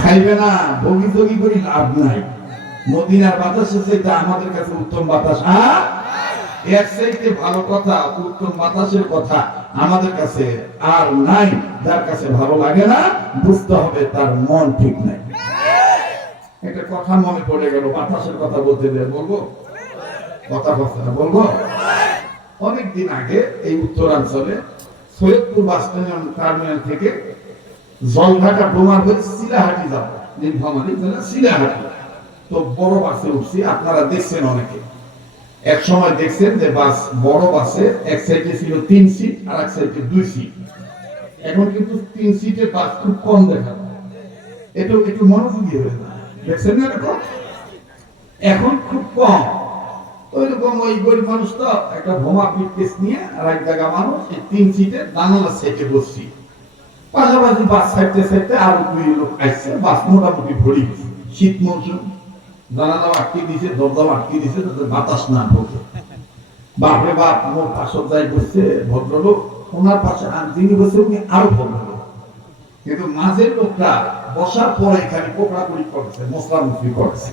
খাইবে না, বগি তগি করে লাভ নাই। মদিনার বাতাসের চাইতে আমাদের কাছে উত্তম বাতাস এর চাইতে ভালো কথা, উত্তম বাতাসের কথা আমাদের কাছে আর নাই। যার কাছে ভালো লাগে না, বুঝতে হবে তার মন ঠিক নাই। একটা কথা মনে পড়ে গেল, বাতাসের কথা বলতে বলবো, কথা বলবো। অনেকদিন আগে এই উত্তরাঞ্চলে সৈয়দপুর বাস টার্মিনাল থেকে জলঢাকা ডোমার হয়ে শিলাহাটি যাবো, নীলফামারী শিলাহাটি। তো বড় বাসে উঠছি, আপনারা দেখছেন অনেকে, এক সময় দেখছেন যে বাস, বড় বাসে এক সাইডে ছিল 3 সিট আর এক সাইডে 2 সিট। এখন কিন্তু 3 সিটের বাস খুব কম দেখা যায়। একটু মনোযোগী হয়ে দেখছেন না, এখন খুব কম। ওইরকম ওই গরিব মানুষ তো একটা ভোমা পিটকেস নিয়ে আর এক জায়গা মানুষ এই 3 সিটের জানালার সাইডে বসছি। পাশাপাশি বাস সাইডে সাইডে আরো 2 লোক আসছে। বাস মোটামুটি ভরি গেছে, শীত মৌসুম, জানালা আটকে দিয়েছে, দরজা আটকে দিয়েছে যাতে বাতাস না ঢোকে। বাপরে বাপ, মোর পাশে যাই বসছে ভদ্রলোক, ওনার পাশে যিনি বসে উনি আরো ভদ্রলোক। কিন্তু মাঝের লোকটা বসার পরে খালি কোকড়াকুড়ি করছে, মশলামুখি করছে।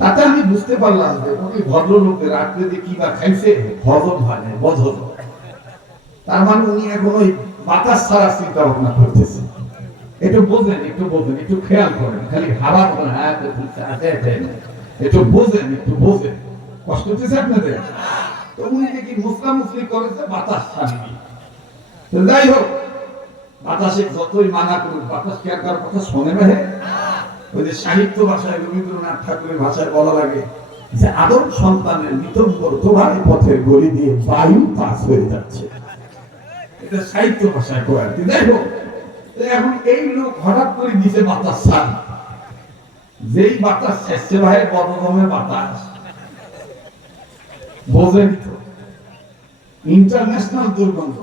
তাতে আমি বুঝতে পারলাম যে উনি ভদ্রলোকের রাত্রে কি বা খাইছে, হজম হয় না, বদহজম। তার মানে উনি এখন ওই বাতাস ছাড়া চিন্তা ভাবনা করতেছে। একটু বোঝেন, একটু খেয়াল করেন, খালি হাওয়া করেন, একটু বোঝেন, কষ্ট হচ্ছে আপনাদের। তো উনি দেখি মুসলামুসলি করেছে বাতাস ছাড়িয়ে। যাই হোক, বাতাসে যতই মানা করুক, বাতাস কে আর কার কথা শোনে না। ওই যে সাহিত্য ভাষায় রবীন্দ্রনাথ ঠাকুরের ভাষায় বলা লাগে যে আদম সন্তানের নিতম্বর পথের গলি দিয়ে বায়ু পাস হয়ে যাচ্ছে। এটা সাহিত্য ভাষায় কয়। যাই হোক, এখন এই লোক হঠাৎ করে দিছে বাতাস ছাড়। যেই বাতাস শেষে ভাই বদদমের বাতাস, বোঝেন তো, ইন্টারন্যাশনাল দুর্গন্ধ,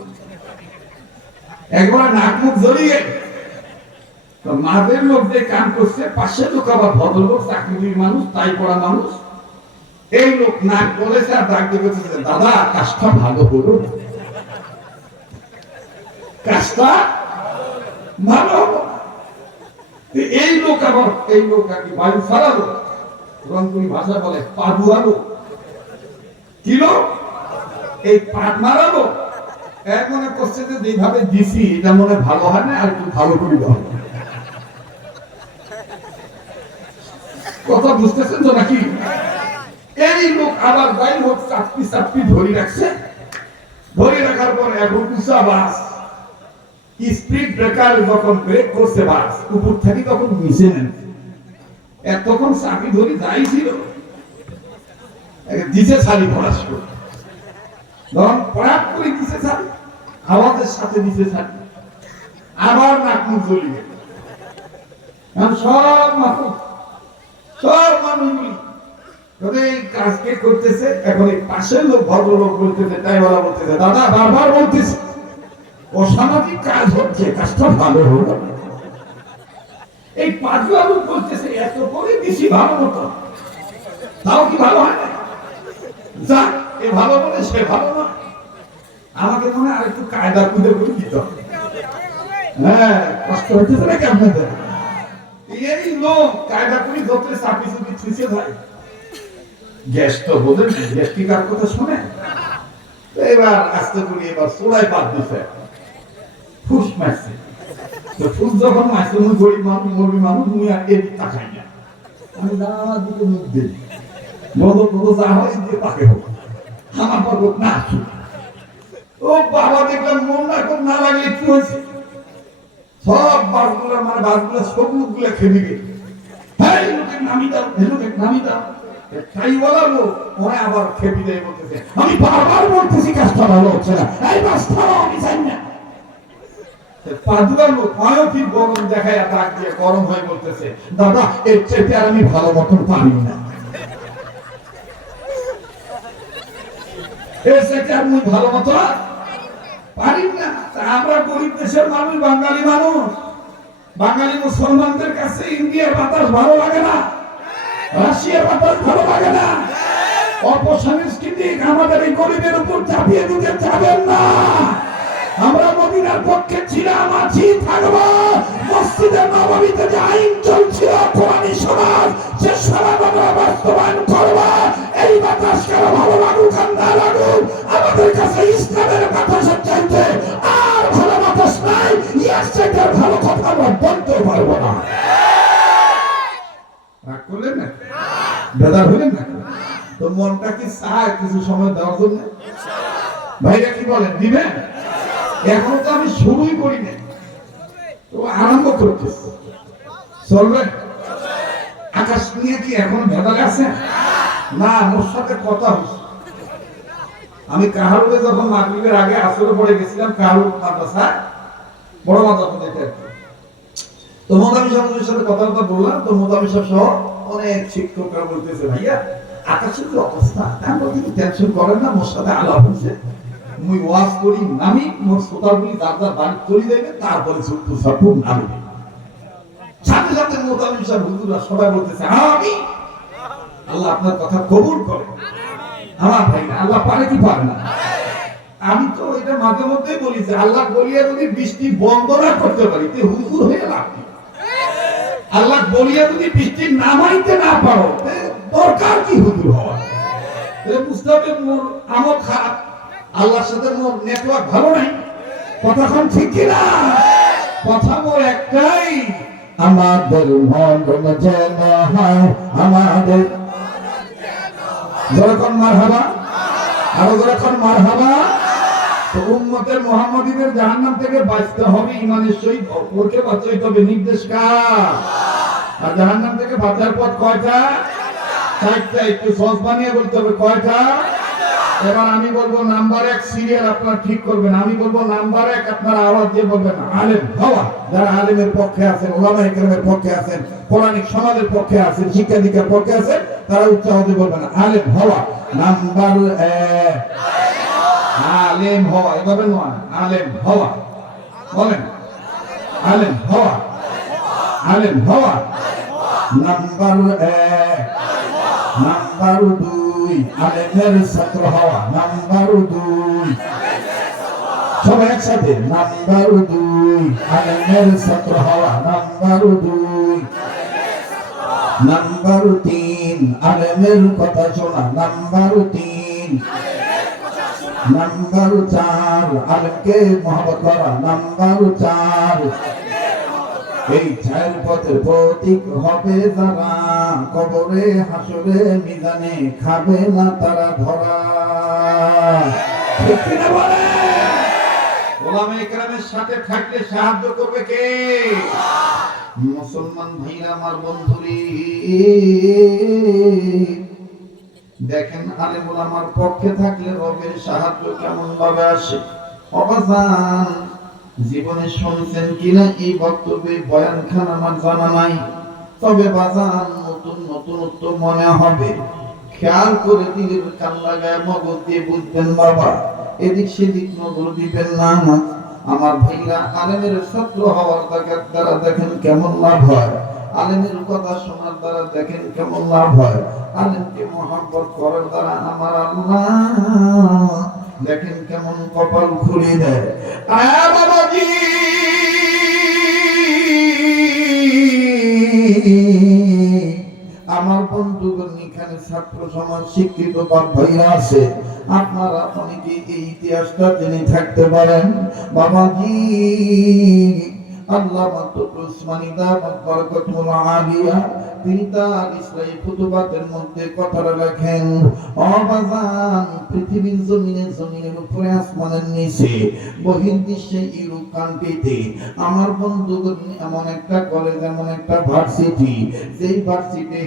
একবার নাক মুখ জড়িয়ে। মাদের লোক যে কাম করছে, পাশের লোক আবার ভদ্রলোক, চাকরির মানুষ, তাই পড়া মানুষ। এই লোক নাক বলেছে আর ডাক দিয়ে বলছে, দাদা কাজটা ভালো হলো, কাজটা ভালো হলো। এই লোক আবার, এই লোক আর কি বায়ু ছাড়ালো, রংপুরি ভাষা বলে পাদুয়ালো, কিলো এই পাট মারালো। এক মনে করছে যে যেভাবে দিছি এটা মনে ভালো হয় না, আর একটু ভালো করে দাও। কথা বুঝতেছেন তো নাকি? এই লোক আবার যাই হোক চাপি ধরে রাখছে। ধরে রাখার পর এখন উঁচা বাস, স্পিড ব্রেকার যখন ব্রেক করছে বাস, উপর থেকে তখন মিশে নেন। তখন চাপি ধরে যাই ছিল, দিছে ছাড়ি পড়াশ করে, ধরুন পড়াপ করে দিছে ছাড়ি, আওয়াজের সাথে দিছে ছাড়ি, আবার নাক মুখ জ্বলিয়ে। সব মানুষগুলি কাজকে করতেছে। এখন এই পাশের লোক, ভদ্রলোক বলতেছে, টাইওয়ালা বলতেছে, দাদা বারবার বলতেছে অসামাজিক কাজ হচ্ছে, কাজটা ভালো হলো। এই পাঁচবার লোক বলতেছে এত করে বেশি ভালো মতো, তাও কি ভালো হয় না? যা এ ভালো বলে সে ভালো না, আমাকে মনে হয় আর একটু কায়দা কুদে করে দিত। হ্যাঁ, কষ্ট হচ্ছে নাকি আপনাদের? এই লোক কায়দা করে ধরতে চাপি চুপি ছুঁচে যায়। গ্যাস তো বোঝেন, গ্যাস কি কার কথা শোনে? এবার আস্তে করে এবার চোড়ায় পাত দিছে, ফুস মারছে। তো ফুস যখন মারছে, আমি গরিব মানুষ, মরবি মানুষ, মুই আর এর তাকাই না, আমি দাঁড়া দিকে মুখ দিই, নদর যা হয় দিয়ে তাকে হোক, আমার পর্বত না আসুক। ও বাবা, দেখলাম মন না লাগলে কি হয়েছে, সব বাসগুলো, মানে বাসগুলো সব লোকগুলো খেয়ে গেছে। হ্যাঁ, এই লোকের নামি দাও, এই লোকের নামি দাও। টাইওয়ালা লোক ওরা আবার খেপি দেয়, বলতেছে আমি বারবার বলতেছি কাজটা ভালো হচ্ছে না, এই বাস থামাও, আমি চাই না। পাদুয়া লোক অয়ফির গরম দেখায়, ডাক দিয়ে গরম হয়ে বলতেছে, দাদা এর চাইতে আর আমি ভালো মতন পারি না, এর চাইতে আর আমি ভালো মতো পারি না। আমরা গরিব দেশের মানুষ, বাঙালি মানুষ, বাঙালি মুসলমানদের কাছে ইন্ডিয়ার বাতাস ভালো লাগে না, রাশিয়ার বাতাস ভালো লাগে না। অপসংস্কৃতিক আমাদের এই গরিবের উপর চাপিয়ে দিতে যাবেন না। আমরা মদিনার পক্ষে ছিলাম, আছি, থাকবো। মসজিদের নববীতে যে আইন চলছিল কোরআনী সমাজ, সে সমাজ আমরা বাস্তবায়ন করবো। এই বাতাস কারো ভালো লাগুক আর না লাগুক, আমাদের কাছে ইসলামের বাতাসের চাইতে আর ভালো বাতাস নাই। ইয়ার চাইতে ভালো কথা আমরা বলতে পারবো না। রাগ করলেন না? বেদার হলেন না? তো মনটা কি চায় কিছু সময় দেওয়ার জন্য? ভাইরা কি বলেন, দিবেন? এখনো তো আমি শুরুই করি না, তো আরম্ভ করতেছি। চলবে? আকাশ নিয়ে কি এখন ভেদাল আছে? না, ওর সাথে কথা হচ্ছে। আমি কাহারুলে যখন মাগরিবের আগে আসরে পড়ে গেছিলাম, কাহারুল মাদ্রাসা, বড় মাদ্রাসা দেখে, তো মোদামি সাহেবের সাথে কথাবার্তা বললাম। তো মোদামি সাহেব সহ অনেক শিক্ষকরা বলতেছে, ভাইয়া আকাশের যে অবস্থা, আমি বলছি টেনশন করেন না, মোর সাথে আলাপ হয়েছে, মুই ওয়াজ করি নামি, মোর শ্রোতাগুলি যার যার বাড়ি চলে যাবে, তারপরে সুপ্তু সাপুর নামি। সাথে সাথে মোদামি সাহেব হুজুরা সবাই বলতেছে আমি, আল্লাহ আপনার কথা কবুল করে। আমার ভাই আল্লাহ পারে কি পারে না? আমি তো এটা মাঝে মধ্যেই বলি যে আল্লাহ বলিয়া যদি বৃষ্টি বন্ধ না করতে পারি, তে হুজুর হয়ে লাভ কি? আল্লাহ বলিয়া যদি বৃষ্টি নামাইতে না পারো, দরকার কি হুজুর হওয়া? বুঝতে হবে মোর আমল খারাপ, আল্লাহর সাথে মোর নেটওয়ার্ক ভালো নাই। কথাখন ঠিক কিনা? কথা মোর একটাই, আমাদের মন যেন হয়, আমাদের যখন মারহাবা, আরো যখন মারহাবা। তো উম্মতের মুহাম্মাদীদের জাহান্নাম থেকে বাঁচতে হবে ইমানের সহিত, ওকে বাঁচাইতে হবে। নির্দেশ কার? আর জাহান্নাম থেকে বাঁচার পথ কয়টা? চারটা। একটু সহজ বানিয়ে বলতে হবে, কয়টা? এবার আমি বলবো নাম্বার 1 সিরিয়াল আপনারা ঠিক করবেন। আমি বলবো নাম্বার 1, আপনারা আওয়াজ দিয়ে বলবেন আলেম হওয়া। যারা আলেমের পক্ষে আছেন, ওলামায়ে কেরামের পক্ষে আছেন, কোরআনিক সমাজের পক্ষে আছেন, শিক্ষা দীক্ষার পক্ষে আছেন, তারা উচ্চারণ দিয়ে বলবেন আলেম হওয়া। নাম্বার 1 আলেম হওয়া। এভাবে নয়, আলেম হওয়া। বলেন আলেম হওয়া, আলেম হওয়া। নাম্বার 1। নাম্বার 2 আলেমের ছাত্র হওয়া। নাম্বার 2 সবাই একসাথে। নাম্বার 2 আলেমের ছাত্র হওয়া। নাম্বার 2। নাম্বার 3 আলেমের কথা শোনা। নাম্বার 3। নাম্বার 4 আলেমকে মহব্বত করা। নাম্বার 4 এই 4 পথের প্রতীক হবে যারা, কবরে হাসরে মিজানে খাবে না তারা ধরা। ঠিক কিনা বলে? ওলামায়ে কেরামের সাথে থাকলে সাহায্য করবে কে? মুসলমান ভাইরা আমার বন্ধুরে, দেখেন আলেম ওলামার পক্ষে থাকলে রবের সাহায্য কেমন ভাবে আসে। অবাজান জীবনে শুনছেন কিনা এই বক্তব্যে বয়ানখান আমার জানা নাই, তবে বাজান নতুন নতুনত্ব মনে হবে। খেয়াল করে দিলের কান লাগায় মগজ দিয়ে বুঝবেন বাবা, এদিক সেদিক নজর দিবেন না। আমার ভাইরা আলেমের ছাত্র হওয়ার দ্বারা দেখেন কেমন লাভ হয়, আলেমের কথা শোনার দ্বারা দেখেন কেমন লাভ হয়, আলেমকে মহব্বত করার দ্বারা আমার আল্লাহ দেখেন কেমন কপাল খুলে দেয়। বাবাজি আমার বন্ধুগণ এখানে ছাত্র সমাজ শিক্ষিত বাপ ভাইরা আছে, আপনারা অনেকে এই ইতিহাসটা জেনে থাকতে পারেন। বাবাজি আল্লামা তকী উসমানী দামাত বরকতুল আলিয়া তিনি তার ইসলামী ফুতুবাতের মধ্যে কথাটা লেখেন, অবাজান পৃথিবীর জমিনের উপরে আসমানের নিচে বহির্বিশ্বে ইউরোপ কান্ট্রিতে আমার বন্ধুগণ এমন একটা কলেজ, এমন একটা ভার্সিটি, যেই ভার্সিটি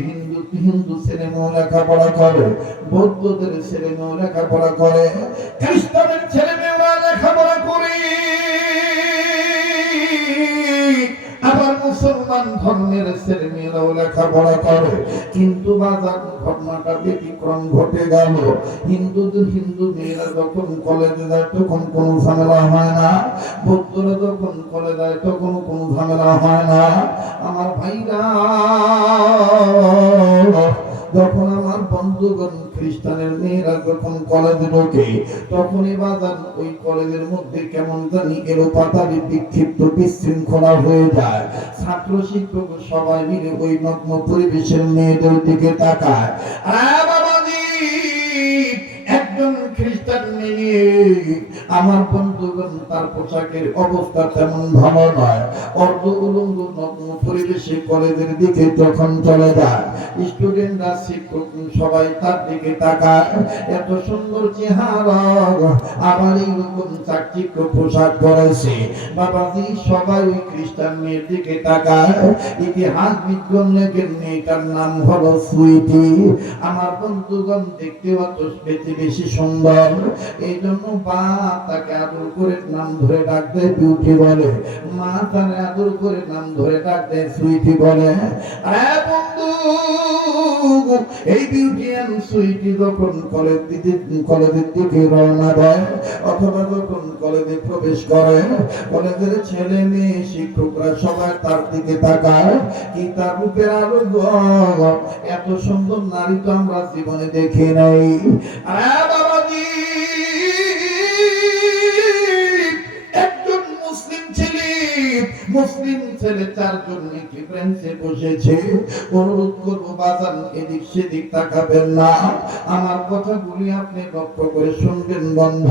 হিন্দু ছেলে মেয়ে লেখাপড়া করে, বৌদ্ধদের ছেলে মেয়ে লেখাপড়া করে, খ্রিস্টানের ছেলে মেয়েরা লেখাপড়া করে, আবার মুসলমান ধর্মের ছেলে মেয়েরাও লেখাপড়া করে। কিন্তু বাজার ঘটনাটা ব্যতিক্রম ঘটে গেল। হিন্দু মেয়েরা যখন কলেজে যায় তখন কোনো ঝামেলা হয় না, বৌদ্ধরা যখন কলেজে যায় তখন কোনো ঝামেলা হয় না। আমার ভাইরা যখন আমার বন্ধুগণ খ্রিস্টানের মেয়েরা যখন কলেজে ঢোকে তখনই বাজার ওই কলেজের মধ্যে কেমন জানি এলো পাতারি বিক্ষিপ্ত বিশৃঙ্খলা হয়ে যায়। ছাত্র শিক্ষক সবাই মিলে ওই নগ্ন পরিবেশের মেয়েদের দিকে তাকায়। একজন খ্রিস্টান মেয়ে, আমার বন্ধুগণ, তার পোশাকের অবস্থা তেমন ভালো নয়, অর্ধ উলঙ্গ নগ্ন পরিবেশে কলেজের দিকে যখন চলে যায়, স্টুডেন্টরা শিক্ষক সবাই তার দিকে তাকায়। এত সুন্দর চেহারা, আবার এইরকম চাকচিক্য পোশাক পরেছে। বাবাজি সবাই ওই খ্রিস্টান মেয়ের দিকে তাকায়। ইতিহাস বিজ্ঞান লেখেন মেয়েটার নাম হলো সুইটি। আমার বন্ধুগণ দেখতে অত বেশি সুন্দর, এই জন্য বাপ তাকে আদর করে নাম ধরে ডাক দেয় বিউটি বলে, মা তার আদর করে নাম ধরে ডাক দেয় সুইটি বলে। বন্ধু, এই বিউটি এন্ড সুইটি যখন কলেজের দিকে রওনা দেয় অথবা যখন কলেজে প্রবেশ করে, কলেজের ছেলে মেয়ে শিক্ষকরা সবাই তার দিকে তাকায়। কি তার রূপের আলো! এত সুন্দর নারী তো আমরা জীবনে দেখি নাই। বাবাজি, একজন মুসলিম ছেলে চারজন একটি বেঞ্চে বসেছে। অনুরোধ করবো বাজান এদিক সেদিক তাকাবেন না, আমার কথাগুলি আপনি লক্ষ্য করে শুনবেন। বন্ধ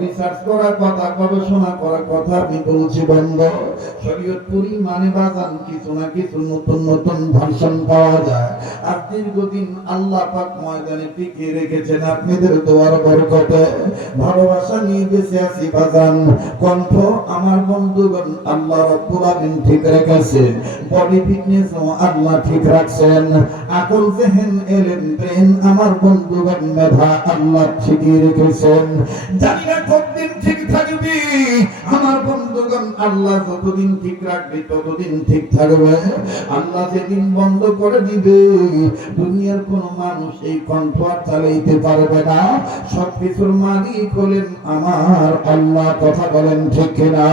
রিসার্চ করা কথা, গবেষণা করা কথা আমি বলছি বন্ধ। শরীয়তপুরি মানে বাজান কিছু না কিছু নতুন নতুন ভাষণ পাওয়া যায়। আর দীর্ঘদিন আল্লাহ পাক ময়দানে টিকিয়ে রেখেছেন আপনাদের দোয়ার বরকতে। ভালোবাসা নিয়ে বেঁচে আছি বাজান। কণ্ঠ আমার বন্ধুগণ আল্লাহ রাব্বুল আলামিন ঠিক রেখেছেন, বডি ফিটনেস ও আল্লাহ ঠিক রাখছেন। আকল জেহেন এলেন ব্রেন আমার বন্ধুগণ মেধা আল্লাহ ঠিকই রেখেছেন। জানি না কতদিন ঠিক থাকবি আমার বন্ধুগণ, আল্লাহ যতদিন ঠিক রাখবে ততদিন ঠিক থাকবে। আল্লাহ যেদিন বন্ধ করে দিবে দুনিয়ার কোন মানুষ এই কণ্ঠ আর চালাইতে পারবে না। সবকিছুর মালিক হলেন আমার আল্লাহ। কথা বলেন ঠিক কিনা?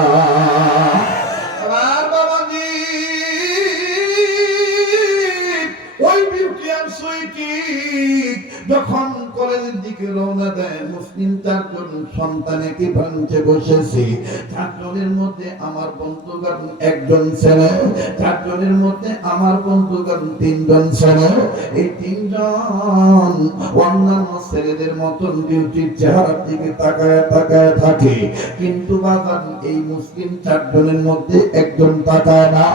যখন কলেজের দিকে রওনা দেয়, মুসলিম চারজন সন্তান একই বেঞ্চে বসেছে। চারজনের মধ্যে আমার বন্ধুগণ একজন ছেলে, চারজনের মধ্যে আমার বন্ধুগণ তিনজন ছেলে। এই তিনজন অন্যান্য ছেলেদের মতন বিউটির চেহারার দিকে তাকায় তাকায় থাকে, কিন্তু বাজান এই মুসলিম চারজনের মধ্যে একজন তাকায় না।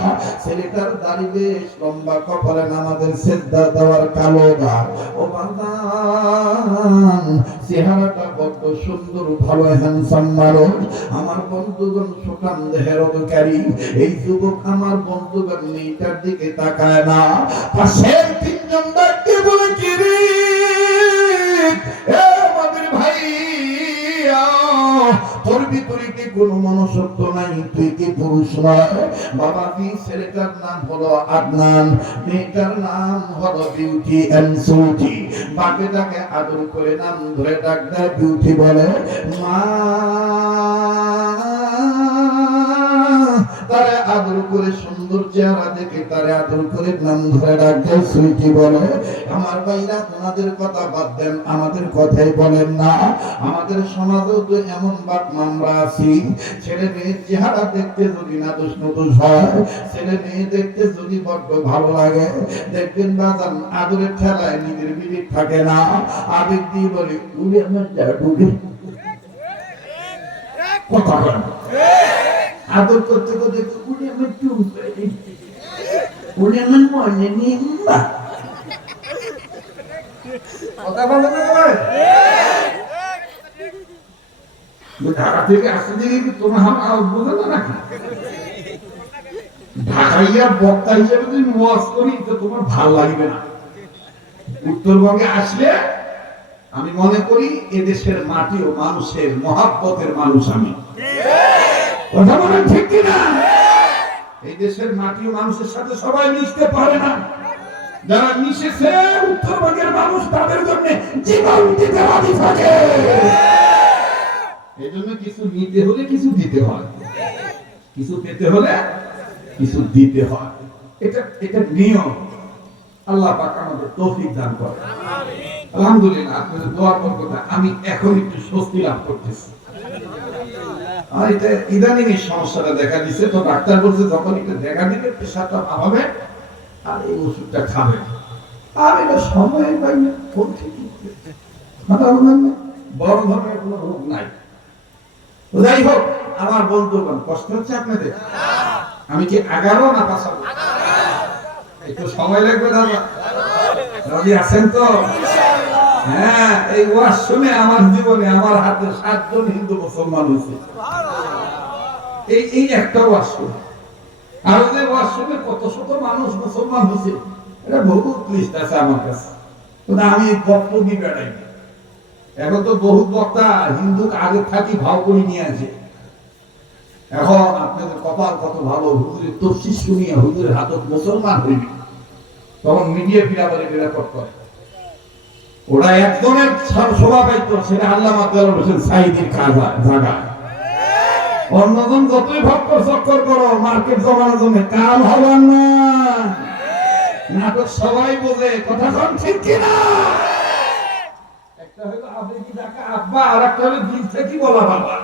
ছেলেটার দাড়ি বেশ লম্বা, কপালে নামাজের সেজদা দেওয়ার কালো দাগ। ও বাজান, চেহারাটা বড্ড সুন্দর, ভালো হ্যান্ডসাম মানুষ। আমার বন্ধুগণ সুঠাম দেহের অধিকারী। এই যুবক আমার বন্ধুগণ মেয়েটার দিকে তাকায় না। পাশের তিনজন ডাকতে বলে, কি রে আমাদের ভাই, তোর ভিতরে কি কোনো মনুষ্যত্ব নাই? তুই কি পুরুষ নয়? বাবাজি ছেলেটার নাম হলো আদনান, মেয়েটার নাম হলো বিউটি এন্ড সুইটি। বাকিটাকে আদর করে নাম ধরে ডাক দেয় বিউটি বলে, মা তারে আদর করে সুন্দর চেহারা দেখে তারে আদর করে নাম ধরে ডাক দেয় সুইটি বলে। আমার ভাইরা ওনাদের কথা বাদ দেন, আমাদের কথাই বলেন না। আমাদের সমাজেও তো এমন বাপ আমরা আছি, ছেলে মেয়ের চেহারা দেখতে যদি নাদুস নুদুস হয়, ছেলে মেয়ে দেখতে যদি বড্ড ভালো লাগে, দেখবেন বাজান আদরের ঠেলায় নিজের বিবেক থাকে না, আবেগ দিয়ে বলে উনি আমার ডুবে কথা বলেন। আদর করতে করতে উনি আমার ডুবে, উনি আমার মনে নিম্বা কথা বলেন না। ঢাকা থেকে আসতে দেখি তোমার আওয়াজ বোঝা না নাকি? ঢাকাইয়া বক্তা হিসেবে যদি ওয়াজ করি তো তোমার ভালো লাগবে না। উত্তরবঙ্গে আসলে আমি মনে করি এদেশের মাটি ও মানুষের মহাব্বতের মানুষ আমি। কথা বলেন ঠিক কিনা? এই দেশের মাটি ও মানুষের সাথে সবাই মিশতে পারে না। যারা মিশেছে উত্তরবঙ্গের মানুষ তাদের জন্য জীবন দিতে রাজি থাকে। এই জন্য কিছু নিতে হলে কিছু দিতে হয়, কিছু পেতে হলে কিছু দিতে হয়। এটা নিয়ম। আল্লাহ পাক আমাদের তৌফিক দান করে। আলহামদুলিল্লাহ আপনাদের দোয়ার বরকতে আমি এখন একটু স্বস্তি লাভ করতেছি। আর এটা ইদানিং এই সমস্যাটা দেখা দিচ্ছে, তো ডাক্তার বলছে যখন একটু দেখা দিবে প্রেশারটা ভাবাবে আর এই ওষুধটা খাবে। আর এটা সময় পাই না, কোন থেকে বড় ধরনের কোনো রোগ নাই। যাই হোক আমার বন্ধুগণ, কষ্ট হচ্ছে আপনাদের? আমি কি আগারও না পাশাবো? একটু সময় লাগবে দাদা, রাজি আছেন তো? হ্যাঁ, এই ওয়াজ শুনে আমার জীবনে আমার হাতে 7 জন হিন্দু মুসলমান হয়েছে। এই একটা ওয়াজ শুনে, আর যে ওয়াজ শুনে কত শত মানুষ মুসলমান হয়েছে, এটা বহুত লিস্ট আছে আমার কাছে। আমি বক্তব্য বেড়াই, এখন তো বহু বক্তা হিন্দু আগে থাকি ভাব করে নিয়ে আছে। এখন আপনাদের কপাল কত ভালো, হুজুরের তফসির শুনিয়ে হুজুরের হাতত মুসলমান হইবে, তখন মিডিয়া ফিরাবারে রেকর্ড করে। ওরা একজনের সভা পাইতো, সেটা আল্লামা দেওয়ার হোসেন সাইদির জায়গা। অন্যজন যতই ভক্ত চক্কর করো, মার্কেট জমানোর জন্য কাল হবার না। নাটক সবাই বোঝে, কথা কোন ঠিক কিনা? একটা হলো আবেগী ডাকা আব্বা, আর একটা হলো দিল থেকে বলা বাবা।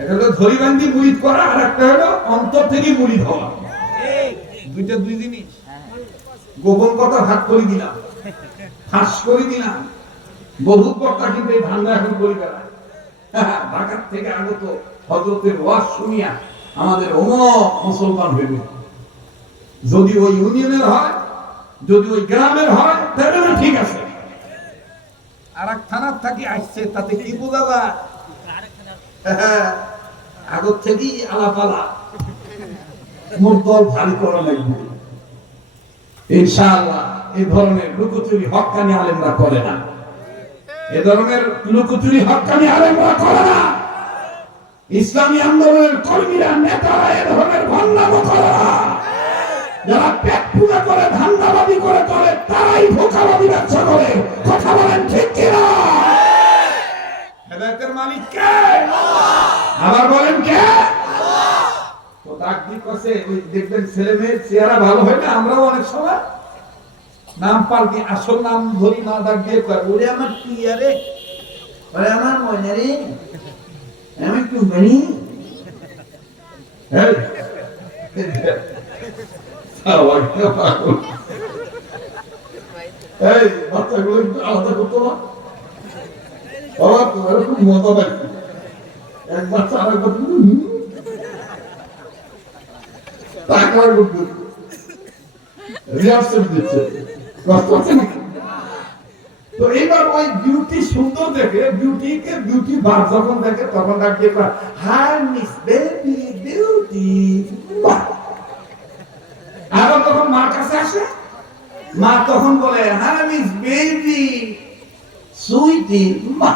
একটা হলো ধরিবান্ধি মুরিদ করা, আর একটা হলো অন্তর থেকে মুরিদ হওয়া। দুইটা দুই জিনিস। গোপন কথা ভাগ করে দিলাম, ফাঁস করে দিলাম। বহুত কথা কিন্তু এই ধান্দা এখন করি বেড়ায়। ঢাকার থেকে আগত হযরতের ওয়াজ শুনিয়া আমাদের মুসলমান হইবে। যদি ওই ইউনিয়নের হয়, যদি ওই গ্রামের হয়, তাহলে না ঠিক আছে। আর এক থানার থাকি আসছে, তাতে কি বোঝা যায়? আগত থেকেই আলাপালা মোর দল ভারী করা লাগবে ইনশাআল্লাহ। এই ধরনের লুকোচুরি হক্কানি আলেমরা করে না, এ ধরনের লুকোচুরি হক্কানি আলেমরা করে না। ইসলামী আন্দোলনের কর্মীরা, নেতারা এ ধরনের ভণ্ডামি করে না। যারা পেট পূজা করে, ধান্দাবাদী করে, তারাই ধোঁকাবাদী ব্যবসা করে। কথা বলেন ঠিক কিনা? হেদায়েতের মালিক কে? আবার বলেন কে? তো তাকদির কাছে ওই দেখবেন ছেলে মেয়ের চেহারা ভালো হয় না, আমরাও অনেক সময় নাম পাল্টি আসল নাম ধরি না ডাক দিয়ে কয়, ওরে আমার টিয়া রে, ওরে আমার ময়না রে, আমি একটু মানি। এই বাচ্চাগুলো একটু আলাদা করতো না বাবা, তোমার খুব মজা লাগছে। এক বাচ্চা আর এক বাচ্চা টাকার করতে রিহার্সেল দিচ্ছে, কষ্ট হচ্ছে নাকি? তো এইবার ওই বিউটি সুন্দর দেখে, বিউটিকে বিউটি বার যখন দেখে, তখন ডাকিয়ে হাই মিস বেবি বিউটি। আবার তখন মার কাছে আসে, মা তখন বলে হাই মিস বেবি সুইটি। মা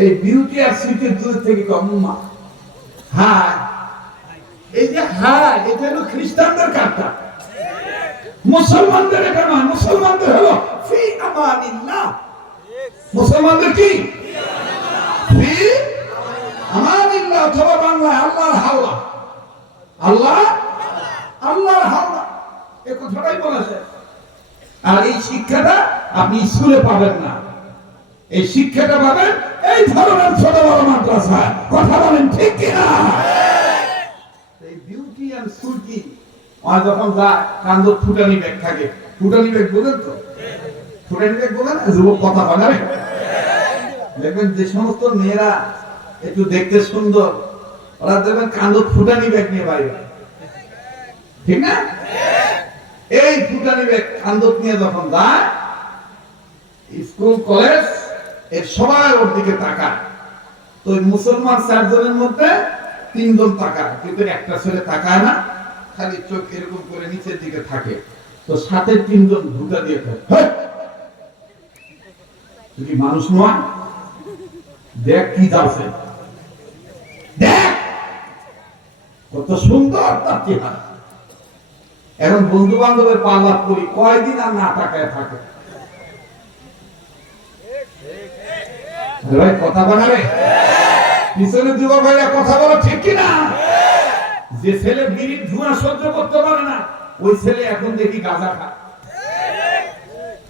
এই বিউটি আর সুইটির দূর থেকে কম মা হাই। এই যে হাই, এটা হলো খ্রিস্টানদের কার্ডটা, মুসলমানদের এটা নয়। মুসলমানদের হলো ফি আমানিল্লাহ। মুসলমানদের কি? ফি আমানিল্লাহ, অথবা বাংলায় আল্লাহর হাওলা। আল্লাহ আল্লাহর হাওলা, এই কথাটাই বলেছে। আর এই শিক্ষাটা আপনি স্কুলে পাবেন না, এই শিক্ষাটা পাবেন এই ধরনের ছোট বড় মাদ্রাসায়। কথা বলেন ঠিক কিনা? এই বিউটি আর সুইটি আর যখন যায়, কান্দর ফুটানি ব্যাগ থাকে। ফুটানি ব্যাগ বোঝেন তো? ফুটানি ব্যাগ বোঝেন? যুবক কথা বলে। দেখবেন যে সমস্ত মেয়েরা একটু দেখতে সুন্দর, ওরা দেখবেন কান্দর ফুটানি ব্যাগ নিয়ে বাইরে, ঠিক না? এই ফুটানি ব্যাগ কান্দর নিয়ে যখন যায় স্কুল কলেজ, এর সবাই ওর দিকে তাকায়। তো মুসলমান 4 জনের মধ্যে 3 জন তাকায়, কিন্তু একটা ছেলে তাকায় না, খালি চোখ এরকম করে নিচের দিকে থাকে। তো সাথে 3 জন ঢুকা দিয়ে থাকে, তুই কি মানুষ নয়? দেখ কি যাচ্ছে, দেখ কত সুন্দর তার চেহারা। এখন বন্ধু বান্ধবের পাল্লা করি, কয়দিন আর না তাকায় থাকে। ভাই কথা বানাবে, পিছনে যুবক ভাইরা কথা বলো ঠিক কিনা? যে ছেলে বিড়ির ধোঁয়া সহ্য করতে পারে না, ওই ছেলে এখন দেখি গাঁজা খায়।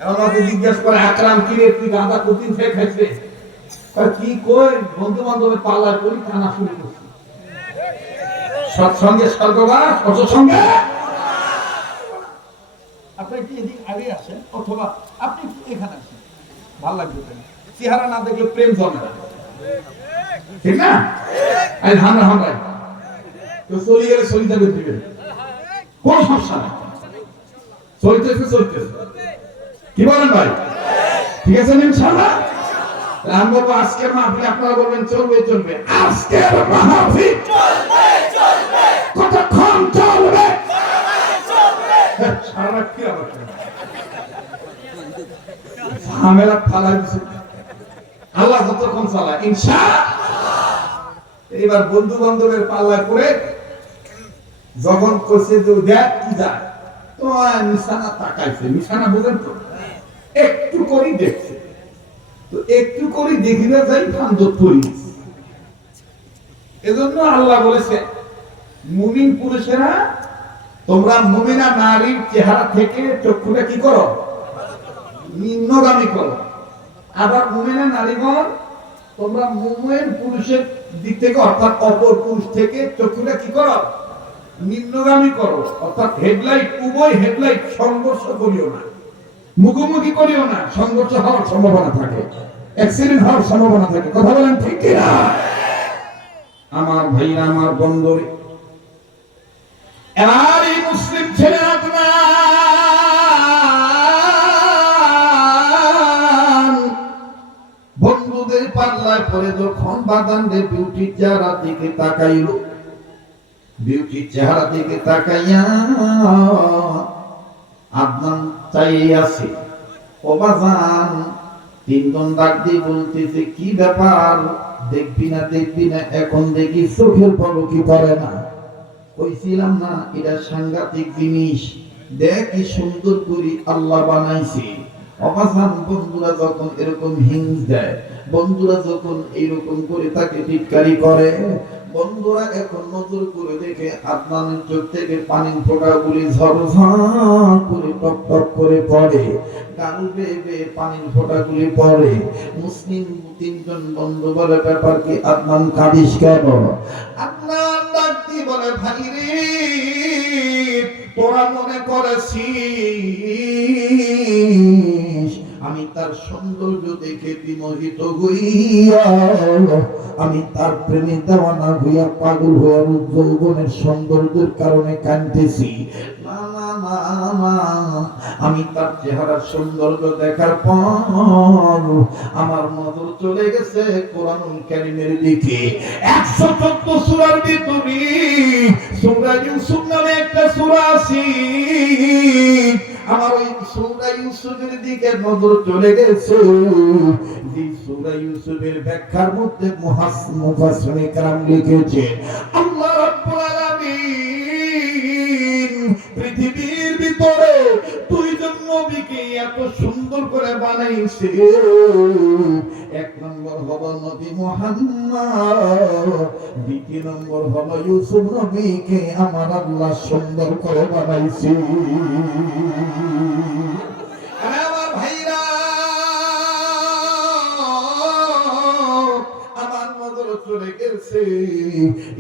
আমাকে জিজ্ঞেস করে আকরাম কি রে তুই গাঁদা কতদিন থেকে খাইছে কি কই বন্ধু বান্ধবের পাল্লায় করি টানা শুরু করছি সৎসঙ্গে স্বর্গবাস অসৎসঙ্গে আপনি কি এদিক আগে আসেন অথবা আপনি এখানে আসেন ভালো লাগবে চেহারা না দেখলে প্রেম জমে না ঠিক না আই হামরা হামরাই তো চলে গেলে চলিতে দিবেন কোন সমস্যা নেই চলতেছে কি বলেন ভাই ঠিক আছে ইনশাআল্লাহ আমি বলবো আজকের মাহফিল আপনারা বলবেন চলবে আজকের মাহফিল চলবে কতক্ষণ চলবে সারা কি আবার ঝামেলা ফালাই দিছে আল্লাহ যতক্ষণ চালায় ইনশাআল্লাহ এবার বন্ধু বান্ধবের পাল্লায় পড়ে যখন করছে যে দেখ কি যায় তো নিশানা তাকাইছে নিশানা বুঝেন তো একটু করে দেখছে তো একটু করে দেখিলে যাই ফান্দত পড়ি এজন্য আল্লাহ বলেছে মুমিন পুরুষেরা তোমরা মুমিনা নারীর চেহারা থেকে চক্ষুটা কি করো নিম্নগামী করো আবার মুমিনা নারীগণ তোমরা মুমিন পুরুষের দিক থেকে অর্থাৎ অপর পুরুষ থেকে চক্ষুটা কি করো নিম্নগামী করো অর্থাৎ হেডলাইট উভয় হেডলাইট সংঘর্ষ করিও না মুখোমুখি করিও না সংঘর্ষ হওয়ার সম্ভাবনা থাকে অ্যাক্সিডেন্ট হওয়ার সম্ভাবনা থাকে কথা বলেন ঠিক কি না আমার ভাইরা আমার বন্ধু এবার এই মুসলিম ছেলেরা বন্ধুদের পাল্লায় পরে যখন বাদানদের বিউটির চেহারা দিকে তাকাইল বিউটির চেহারা দিকে তাকাইয়া আদনান চাই আছে ও বাজান তিনজন ডাক দিয়ে বলতেছে কি ব্যাপার দেখবি না এখন দেখি চোখের পলকই পড়ে না কইছিলাম না এটা সাংঘাতিক জিনিস দেখ কি সুন্দর করে আল্লাহ বানাইছে অবাসান বন্ধুরা যখন এরকম হিংস দেয় বন্ধুরা যখন এইরকম করে তাকে টিটকারি করে বন্ধুরা এখন নজর করে দেখে আদনানের চোখ থেকে পানির ফোঁটাগুলি ঝরঝর করে টপ টপ করে পড়ে গাল বেয়ে বেয়ে পানির ফোঁটাগুলি পড়ে মুসলিম তিনজন বন্ধু বলে ব্যাপার কি আদনান কাঁদিস কেন আদনান ডাকতি বলে ভাই রে তোরা মনে করেছিস আমি তার সৌন্দর্য দেখে বিমোহিত হইয়া আমি তার প্রেমে দেওয়ানা হইয়া পাগল হইয়া যৌবনের সৌন্দর্যের কারণে কাঁদতেছি না না না না আমি তার চেহারার সৌন্দর্য দেখার পর আমার নজর চলে গেছে কোরআনুল কারীমের দিকে 114 সূরার ভিতরে সূরা ইউসুফ নামে একটা সূরা আছে আমার ওই সূরা ইউসুফের দিকে নজর চলে গেছে যে সূরা ইউসুফের ব্যাখ্যার মধ্যে মুফাসসিরিনে کرام লিখেছে আল্লাহ রাব্বুল আলামিন পৃথিবীর ভিতরে দুইজন নবীকে এত সুন্দর করে বানাইছে এক নম্বর হলো নবী মুহাম্মদ দ্বিতীয় নম্বর হলো ইউসুফ নবীকে আমার আল্লাহ সুন্দর করে বানাইছে আমার ভাইরা আমার নজর চলে গেছে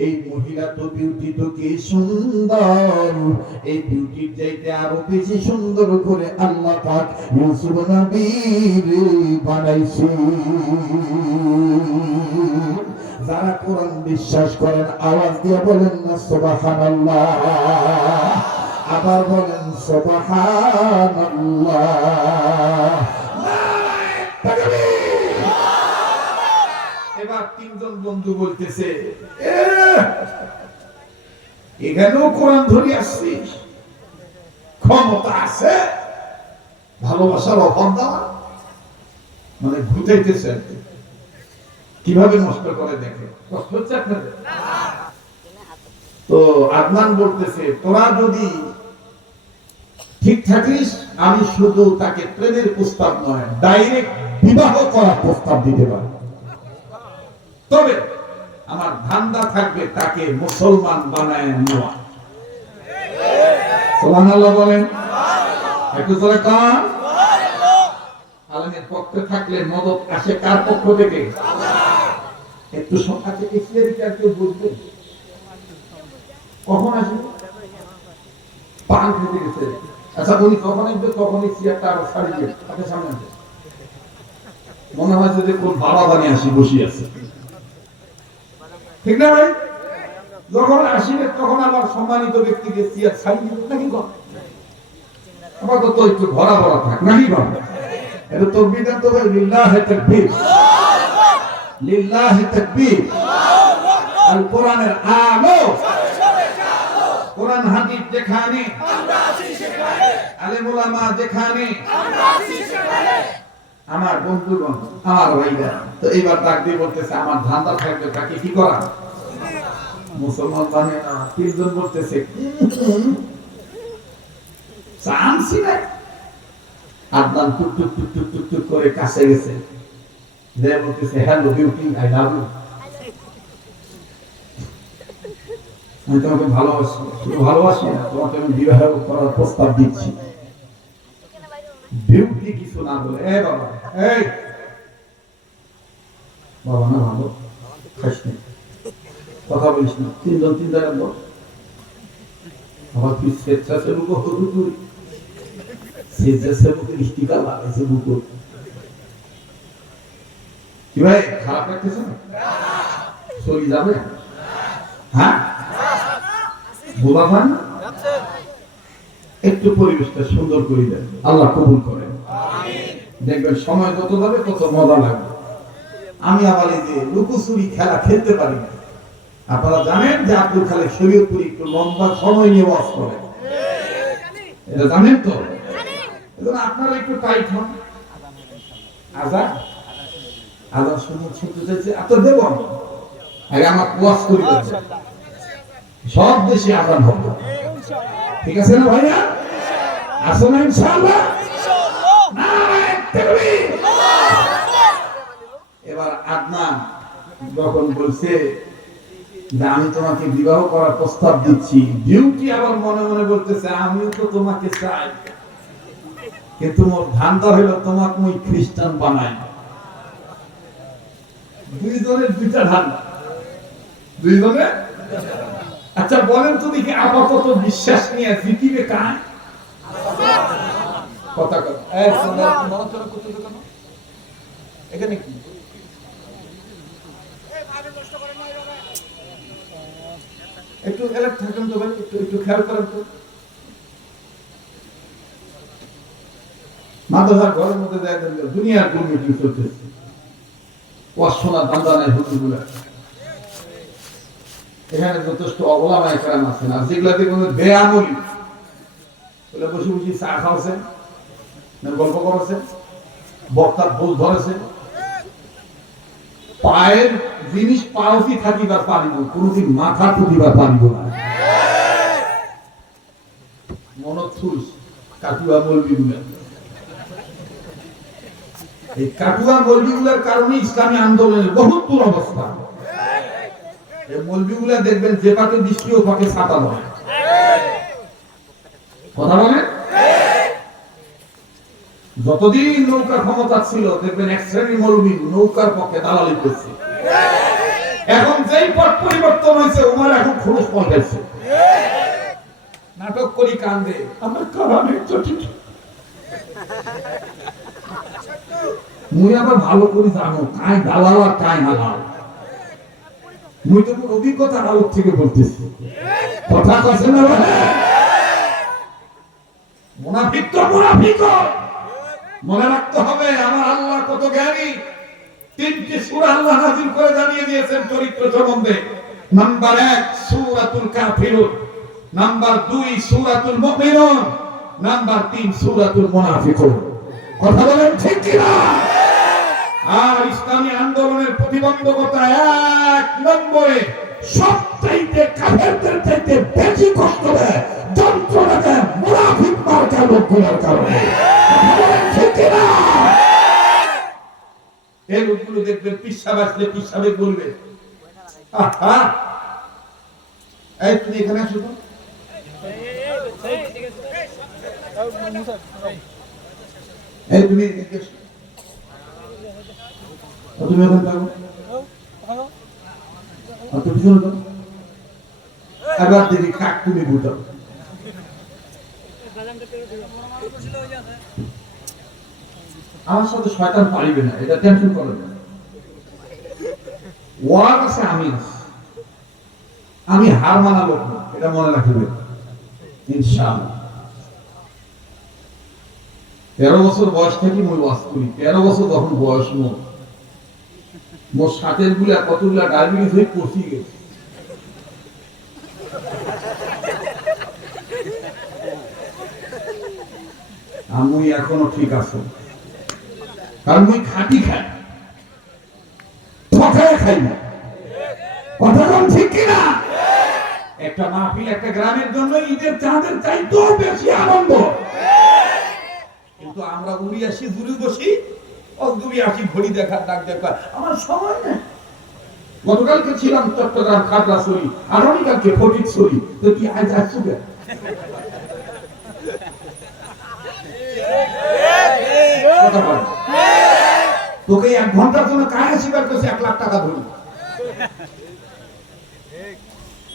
এই মহিলা তো বিউটি তো কি সুন্দর এই বিউটির চাইতে আরো বেশি সুন্দর করে আল্লাহ পাক ইউসুফ নবীর বানাইছে যারা কোরআন বিশ্বাস করেন আওয়াজ দিয়ে বলেন না সুবহানাল্লাহ আবার বলেন সুবহানাল্লাহ এবার তিনজন বন্ধু বলতেছে এখানেও কোরআন ধরে আসছিস ক্ষমতা আছে ভালোবাসার অভাব দেওয়া মানে ঘুটাইতেছে কিভাবে নষ্ট করে দেখে কষ্ট হচ্ছে আপনাদের তো আদনান বলতেছে তোরা যদি ঠিক থাকিস আমি শুধু তাকে প্রেমের প্রস্তাব নয় ডাইরেক্ট বিবাহ করার প্রস্তাব দিতে পারি তবে আমার ধান্দা থাকবে তাকে মুসলমান বানায় নেওয়া সুবহানাল্লাহ বলেন একটু জোরে কান পক্ষে থাকলে মদত আসে কার পক্ষ থেকে? একটু সকালে ক্লিয়ারিটি কেউ বুঝবে কখন আসবে? পান খেতে গেছে, আচ্ছা উনি কখন আসবে? তখনই চেয়ারটা আবার ছাড়িয়ে দিয়ে তাকে সামনে আসবে, মনে হয় যে কোন বাবা বানিয়ে আসি বসে আছে, ঠিক না ভাই? যখন আসিবে তখন আবার সম্মানিত ব্যক্তিকে চেয়ার ছাড়িয়ে দিবে নাকি কর, আপাতত একটু ভরা ভরা থাক নাকি কর। এটা তাকবীর তো ভাই, লিল্লাহি তাকবীর, লিল্লাহি তাকবীর। আল কোরআনের আলো, কোরআন হাদিস যেখানে, আলেম ওলামা যেখানে, আমার বন্ধুগণ, আমার ভাইরা, তো এইবার ডাক দিয়ে বলতেছে আমার ধান্দা থাকবে তাকে কি করা? মুসলমান মানে না, তিনজন বলতেছে চান্সই নাই। আদনান টুক টুক টুক টুক টুক টুক করে কাছে গেছে, দেয় বলতেছে hello beauty, I love you, আমি তোমাকে ভালোবাসি, শুধু ভালোবাসি না, তোমাকে আমি বিবাহ করার প্রস্তাব দিচ্ছি। বিউটি কিছু না বলে, এ বাবা, এই বাবা না ভালো খাস না, কথা বলিস না, তিনজন তিন জায়গায় বল, আবার তুই স্বেচ্ছাসেবক হবি, তুই স্বেচ্ছাসেবকের স্টিকার লাগাইছে বুকুর, কি ভাই খারাপ লাগতেছে না? চলে যাবে, হ্যাঁ বোঝা যায় না? একটু পরিবেশটা সুন্দর করে দেন, আল্লাহ কবুল করেন, দেখবেন সময় যত যাবে তত মজা লাগবে। আমি আবার এই যে লুকোচুরি খেলা খেলতে পারি না, আপনারা জানেন যে আব্দুল খালেক শরীয়তপুরি একটু লম্বা সময় নিয়ে ওয়াজ করে, এটা জানেন তো? এজন্য আপনারা একটু টাইট হন। আজান আজান শুনতে চাইছে, আপনার দেব আগে আমার ওয়াজ করি, সব দেশে আজান হবে, ঠিক আছে না ভাইয়া? আসো না ইনশাআল্লাহ? এবার আদনান যখন বলছে যে আমি তোমাকে বিবাহ করার প্রস্তাব দিচ্ছি, বিউটি আবার মনে মনে বলতেছে আমিও তো তোমাকে চাই, কিন্তু মোর ধান্দা হইলো তোমাকে মই খ্রিস্টান বানাই। দুইজনের দুইটা ধান্দা, দুইজনে। আচ্ছা বলেন তো দেখি, আপাতত বিশ্বাস নিয়ে জিতিবে কার? কথা কথা এখানে কি একটু এলাকা থাকেন তো ভাই, একটু একটু খেয়াল করেন তো। মাদ্রাসার ঘরের মধ্যে দেখেন দুনিয়ার কোন মিটিং চলতেছে, ওয়াশোনা ধান্দা নাই হুজুরগুলা, এখানে যথেষ্ট ওলামায়ে কেরাম আছেন, আর যেগুলাতে কোনো বেআমলি বলে বসে বসে চা খাওয়াছেন, গল্প করেছেন, বক্তার ভুল ধরেছেন, পায়ের জিনিস পাওতি থাকিবার পারিব, কোনদিন মাথা টুকিবার পারিব না। মনত থুস কাটুয়া মৌলবীগুলা, এই কাটুয়া মৌলবীগুলার কারণে ইসলামী আন্দোলনের বহুত দুরবস্থা। এই মৌলবীগুলা দেখবেন যে পাকে বৃষ্টি ও পাকে ছাতা নয়, কথা বলেন। যতদিন নৌকার ক্ষমতা ছিল দেখবেন এক শ্রেণীর মৌলবী নৌকার পক্ষে দালালি করছে, এখন যেই পথ পরিবর্তন হয়েছে ওনার এখন খরচ পাল্টাইছে, নাটক করি কান্দে আমার কারণে চটি। মুই আবার ভালো করে জানো কাই দালাল আর কাই হালাল, মুই তো অভিজ্ঞতার আলোক থেকে বলতেছি, কথা কছে না বলে। মুনাফিক তো মুনাফিক, মনে রাখতে হবে আমার আল্লাহ কত জ্ঞানী। তিনটি সূরা আল্লাহ নাযিল করে জানিয়ে দিয়েছেন চরিত্র সম্বন্ধে। নাম্বার 1 সূরাতুল কাফিরুন, নাম্বার 2 সূরাতুল মুমিনুন, নাম্বার 3 সূরাতুল মুনাফিকুন। কথা বলেন ঠিক কি না? আর ইসলামী আন্দোলনের প্রতিবন্ধকতা 1 নম্বরে সবচাইতে কাফেরদের চাইতে বেশি কষ্ট দেয়, যন্ত্রণা দেয় মুনাফিক মার্কা লোকগুলোর কারণে। এই লোকগুলো দেখবেন পিসাব আসলে পিসাবে বলবে এই তুমি এখানে আসো তো, এই তুমি তুমি এখন থাকো তুমি শুনো তো এবার দেখি কাক তুমি বুঝাও আমার সাথে শয়তান পারিবে না, এটা টেনশন করবেন না। ওয়ার কাছে আমি হার মানা লোক না, এটা মনে রাখবেন ইনশাআল্লাহ। 13 বছর বয়স থেকে মই ওয়াজ করি, 13 বছর তখন বয়স মোর সাথের গুলা কতগুলা ডায়াবেটিস হয়ে পচি গেছে। আমি এখনো ঠিক আছে, কারণ মুই খাঁটি খাই, ঠকায় খাই না। কথা কোন ঠিক কিনা? একটা মাহফিল একটা গ্রামের জন্য ঈদের চাঁদের চাইতেও বেশি আনন্দ, কিন্তু আমরা উড়ি আসি দূরে বসি, অদূরে আসি ঘড়ি দেখার ডাক দেখা আমার সময় নেই। গতকালকে ছিলাম চট্টগ্রাম খাগড়াছড়ি, আগামীকালকে ফটিকছড়ি, তো কি আজ আসছো কে? তোকে 1 ঘন্টার জন্য কায় স্বীকার করছে 1 লাখ টাকা ধরি,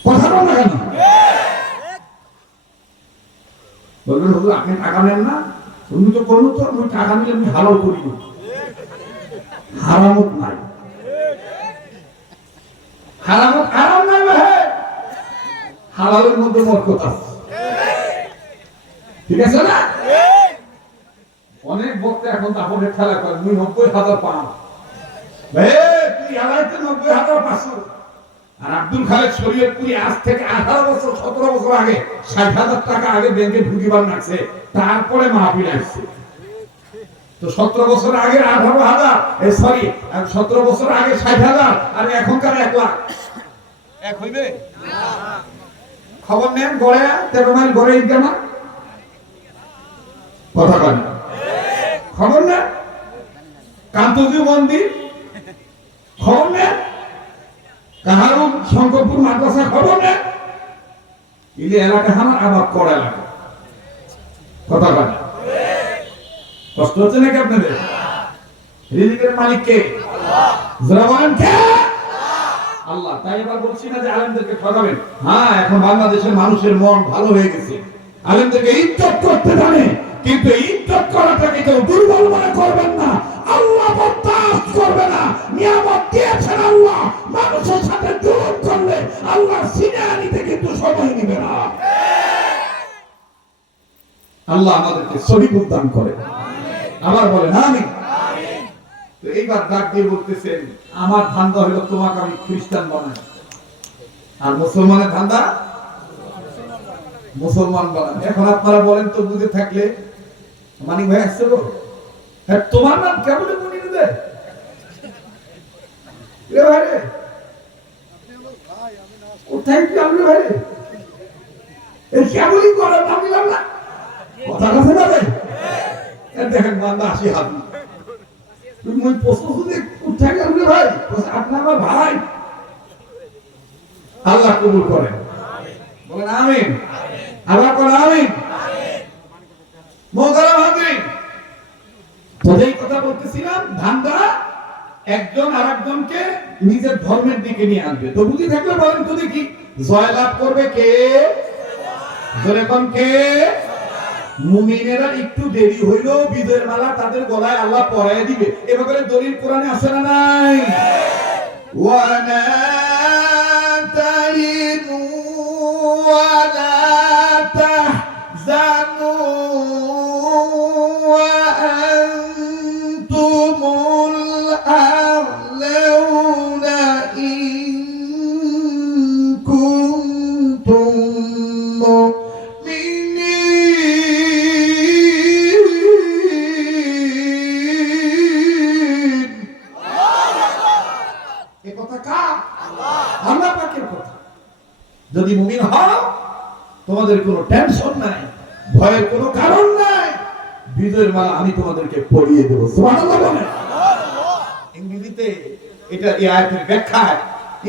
কথা বল না কেন? বলবেন হুজুর আপনি টাকা নেন না, তুমি তো করলো তো, আমি টাকা নিলে আমি হালাল করি, হারামত নাই, হারামত হারাম নাই ভাই, হালালের মধ্যে বরকত আছে, ঠিক আছে না? অনেক বক্তা এখন তাপনের খেলা করে, মুই 90,000 পাও ভাই, তুই আড়াইতে 90,500। আর আব্দুল খালেক শরীয়তপুরি আজ থেকে 18 বছর 17 বছর আগে 60,000 টাকা আগে ব্যাংকে ঢুকিবার লাগছে, তারপরে মাহফিল আসছে। তো 17 বছর আগে 18,000, সরি 17 বছর আগে 60,000, আর এখনকার 1 লাখ এক হইবে না। খবর নেন গড়ে 13 মাইল গড়ে ইনকাম, কথা বলেন খবর নেন কান্তজি মন্দির, খবর নেন কাহারু শঙ্করপুর মাদ্রাসা, খবর নেন ইলে এলাকা আমার আবার কড়া এলাকা, কথা বলেন কষ্ট হচ্ছে নাকি আপনাদের? রিজিকের মালিক কে? যারা বলেন কে? আল্লাহ। তাই এবার বলছি না যে আলেমদেরকে ঠকাবেন, হ্যাঁ এখন বাংলাদেশের মানুষের মন ভালো হয়ে গেছে, আলেমদেরকে ইজ্জত করতে জানে, কিন্তু ইজ্জত করাটাকে কেউ দুর্বল মনে করবেন না। আল্লাহ বরদাস্ত করবে না, নিয়ামত দিয়েছেন আল্লাহ, মানুষের সাথে জুলুম করলে আল্লাহ সিনায়া নিতে কিন্তু সময় নেবে না। আল্লাহ আমাদেরকে সঠিক দান করে, আবার বলেন আমিন। তো এইবার ডাক দিয়ে বলতেছেন আমার ধান্দা হলো তোমাকে আমি খ্রিস্টান বানাই, আর মুসলমানের ধান্দা মুসলমান বানান। এখন আপনারা বলেন তো বুঝে থাকলে, মানিক ভাই আসছে গো, হ্যাঁ তোমার নাম কেমন মনে নিবে রে ভাই রে, কোথায় কি আমি ভাই রে, এই কেমনই করে নাম নিলাম না, কথা কথা যাবে দেখেন বান্দা আসি হাবি, তুমি ওই প্রশ্ন শুনে কোথায় গেলে ভাই, আপনি আমার ভাই, আল্লাহ কবুল করেন, বলেন আমিন, আল্লাহ বলেন আমিন। মোহতারাম হাজিরিন, তো এই কথা বলতেছিলাম, ধান্দা একজন আরেকজনকে নিজের ধর্মের দিকে নিয়ে আনবে। তো বুঝি থাকলে বলেন তো দেখি, জয়লাভ করবে কে? যখন কে? মুমিনেরা একটু দেরি হইলো বিজয়ের মালা তাদের গলায় আল্লাহ পরায় দিবে, এভাবে দলিল কোরআনে আছে না নাই? ওয়ালা তাইনু ওয়ালা তাহজানু ওয়া আনতুমুল আ'লাউনা ইন কুনতুম যদি মুমিন হও তোমাদের কোনো টেনশন নাই, ভয়ের কোনো কারণ নাই, বিজয়ের মালা আমি তোমাদেরকে পরিয়ে দেব। সুবহানাল্লাহ বলেন। ইংরেজিতে এটা এই আয়াতের ব্যাখ্যা,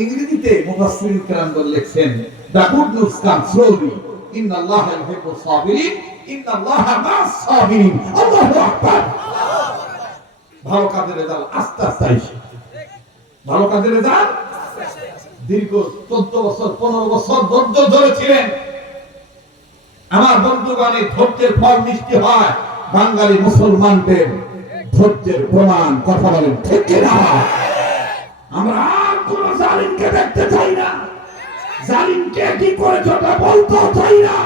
ইংরেজিতে মুফাসসিরিন কেরামগণ লিখছেন, the good news comes slowly, ইন্নাল্লাহা ইউহিব্বুস সাবিরিন, ইন্নাল্লাহা মা'আস সাবিরিন। আল্লাহু আকবার। ভালো কাজের রেজাল্ট আস্তে আস্তে আসে। ভালো কাজের রেজাল্ট দীর্ঘ 14 বছর 15 বছর ধৈর্য ধরেছিলেন। আমার বন্ধুগণ, এই ধৈর্যের ফল মিষ্টি হয়। বাঙালি মুসলমানদের ধৈর্যের প্রমাণ, কথা বলেন ঠিক কিনা? আমরা আর কোন জালিমকে দেখতে চাই না, জালিমকে কি করেছে ওটা বলতে চাই না।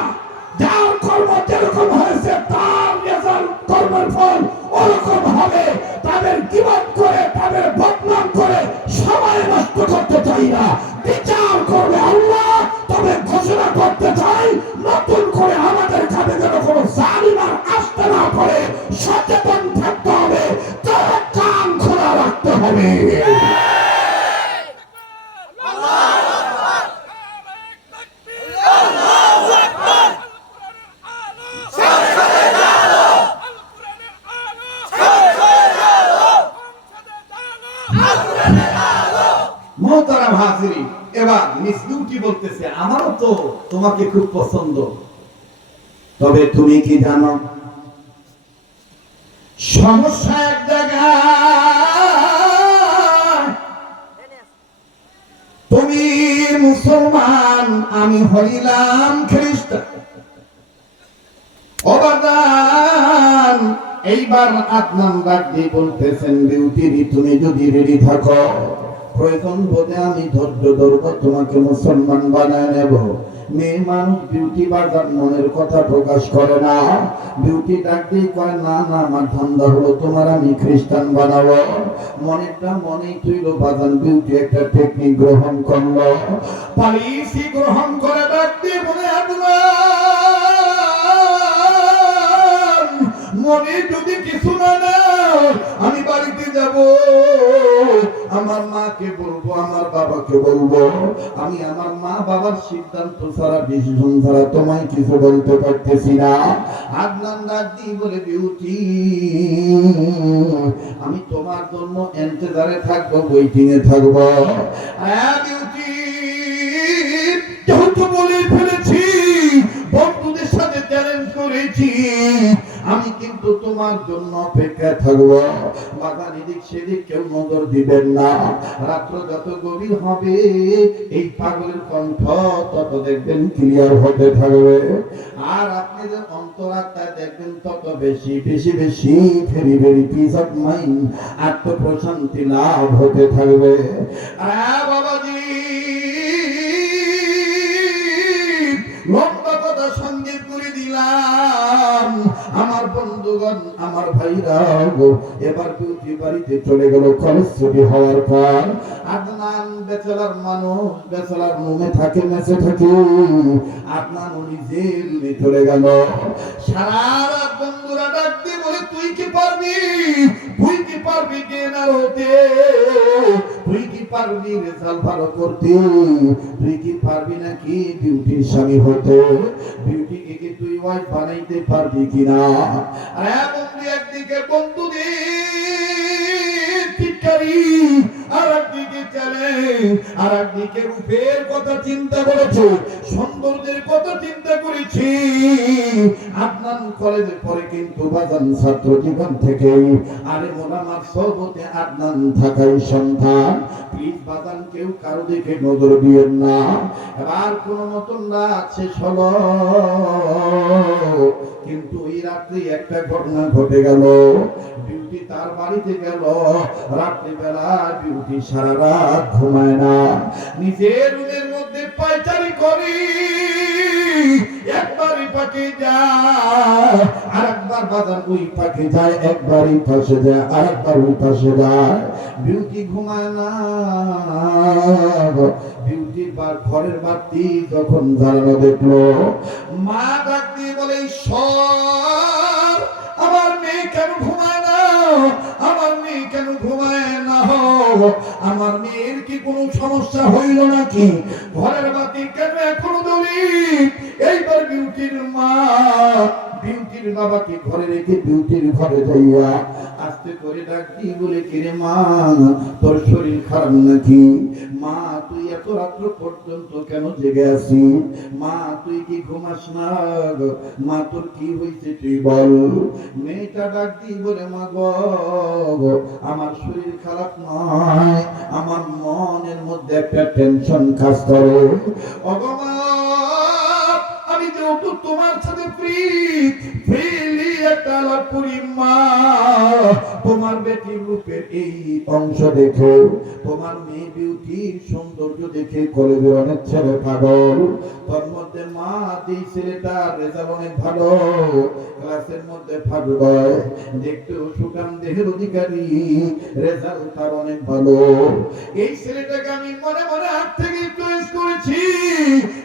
যার কর্ম যেরকম হয়েছে তার রেজাল্ট, কর্মের ফল ওরকম হবে। তাদের গীবত করে, তাদের বদনাম করে সময় নষ্ট করতে চাই না। বিচার করবে আল্লাহ। তবে ঘোষণা করতে চাই, নতুন করে আমাদের কাছে যেন কোনো জালিম আর আসতে না পারে, সচেতন থাকতে হবে, তার কান খোলা রাখতে হবে। মোহতারাম হাজিরিন, এবার মিস বিউটি বলতেছে, আমারও তো তোমাকে খুব পছন্দ, তবে তুমি কি জানো সমস্যা এক জায়গায়, তুমি মুসলমান, আমি হইলাম খ্রিস্টান। অবাদান এইবার আদনান ডাক দিয়ে বলতেছেন, বিউটি তুমি যদি রেডি থাকো, প্রয়োজন বোধে আমি ধৈর্য ধরবো, তোমাকে মুসলমান বানায় নেব। মেয়ে মানুষ বিউটি বাজার মনের কথা প্রকাশ করে না। বিউটি ডাক দিয়ে কয়, না না, আমার ধান্দা হলো তোমার আমি খ্রিস্টান বানাবো। মনেরটা মনেই তুইল বাজান। বিউটি একটা টেকনিক গ্রহণ করলো, পলিসি গ্রহণ করে ডাক দিয়ে বলে, মনে যদি কিছু না নাও, আমি বাড়িতে যাব, আমার মাকে বলবো, আমার বাবাকে বলবো, আমি আমার মা বাবার সিদ্ধান্ত ছাড়া, ডিসিশন ছাড়া তোমায় কিছু বলতে পারতেছি না। আদনান ডাক দিয়ে বলে, বিউটি আমি তোমার জন্য ইন্তজারে থাকবো, ওয়েটিং এ থাকবো। বিউটি যেহেতু বলে ফেলেছি, বন্ধুদের সাথে চ্যালেঞ্জ করেছি, আমি কিন্তু তোমার জন্য অপেক্ষায় থাকবো। বাজার এদিক সেদিক কেউ নজর দিবেন না। রাত্র যত গভীর হবে, এই পাগলের কণ্ঠ তত দেখবেন ক্লিয়ার হতে থাকবে, আর আপনি যে অন্তরাত্মায় দেখবেন তত বেশি বেশি বেশি very very peace of mind, আত্মপ্রশান্তি লাভ হতে থাকবে। বাবাজি, লম্বা কথা সঙ্গে করে দিলাম। আমার বন্ধুগণ, আমার ভাইরা, এবার বিউটি বাড়িতে চলে গেল। কলেজ ছুটি হওয়ার পর আদনান ব্যাচেলার মানুষ, ব্যাচেলার রুমে থাকে, মেসে থাকে। আদনান নিজে রুমে চলে গেল। সারা রাত বন্ধুরা ডাক দিয়ে বলে, তুই কি পারবি, তুই কি পারবি ট্রেনার হতে, তুই কি পারবি রেজাল্ট ভালো করতে, তুই কি পারবি নাকি বিউটির স্বামী হতে, বিউটিকে কি তুই ওয়াইফ বানাইতে পারবি কিনা। আর বন্ধু একদিকে বন্ধুদের টিটকারি, আর একদিকে চলে, আর একদিকে রূপের কথা চিন্তা করেছে, সৌন্দর্যের কথা চিন্তা করেছি। আদনান কলেজে পরে কিন্তু বাজান ছাত্র জীবন থেকে আরে মোলামার সহবতে আদনান থাকাই সন্তান। প্লিজ বাজান, কেউ কারো দিকে নজর দিয়েন না। এবার কোন মতন রাত শেষ হলো, কিন্তু এই রাত্রি একটা ঘটনা ঘটে গেল। বিউটি তার বাড়িতে গেল। রাত্রিবেলা বিউটি সারা রাত ঘুমায় না, নিজের রুমের মধ্যে পায়চারি করি, একবারই পাকে যায়, আর একবার বাজার ওই পাকে যায়, একবারই পাশে যায়, আর একবার ওই পাশে যায়। বিউটি ঘুমায় না। বিউটির ঘরের বাতি যখন জ্বালানো দেখলো, মা ডাক দিয়ে বলে, ঈশ্বর, আমার মেয়ে কেন ঘুমায় না, আমার মেয়ে কেন ঘুমায় না, আমার মেয়ের কি কোনো সমস্যা হইল নাকি, ঘরের বাতি কেন এখনো জ্বলি। এইবার বিউটির মা বিউটির বাবাকে ঘরে রেখে বিউটির ঘরে যাইয়া আস্তে করে ডাক দিয়ে বলে, কিরে মা, তোর শরীর খারাপ নাকি? মা, তুই এত রাত্র পর্যন্ত কেন জেগে আছিস? মা, তুই কি ঘুমাস না? মা, তোর কি হয়েছে তুই বল। মেয়েটা ডাক দিয়ে বলে, মা গো, আমার শরীর খারাপ নয়, আমার মনের মধ্যে একটা টেনশন কাজ করে। অগমা, আমি যেহেতু তোমার সাথে ফ্রিলি একটা আলাপ করি মা, তোমার বেটির রূপের এই অংশ দেখে, তোমার মেয়ে বিউটির সৌন্দর্য দেখে কলেজের অনেক ছেলে পাগল। তোর মধ্যে মা, এই ছেলেটার রেজাল্ট অনেক ভালো, ক্লাসের মধ্যে ফার্স্ট হয়, দেখতেও সুঠাম দেহের অধিকারী, রেজাল্ট তার অনেক ভালো। এই ছেলেটাকে আমি মনে মনে হাত থেকে চয়েস করেছি,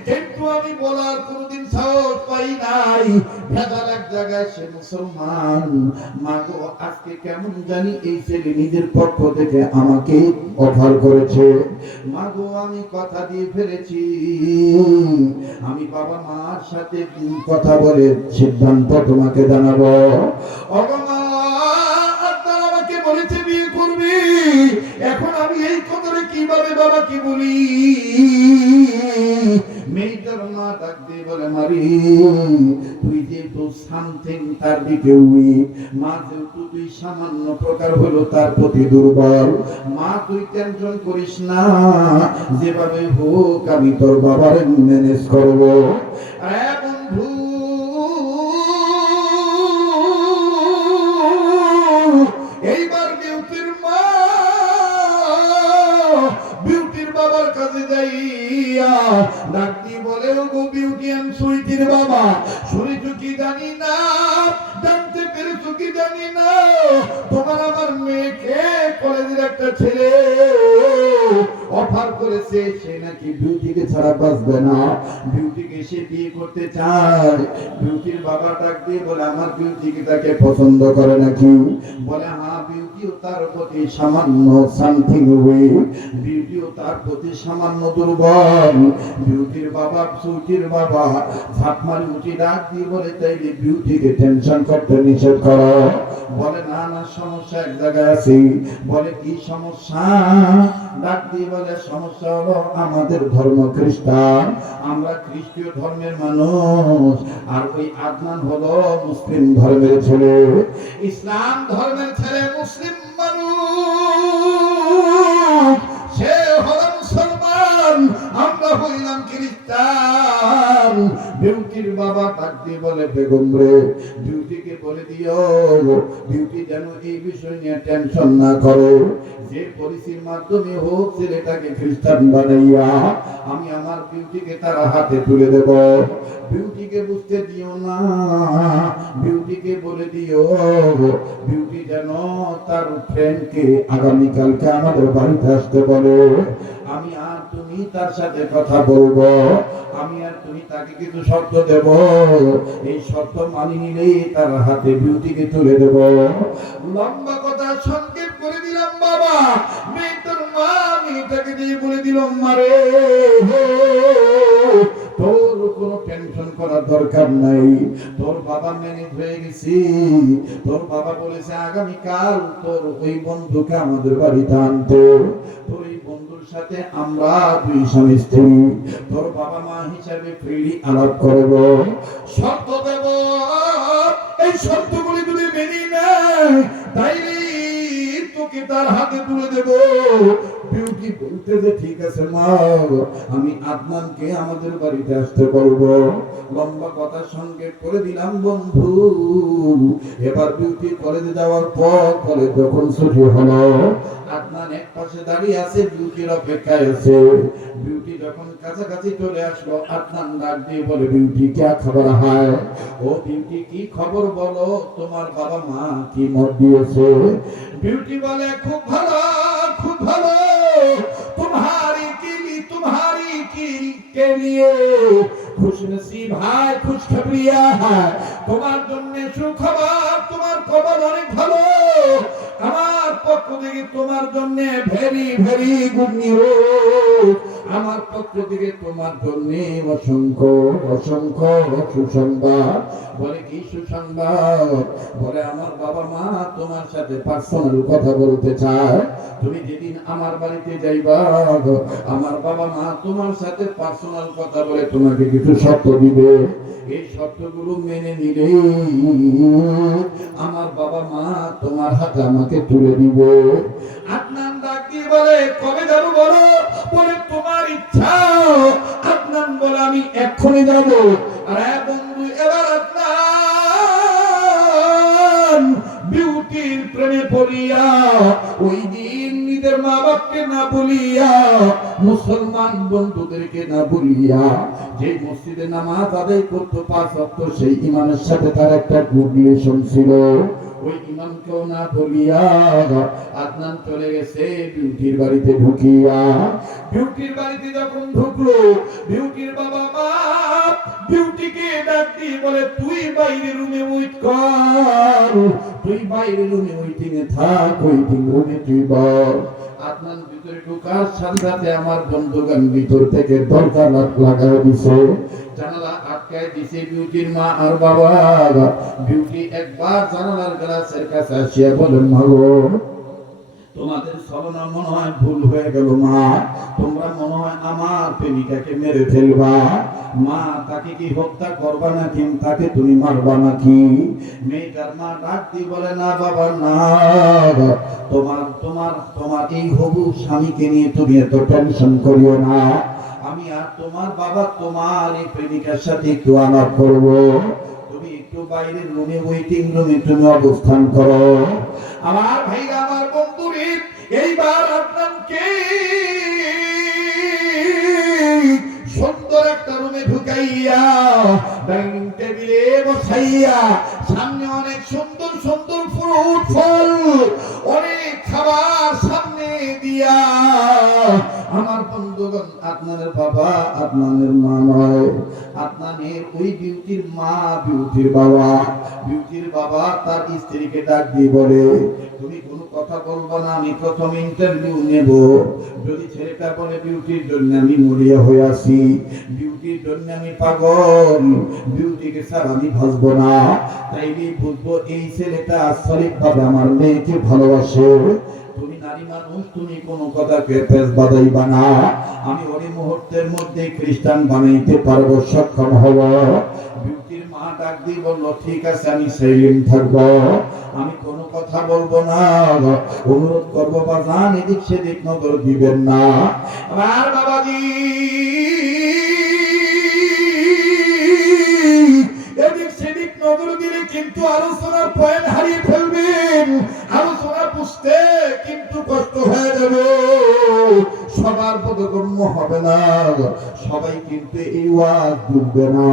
কিন্তু আমি বলার কোনদিন সাহস পাই নাই। ভেজাল এক জায়গায় সে মুসলমান। মাগো, আজকে কেমন জানি এই ছেলে নিজের পক্ষ থেকে আমাকে অফার করেছে। মাগো, আমি কথা দিয়ে ফেলেছি, আমি বাবা মার সাথে কথা বলে সিদ্ধান্ত তোমাকে জানাবো। অগমা, আপনারা আমাকে বলেছে বিয়ে করবি, এখন আমি এই কথাটা কিভাবে বাবাকে বলি? মেয়েটার মা ডাক দিয়ে বলে, মারি, তুই যেহেতু সামথিং তার দিকে মা, যেহেতু তুই সামান্য প্রকার হলো তার প্রতি দুর্বল, মা তুই টেনশন করিস না, যেভাবে হোক আমি তোর বাবার ম্যানেজ করবো। বন্ধু, এইবার বিউটির মা বিউটির বাবার কাছে যাইয়া ডাক দিয়ে বলে, ও গো বিউটি এন্ড সুইটির বাবা, শুনেছো কি জানি না, জানতে পেরেছো কি জানি না, তোমার আমার মেয়েকে কলেজের একটা ছেলে অফার করেছে, সে নাকি বিউটিকে ছাড়া বাঁচবে না, বিউটিকে সে বিয়ে করতে চায়। বিউটির বাবা ডাক দিয়ে বলে, আমার বিউটিকে তাকে পছন্দ করে নাকি? বলে, হ্যাঁ, বিউটিও তার প্রতি সামান্য সামথিং উইক, বিউটিও তার প্রতি সামান্য দুর্বল। বিউটির বাবা, সুইটির বাবা ফাটমারি উঠি ডাক দিয়ে বলে, তাইলে বিউটিকে টেনশন করতে নিষেধ করো। বলে, না না, সমস্যা এক জায়গায় আছে। বলে, কি সমস্যা? ডাক দিয়ে বলে, সমস্যা হলো আমাদের ধর্ম খ্রিস্টান, আমরা খ্রিস্টীয় ধর্মের মানুষ, আর ওই আদনান হলো মুসলিম ধর্মের ছেলে, ইসলাম ধর্মের ছেলে মুসলিম মানুষ, সে হলো মুসলমান, আমরা হইলাম খ্রিস্টান। বিউটির বাবা ডাক দিয়ে বলে, বেগম রে, বিউটিকে বলে দিও, বিউটি যেন এই বিষয় নিয়ে টেনশন না করে, যে পলিসির মাধ্যমে হোক ছেলেটাকে খ্রিস্টান বানাইয়া আমি আমার বিউটিকে তার হাতে তুলে দেব। বিউটিকে বুঝতে দিও না, বিউটিকে বলে দিও, বিউটি যেন তার ফ্রেন্ডকে আগামীকালকে আমাদের বাড়িতে আসতে বলে, আমি আর তুমি তার সাথে কথা বলবো, আমি আর তুমি তাকে কিছু শর্ত দেব, এই শর্ত মানি নিলেই তার হাতে বিউটিকে তুলে দেব। লম্বা কথা সংক্ষেপ করে দিলাম বাবা। মেয়েটার মা মেয়েটাকে দিয়ে বলে দিল, মারে, তোর কোনো টেনশন করার দরকার নাই, তোর বাবা ম্যানেজ হয়ে গেছি, তোর বাবা বলেছে আগামীকাল তোর ওই বন্ধুকে আমাদের বাড়িতে আনতে, তোর এই বন্ধুর সাথে আমরা দুই স্বামী স্ত্রী তোর বাবা মা হিসাবে ফ্রিলি আলাপ করব, শর্ত দেব, এই শর্তগুলি যদি মেনে নেয় তাইলে তোকে তার হাতে তুলে দেব। বিউটি বলতে যে ঠিক আছে মা, আমি আদনানকে আমাদের বাড়িতে আসতে বলবো। লম্বা কথা সংক্ষেপ করে দিলাম বন্ধু। এবার বিউটি কলেজে যাওয়ার পর কলেজ যখন ছুটি হলো, আদনান এক পাশে দাঁড়িয়ে আছে, বিউটির অপেক্ষায় আছে। বিউটি যখন কাছাকাছি চলে আসলো, আদনান ডাক দিয়ে বলে, বিউটি क्या খবর হয়? ও বিউটি, কি খবর বলো, তোমার বাবা মা কি মত দিয়েছে? বিউটি বলে, খুব ভালো, খুব ভালো, तुम्हारी के लिए खुश नसीब है, खुशखबरिया है, তোমার জন্য সুখবর, তোমার খবর অনেক ভালো, আমার পক্ষ থেকে তোমার জন্য ভেরি ভেরি গুড নিউজ। আমার পক্ষ থেকে তোমার জন্য অসংখ্য অসংখ্য সুসংবাদ। বলে কি সুসংবাদ? বলে আমার বাবা মা তোমার সাথে পার্সোনাল কথা বলতে চায়। তুমি যেদিন আমার বাড়িতে যাইবা, আমার বাবা মা তোমার সাথে পার্সোনাল কথা বলে তোমাকে কিছু শর্ত দিবে। এই শর্তগুলো মেনে নিলে আমার বাবা মা তোমার হাতে আমাকে তুলে দিবে। আদনান ডাক দিয়ে বলে কবে যাব বলো? বলে তোমার ইচ্ছা। আদনান বলে আমি এক্ষুনি যাব। আর বন্ধু এবার আদনান বিউটির প্রেমে পড়িয়া ওই দিন নিজের মা বাপকে না বলিয়া, মুসলমান বন্ধুদেরকে না বলিয়া, যে মসজিদে নামাজ আদায় করতো 5 ওয়াক্ত, সেই ইমামের সাথে তার একটা গুড রিলেশন ছিল। ওই ইমামকেও না বলিয়া আদনান চলে গেছে বিউটির বাড়িতে ঢুকিয়া। বিউটির বাড়িতে যখন ঢুকলো, বিউটির বাবা মা বিউটিকে ডাক দিয়ে বলে তুই বাইরে রুমে ওয়েট কর, তুই বাইরে রুমে ওয়েটিং এ থাক, ওয়েটিং রুমে তুই বস। আদনান ভিতরে ঢোকার সাথে সাথে আমার বন্ধুগণ ভিতর থেকে দরজা লাগায় দিছে, জানালা আটকায় দিছে বিউটির মা আর বাবা। বিউটি একবার জানালার গ্লাসের কাছে আসিয়া বলেন মা গো, তোমাদের ছলনা মনে হয় ভুল হয়ে গেল মা, তোমরা মনে হয় আমার প্রেমিকাকে মেরে ফেলবা। মা তাকে কি হত্যা করবা নাকি তাকে তুমি মারবা নাকি? মেয়েটার মা ডাক দিয়ে বলে না বাবা না, তোমার তোমার তোমার এই হবু স্বামীকে নিয়ে তুমি এত টেনশন করিও না। আমি আর তোমার বাবা তোমার এই প্রেমিকার সাথে একটু আলাপ করবো, তুমি একটু বাইরের রুমে ওয়েটিং রুমে তুমি অবস্থান করো। আমার ভাইরা আমার বন্ধুরে এইবার আদনানকে সুন্দর একটা রুমে ঢুকাইয়া ডাইনিং টেবিলে বসাইয়া সামনে অনেক সুন্দর সুন্দর ফ্রুট ফল অনেক খাবার সামনে দিয়া আমার বন্ধুগণ আদনানের বাবা আদনানের মা নয়, আদনানের ওই বিউটির মা বিউটির বাবা, বিউটির বাবা তার স্ত্রীকে ডাক দিয়ে বলে তুমি কোনো কথা বলবা না, আমি প্রথম ইন্টারভিউ নেব। যদি ছেলেটা বলে বিউটির জন্য আমি মরিয়া হয়ে আছি, বিউটির জন্য আমি পাগল, বিউটিকে স্যার আমি ভাসবো না, তাইলে বুঝবো এই ছেলেটা আন্তরিকভাবে আমার মেয়েকে ভালোবাসে। তুমি নারী মানুষ, তুমি কোনো কথাকে পেশ বাঁধাইবা না, আমি ওই মুহূর্তের মধ্যে খ্রিস্টান বানাইতে পারবো, সক্ষম হব। বিউটির মা ডাক দিয়ে বললো ঠিক আছে আমি সাইলেন্ট থাকবো, আমি কোনো কথা বলবো না, অনুরোধ করবো বাজান এদিক সেদিক নজর দিবেন না। আর বাবাজি এদিক সেদিক নজর দিলে কিন্তু আলোচনার পয়েন্ট হারিয়ে ফেলবেন, আলোচনা বুঝতে কিন্তু কষ্ট হয়ে যাবে, সবার বোধগম্য হবে না, সবাই কিন্তু এই ওয়াজ বুঝবে না।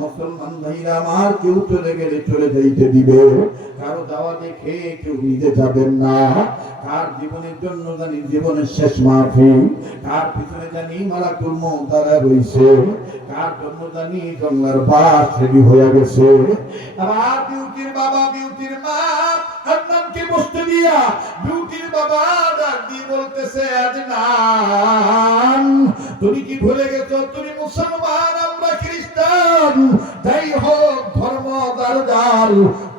মুসলমান ভাইরা আমার কেউ চলে গেলে চলে যাইতে দিবে, কারো যাওয়া দেখে কেউ নিজে যাবেন না। কার জীবনের জন্য জানি জীবনের শেষ মাহফিল, কার পিছনে জানি মালাকুল মউত দাঁড়ায় রইছে, কার জন্য জানি জঙ্গলার বাস রেডি হয়ে গেছে। আবার বিউটির বাবা বিউটির মা আদনানকে বসতে দিয়া বিউটির বাবা ডাক দিয়ে বলতেছে আদনান তুমি কি ভুলে গেছো তুমি মুসলমান, আমরা খ্রিস্টান, যাই হোক ধর্ম যার যার,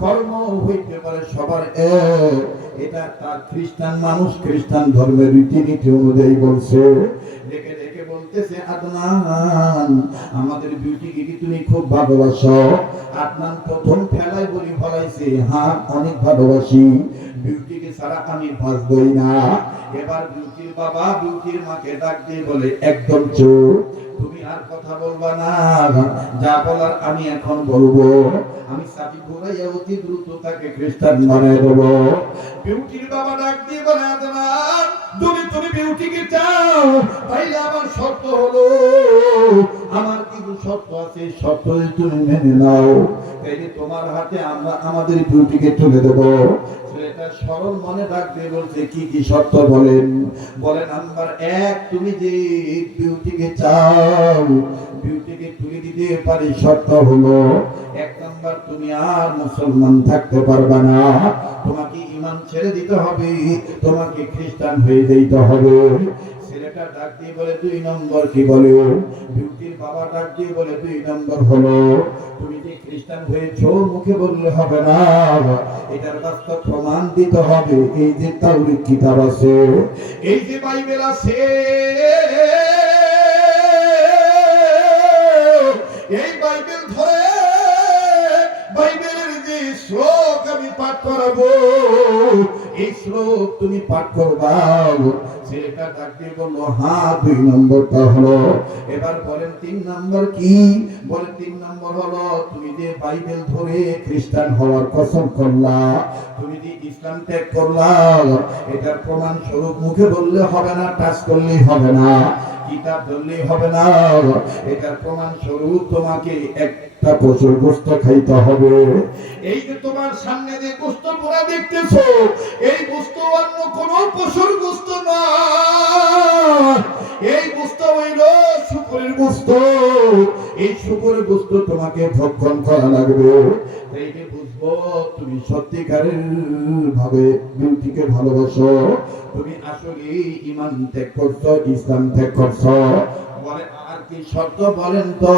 কর্ম হইতে পারে সবার এক, এটা তার খ্রিস্টান মানুষ খ্রিস্টান ধর্মের রীতিনীতি অনুযায়ী বলছে। দেখে দেখে বলতেছে আদনান আমাদের বিউটিকে কি তুমি খুব ভালোবাসো? আদনান প্রথম ফেলায় বলি ফলাইছে হ্যাঁ অনেক ভালোবাসি, বিউটিকে ছাড়া আমি বাঁচবই না। এবার বিউটির বাবা বিউটির মাকে ডাক দিয়ে বলে একদম চুপ, তুমি আর কথা বলবা না, যা বলার আমি এখন বলবো, আমি সাথী ঘুরাইয়া অতি দ্রুত তাকে খ্রিস্টান বানাই দেবো। বিউটির বাবা ডাক দিয়ে বলে আদনান যদি তুমি বিউটিকে চাও তাইলে আমার শর্ত হলো, আমার কিছু শর্ত আছে, শর্ত তুমি মেনে নাও, তাইলে তোমার হাতে আমরা আমাদের বিউটিকে তুলে দেবো। ছেলেটা সরল মনে ডাক দিয়ে বলছে কি কি শর্ত বলেন? বলে নাম্বার 1 তুমি যে বিউটিকে চাও বিউটিকে তুলে দিতে পারি, শর্ত হলো 1 নাম্বার তুমি আর মুসলমান থাকতে পারবে না, তোমাকে ঈমান ছেড়ে দিতে হবে, তোমাকে খ্রিস্টান হয়ে যেতে হবে। ছেলেটা ছেলেটা ডাক দিয়ে বলে 2 নম্বর কি বলে? বিউটির বাবা ডাক দিয়ে বলে 2 নম্বর হলো তুমি যে খ্রিস্টান হয়েছো মুখে বললে হবে না, এটার বাস্তব প্রমাণ দিতে হবে। এই যে তাওরীত কিতাব আছে, এই যে বাইবেল আছে, এই বাইবেল ধরে বাইবেলের যে শ্লোক আমি পাঠ করাবো, এই শ্লোক তুমি পাঠ করবা। ছেলেটা ডাক দিয়ে বললো হ্যাঁ 2 নম্বরটা হলো। এবার বলেন 3 নম্বর কি? বলে 3 নম্বর হলো তুমি যে বাইবেল ধরে খ্রিস্টান হওয়ার কসম করলা, তুমি যে ইসলাম ত্যাগ করলা, এটার প্রমাণ স্বরূপ মুখে বললে হবে না, টাচ করলেই হবে না, কিতাব ধরলেই হবে না, এটার প্রমাণ স্বরূপ তোমাকে একটা পশুর গোশত খাইতে হবে। এই যে তোমার সামনে যে গোশত পোড়া দেখতেছো, এই গোশত অন্য কোন পশুর গোশত না, এই গোশত হইল শূকরের গোশত। এই শূকরের গোশত তোমাকে ভক্ষণ করা লাগবে। এই যে বুঝবো তুমি সত্যিকারের ভাবে বিউটিকে ভালোবাসো, তুমি আসলে ঈমান ত্যাগ করছো, ইসলাম ত্যাগ করছো। বলে আর কি শর্ত বলেন তো?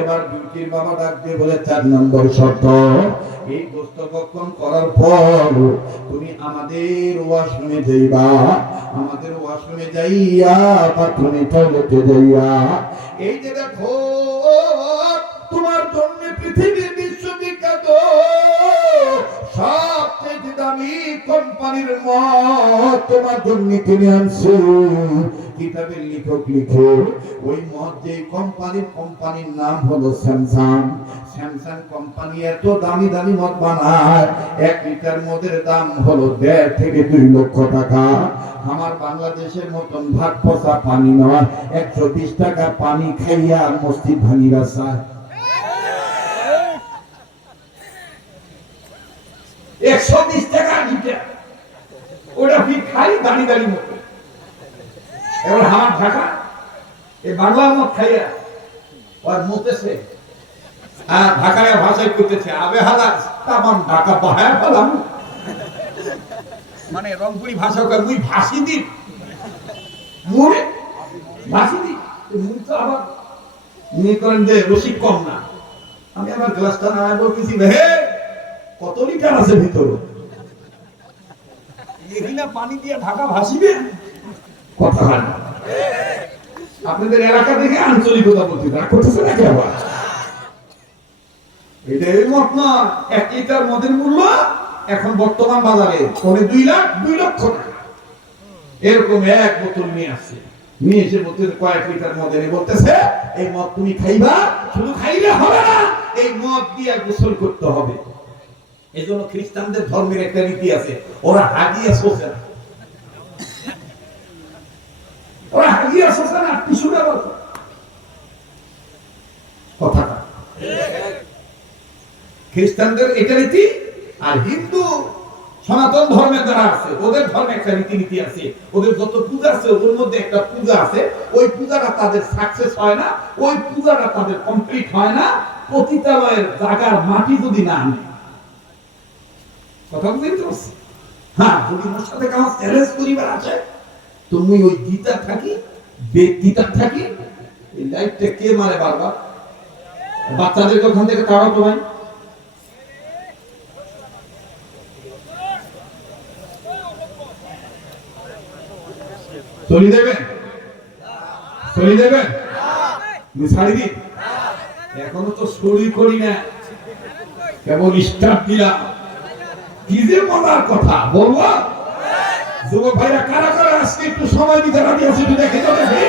এবার বিউটির বাবা ডাক দিয়ে বলে 4 নম্বর শর্ত, এই গোশত ভক্ষণ করার পর তুমি আমাদের ওয়াশরুমে যাইবা, আমাদের ওয়াশরুমে যাইয়া বাথরুমে টয়লেটে যাইয়া, এই যে দেখো তোমার জন্য পৃথিবীর বিশ্ববিখ্যাত সবচেয়ে দামি কোম্পানির মদ তোমার জন্য কিনে আনছে। কিতাবের লেখক লিখে ওই মদ যে কোম্পানির নাম হলো স্যামসাং। স্যামসাং কোম্পানি এত দামি দামি মদ বানায়, 1 লিটার মদের দাম হলো 1.5 থেকে 2 লক্ষ টাকা। আমার বাংলাদেশের মতন ভাত পচা পানি নয়, 120 টাকা পানি খাইয়া মসজিদ ভাঙিরা চায়। 120 টাকা লিটার, ওটা কি খাই দাঁড়ি দাঁড়ি মতো। এবার আমার ঢাকা এই বাংলার মত খাইয়া ওর মতেছে আর ঢাকায় ভাষায় করতেছে আবে হালা তামাম ঢাকা বাহায় ফেলাম, মানে রংপুরি ভাষা কয় মুই ভাসি দি, মুই ভাসি দি, মুই তো আবার মনে করেন যে রসিক কম না। আমি আমার গ্লাসটা নামায় বলতেছি হে কত লিটার আছে ভিতরে, এগুলা পানি দিয়ে ঢাকা ভাসিবে কথা হয় না। আপনাদের এলাকা থেকে আঞ্চলিকতা বলতে রাগ করতেছে নাকি? আবার এটা এই মত না। 1 লিটার মদের মূল্য এখন বর্তমান বাজারে 2 লক্ষ টাকা। এরকম এক বোতল নিয়ে আসছে, নিয়ে এসে বলতে কয়েক লিটার মদ এনে বলতেছে এই মদ তুমি খাইবা, শুধু খাইলে হবে না, এই মদ দিয়ে গোসল করতে হবে। এই জন্য খ্রিস্টানদের ধর্মের একটা রীতি আছে, ওরা হাগিয়া শোষে না, ওরা হাগিয়া শোষে না, টিস্যু ব্যবহার করে। কথাটা খ্রিস্টানদের এটা রীতি। আর হিন্দু সনাতন ধর্মের যারা আছে ওদের ধর্মে একটা রীতিনীতি আছে, ওদের যত পূজা আছে ওর মধ্যে একটা পূজা আছে, ওই পূজাটা তাদের সাকসেস হয় না, ওই পূজাটা তাদের কমপ্লিট হয় না পতিতালয়ের জায়গার মাটি যদি না আনে। কথা বুঝতে পারছি? হ্যাঁ, যদি ওর সাথে কারো চ্যালেঞ্জ করিবার আছে, তুমি ওই গীতা থাকি গীতা থাকি এই লাইটটা কে মারে বারবার? বাচ্চাদেরকে ওখান থেকে তাড়াও তো ভাই। চলি দেবেন? চলি দেবেন? ছাড়ি দিন। এখনো তো সরি করি না, কেবল স্টার্ট দিলাম। কি যে মজার কথা বলবো। যুবক ভাইরা কারা কারা আজকে একটু সময় দিতে রাজি আছে একটু দেখে তো দেখি।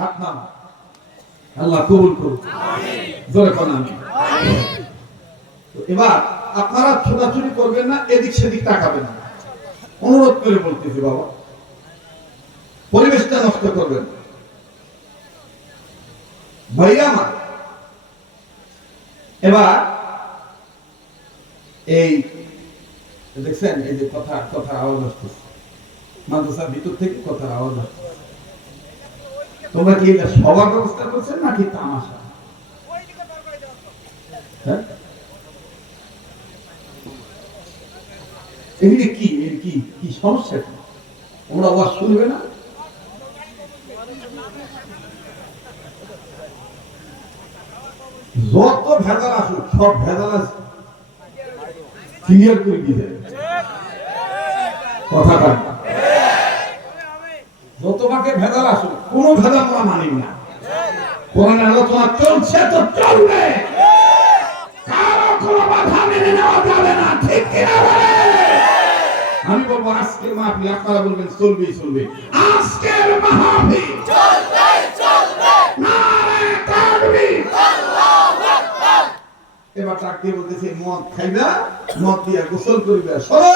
হাত নাম আল্লাহ কবুল করুন, জোরে কোন আমিন। এবার আপনারা ছোটাছুটি করবেন না, এদিক সেদিক তাকাবেন না, অনুরোধ করে বলতেছি বাবা, পরিবেশটা নষ্ট করবেন ভাইয়া আমার। এবার এই দেখছেন এই যে কথা আওয়াজ আসতেছে মাদ্রাসার ভিতর থেকে কথার আওয়াজ আসতেছে। তোমরা কি এটা সবার ব্যবস্থা করছেন নাকি তামাশা? হ্যাঁ, এদিকে কি এর কি কি সমস্যা কি? ওরা ওয়াজ শুনবে না? যত ভেজাল আসুক সব ভেজাল ক্লিয়ার করে দিয়ে দেবে। কথা বলেন, যত ভাগে ভেজাল আসুক কোনো ভেজাল আমরা মানি না। কোরআন আলোচনা চলছে তো চলবে, কারো কোনো বাধা মেনে নেওয়া যাবে না, ঠিক কিনা বলেন? আমি বলবো আজকের মাহফিল, আপনারা বলবেন চলবে চলবে, আজকের মাহফিল চলবে চলবে, নারে তাকবীর, আল্লাহু আকবার। এবার ডাকতে বলতেছে মদ খাইবা, মদ দিয়ে গোসল করিবা। শোনো,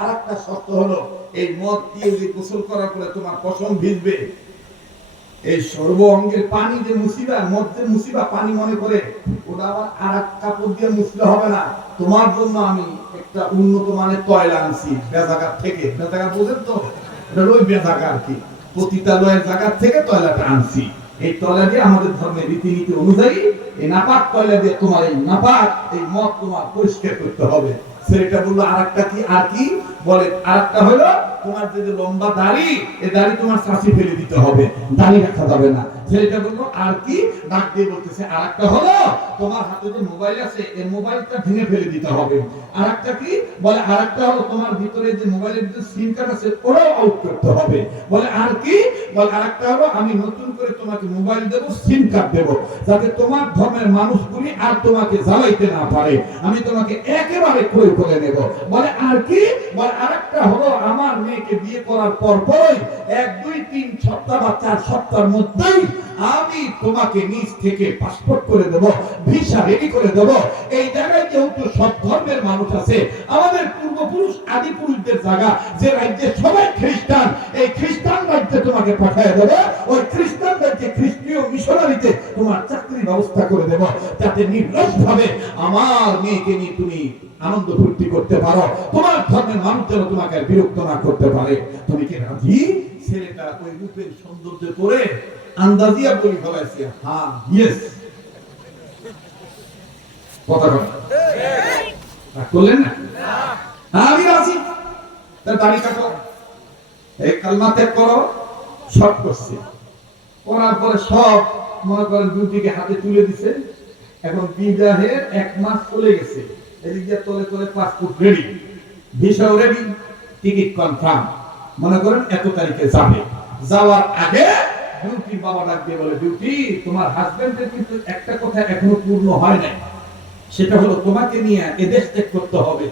আরেকটা শর্ত হলো এই মদ দিয়ে যে গোসল করার পরে তোমার পশম ভিজবে, এই সর্ব অঙ্গের পানি যে মুছিবা, মদ যে মুছিবা পানি মনে করে, ওটা আবার আরেক কাপড় দিয়ে মুছলে হবে না। তোমার জন্য আমি একটা উন্নত মানের তয়লা আনছি বেজাগার থেকে। বেজাগার বোঝেন তো? এটা ওই বেজাগার কি পতিতালয়ের জায়গা থেকে তয়লাটা আনছি। এই তয়লা দিয়ে আমাদের ধর্মের রীতিনীতি অনুযায়ী এই নাপাক তয়লা দিয়ে তোমার এই নাপাক এই মদ তোমার পরিষ্কার করতে হবে। ছেলেটা বললো আরেকটা কি? আর কি বলে? আরেকটা হলো তোমার যে লম্বা দাড়ি, এই দাড়ি তোমার চাষি ফেলে দিতে হবে, দাড়ি রাখা যাবে না। ছেলেটা বললো আর কি? ডাক দিয়ে বলতেছে আরেকটা হলো তোমার হাতে যে মোবাইল আছে এই মোবাইলটা ভেঙে ফেলে দিতে হবে। আরেকটা কি বলে? আরেকটা হলো তোমার ভিতরে যে মোবাইলের ভিতরে সিম কার্ড আছে ওটাও আউট করতে হবে। বলে আর কি? বলে আরেকটা হলো আমি নতুন করে তোমাকে মোবাইল দেব, সিম কার্ড দেব, যাতে তোমার ধর্মের মানুষগুলি আর তোমাকে জ্বালাইতে না পারে, আমি তোমাকে একেবারে ক্রয় করে নেব। বলে আর কি? বলে আরেকটা হলো আমার মেয়েকে বিয়ে করার পরপরই 1 2 3 সপ্তাহ বা 4 সপ্তাহের মধ্যেই আমি তোমাকে নিজ থেকে পাসপোর্ট করে দেব, ভিসা রেডি করে দেব। এই জায়গায় যেহেতু সব ধর্মের মানুষ আছে, আমাদের পূর্বপুরুষ আদি পুরুষদের জায়গা যে রাজ্যে সবাই খ্রিস্টান, এই খ্রিস্টান রাজ্যে তোমাকে পাঠিয়ে দেব। ওই খ্রিস্টান রাজ্যে খ্রিস্টীয় মিশনারিতে তোমার চাকরির ব্যবস্থা করে দেব, যাতে নির্লজ্জভাবে আমার মেয়েকে নিয়ে তুমি আনন্দ ফুর্তি করতে পারো, তোমার ধর্মের মানুষ যেন তোমাকে বিরক্ত না করতে পারে। তুমি কি রাজি? ছেলেটা ওই রূপের সৌন্দর্য করে আন্দাজিয়া বলি ফেলাইছে হ্যাঁ ইয়েস। কথা বলেন না? আমি রাজি। তার দাড়ি কাটো, এই কালমা ত্যাগ করো, সব করছে। করার পরে সব মনে করেন ডিউটিকে হাতে তুলে দিছে। এখন বিবাহের 1 মাস চলে গেছে, এদিকে তলে তলে পাসপোর্ট রেডি, ভিসাও রেডি, টিকিট কনফার্ম। মনে করেন এত তারিখে যাবে। যাওয়ার আগে ডিউটির বাবা ডাক দিয়ে বলে ডিউটি তোমার হাজবেন্ডের কিন্তু একটা কথা এখনো পূর্ণ হয় নাই, সেটা হলো তোমাকে নিয়ে এদেশ ত্যাগ করতে হবে,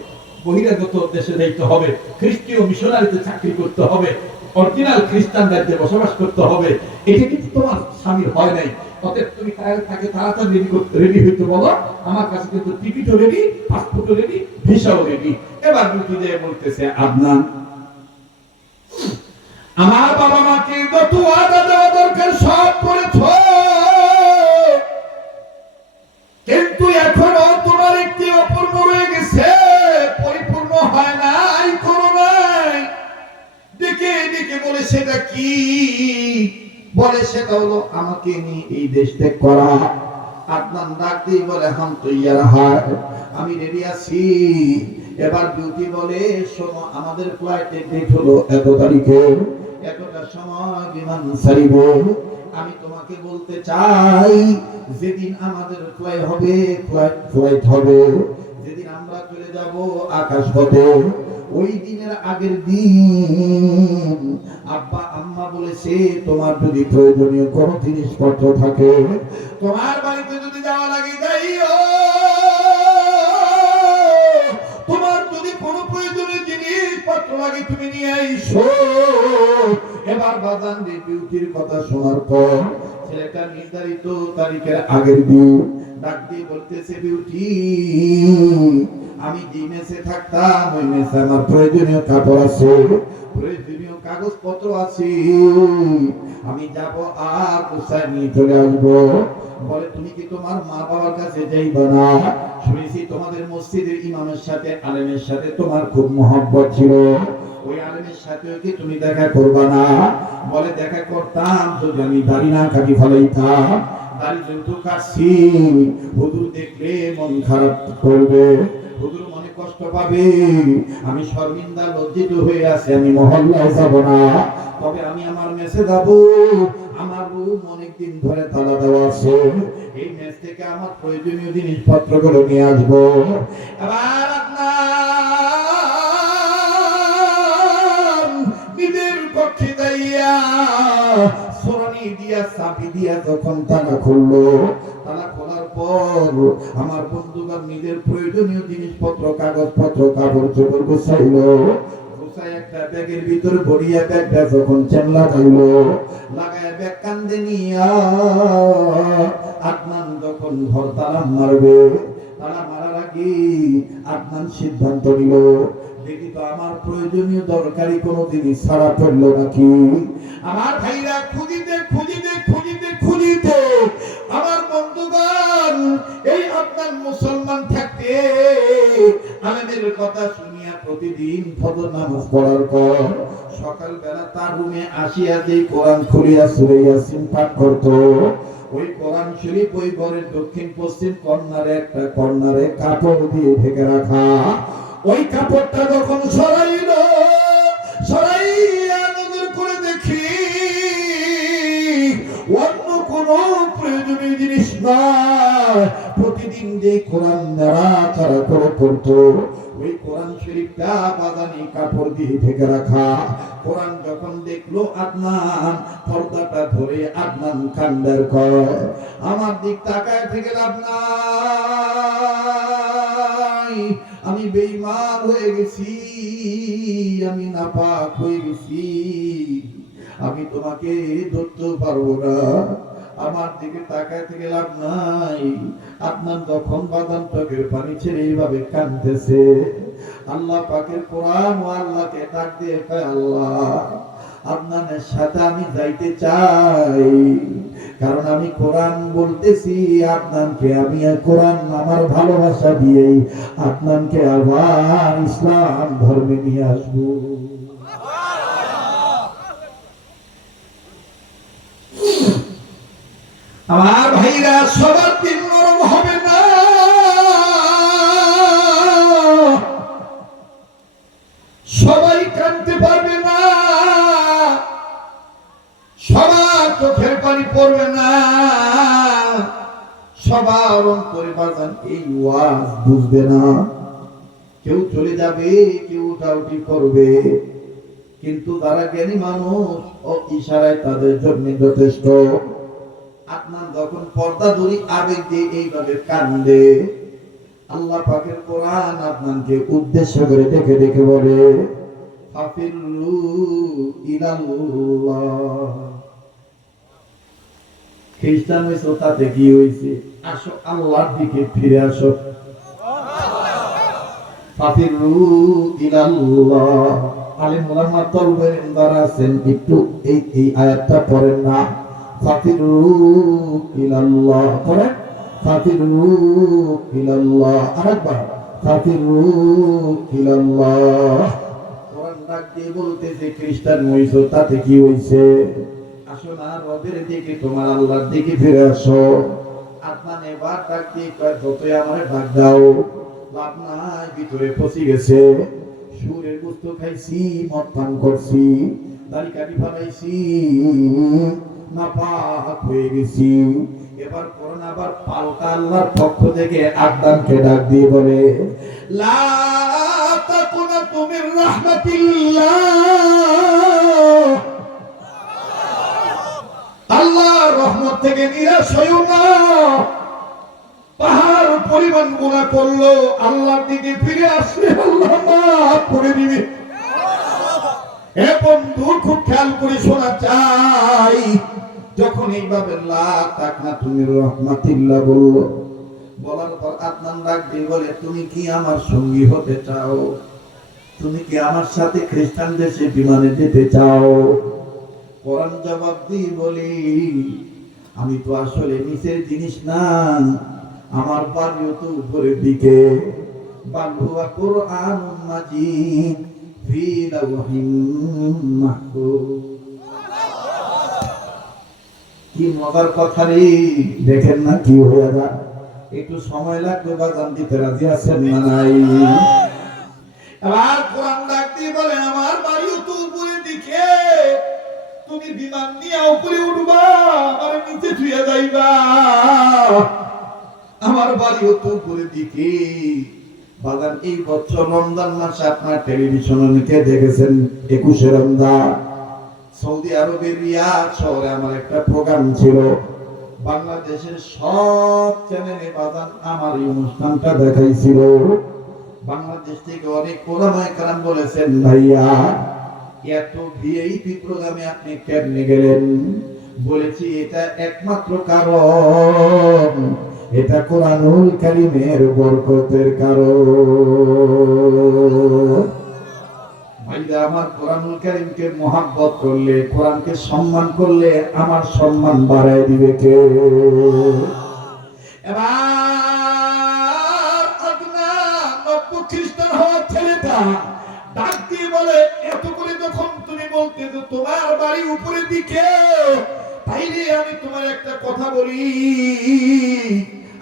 বহিরাগত দেশে যাইতে হবে, খ্রিস্টীয় মিশনারিতে চাকরি করতে হবে, অরিজিনাল খ্রিস্টান রাজ্যে বসবাস করতে হবে। এটা কিন্তু তোমার স্বামীর হয় নাই। অতএব তুমি তাকে তাড়াতাড়ি রেডি হইতে বলো, আমার কাছে কিন্তু টিকিটও রেডি, পাসপোর্টও রেডি, ভিসাও রেডি। এবার ডিউটি দিয়ে বলতেছে আদনান, আমার বাবা মাকে যত ওয়াদা দেওয়া দরকার সব করেছো, কিন্তু এখনো তোমার একটি অপূর্ণ রয়ে গেছে, পরিপূর্ণ হয় নাই, করো নাই। ডেকে ডেকে বলে সেটা কি? বলে সেটা হলো আমাকে নিয়ে এই দেশ ত্যাগ করা। আদনান ডাক দিয়ে বলে হাম তৈয়ার হয়, আমি রেডি আছি। এবার ডিউটি বলে শোনো আমাদের ফ্লাইটের ডেট হলো এত তারিখে, এতটা সময় বিমান ছাড়িব। আমি তোমাকে বলতে চাই যেদিন আমাদের ফ্লাইট হবে, যেদিন আমরা চলে যাব আকাশ পথে, ওই দিনের আগের দিন আব্বা আম্মা বলেছে তোমার যদি প্রয়োজনীয় কোনো জিনিসপত্র থাকে, তোমার বাড়িতে যদি যাওয়া লাগে যাইও, তোমার যদি কোনো প্রয়োজনীয় জিনিসপত্র লাগে তুমি নিয়ে আইসো। এবার বাজান ডিউটির কথা শোনার পর ছেলেটা নির্ধারিত তারিখের আগের দিন ডাক দিয়ে বলতেছে ডিউটি আমি যে মেসে থাকতাম ওই মেসে আমার প্রয়োজনীয় কাপড় আছে, প্রয়োজনীয় কাগজপত্র আছে, আমি যাব আর কোথায় নিয়ে চলে আসবো। বলে তুমি কি তোমার মা বাবার কাছে যাইবা না? শুনেছি তোমাদের মসজিদের ইমামের সাথে আলেমের সাথে তোমার খুব মহব্বত ছিল, ওই আলেমের সাথে কি তুমি দেখা করবা না? বলে দেখা করতাম যদি আমি দাড়ি না কাটি ফেলাইতাম, দাড়ি যেহেতু কাটছি হুজুর দেখলে মন খারাপ করবে, হুজুর মনে কষ্ট পাবে, আমি শর্মিন্দা লজ্জিত হয়ে আছি, আমি মহল্লায় যাব না, তবে আমি আমার মেসে যাব। আমার রুম অনেকদিন ধরে তালা দেওয়া আছে, এই মেস থেকে আমার প্রয়োজনীয় জিনিসপত্রগুলো নিয়ে আসবো। এবার আপনার নিজের কক্ষে যাইয়া সরণি দিয়া চাবি দিয়া যখন তালা খুললো, তালা খোলার পর আমার বন্ধুগণ নিজের প্রয়োজনীয় জিনিসপত্র, কাগজপত্র, কাপড় চোপড় গুছাইলো। একটা ব্যাগের ভিতর ভরিয়া ব্যাগটা যখন চেন লাগাইলো, লাগায় ব্যাগ কান্দে নিয়া আদনান যখন ঘর তালা মারবে, তালা মারার আগে আদনান সিদ্ধান্ত নিল, দেখি তো আমার প্রয়োজনীয় দরকারি কোনো জিনিস ছাড়া পড়লো নাকি। আমার ভাইরা খুঁজিতে খুঁজিতে খুঁজিতে খুঁজিতে আমার বন্ধুগণ এই আপনার মুসলমান থাকতে আলেমের কথা শুনিয়া প্রতিদিন ফজর নামাজ পড়ার পর সকালবেলা তার রুমে আসিয়া যে কোরআন খুলিয়া সূরা ইয়াসিন পাঠ করত, ওই কোরআন শরীফ ওই ঘরের দক্ষিণ পশ্চিম কর্নারে একটা কর্নারে কাপড় দিয়ে ঢেকে রাখা। ওই কাপড়টা যখন সরাইল, সরাইয়া নজর করে দেখি অন্য কোন প্রয়োজনীয় জিনিস না। প্রতিদিন যে কোরআন নাড়াচাড়া করে পড়তো, ওই কোরআন শরীফটা বাদানি কাপড় দিয়ে ঢেকে রাখা। কোরআন যখন দেখলো আদনান, পর্দাটা ধরে আদনান কান্দার কয়, আমার দিক তাকায় থেকে লাভ নাই, আমি বেঈমান হয়ে গেছি, আমি নাপাক হয়ে গেছি, আমি তোমাকে ধরতে পারবো না, আমার দিকে তাকায় থেকে লাভ নাই। আপনার যখন বাদাম চোখের পানি ছেড়ে এইভাবে কাঁদতেছে, আল্লাহ পাকের কোরআন ও আল্লাহকে ডাক দিয়ে কয়, আল্লাহ আপনার সাথে আমি যাইতে চাই, কারণ আমি কোরআন বলতেছি আপনাকে, আমি কোরআন আমার ভালোবাসা দিয়েই আপনাকে আবার ইসলাম ধর্মে নিয়ে আসবো। আমার ভাইরা সবার দিন নরম হবে না, সবাই কাঁদতে পারবে না, সবার চোখের পানি পড়বে না, সবার অন্তরে বাজান এই ওয়াজ বুঝবে না। কেউ চলে যাবে, কেউ উঠাউঠি করবে, কিন্তু যারা জ্ঞানী মানুষ ও ইশারায় তাদের জন্য যথেষ্ট। আপনার যখন পর্দা ধরি আবেগ দিয়ে এইভাবে কান্দে, আল্লাহ পাকের কোরআন আপনাকে উদ্দেশ্য করে দেখে দেখে বলে, ফাফিরু ইলাল্লাহ। খ্রিস্টান হইছো তাতে কি হইছে, আসো আল্লাহর দিকে ফিরে আসো। ফাফিরু ইলাল্লাহ। আলিম ওলামা তলবের যারা আছেন একটু এই আয়াতটা পড়েন না, ফাফিরু ইলাল্লাহ পড়েন, ফাফিরু ইলাল্লাহ, আরেকবার ফাফিরু ইলাল্লাহ। কোরআন ডাক দিয়ে বলতেছে, খ্রিস্টান হইছো তাতে কি হইছে, আসো না রবের দিকে, তোমার আল্লাহর দিকে ফিরে আসো। আপনার এবার ডাক দিয়ে কয়, যতই আমারে ডাক দাও লাভ নাই, ভিতরে পচে গেছে, সুরের গোস্ত খাইছি, মদ পান করছি, দাড়ি কাটি ফেলাইছি, নাপাক হয়ে গেছি। এবার কোরআন আবার পাল্টা আল্লাহর পক্ষ থেকে আদনানকে ডাক দিয়ে বলে, লা তাকুনাতু মির রাহমাতিল্লাহ, আল্লাহর রহমত থেকে নিরাশ হইও না। পাহাড় পরিমাণ গুনাহ করলো, আল্লাহর দিকে ফিরে আসলে আল্লাহ মাফ করে দিবে। এ বন্ধু খুব খেয়াল করে শোনা চাই, যখন এইভাবে লা তাকনাতু মির রাহমাতিল্লাহ বললো, বলার পর আদনান ডাক দিয়ে বলে, তুমি কি আমার সঙ্গী হতে চাও, তুমি কি আমার সাথে খ্রিস্টান দেশে বিমানে যেতে চাও? কোরআন জবাব দিয়ে বলি, আমি তো আসলে নিচের জিনিস না, আমার বাড়িও তো উপরের দিকে। বাল হুয়া কুরআনুম মাজিদ ফি লাওহিম মাহফুজ। কি মজার কথা রে, দেখেন না কি হয়ে যায়। একটু সময় লাগবে, বাজান দিতে রাজি আছেন না নাই? এবার কোরআন ডাক দিয়ে বলে আমার বাড়িও তো উপরের দিকে, তুমি বিমান নিয়ে উপরে উঠবা আর নিচে ছুঁয়ে যাইবা, আমার বাড়িও তো উপরের দিকে। বাগান এই বছর রমজান মাসে আপনার টেলিভিশনে নিতে দেখেছেন 21শে রমজান সৌদি আরবের রিয়াদ শহরে আমার একটা প্রোগ্রাম ছিল। বাংলাদেশের সব চ্যানেলে বাগান আমার এই অনুষ্ঠানটা দেখাইছিল। বাংলাদেশ থেকে অনেক ওলামায়ে কেরাম বলেছেন ভাইয়া এত ভিআইপি প্রোগ্রামে আপনি কেমনে গেলেন? বলেছি এটা একমাত্র কারণ এটা কোরআনুল কারীমের বরকতের কারণ। ভাইরা আমার কোরআনুল কারীমকে মহব্বত করলে, কোরআনকে সম্মান করলে আমার সম্মান বাড়ায় দিবে কে? এবার আদনান নব্য খ্রিস্টান হওয়ার ছেলেটা ডাক দিয়ে বলে এত করে যখন তুমি বলতে যে তোমার বাড়ি উপরের দিকে, তাইলে আমি তোমার একটা কথা বলি,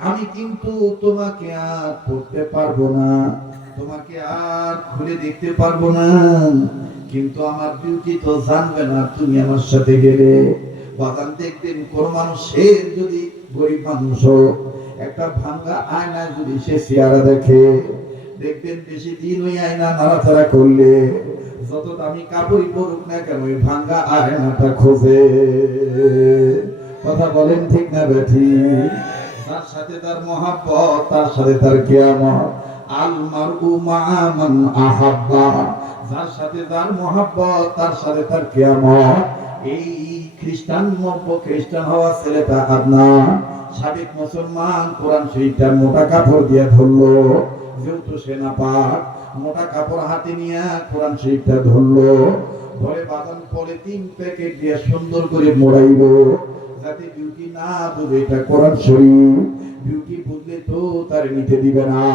আমি কিন্তু তোমাকে আর পড়তে পারবো না, তোমাকে আর খুলে দেখতে পারবো না, কিন্তু আমার বিউটি তো জানবে না তুমি আমার সাথে গেলে। বাগান দেখবেন কোন মানুষের যদি গরিব মানুষ একটা ভাঙ্গা আয়নায় যদি সে চেহারা দেখে, দেখবেন বেশি দিন ওই আয়না নাড়াচাড়া করলে যত দামি কাপড়ই পরুক না কেন ওই ভাঙ্গা আয়নাটা খোঁজে। কথা বলেন ঠিক না বেঠিক? তার সাথে তার মহব্বত, তার সাথে তার কিয়ামত। আল মারউ মা মান আহাব্বা, যার সাথে তার মহব্বত তার সাথে তার কিয়ামত। এই খ্রিস্টান নব্য খ্রিস্টান হওয়া ছেলেটা আদনান সাবেক মুসলমান কোরআন শরীফটা মোটা কাপড় দিয়ে ধরলো, যেহেতু সেনা পাক মোটা কাপড় হাতে নিয়ে কোরআন শরীফটা ধরলো, ধরে বাগান পরে 3 প্যাকেট দিয়ে সুন্দর করে মোড়াইলো যাতে বিউটি না বুঝে এটা কোরআন শরীফ। বিউটি বুঝলে তো তার নিতে দিবে না,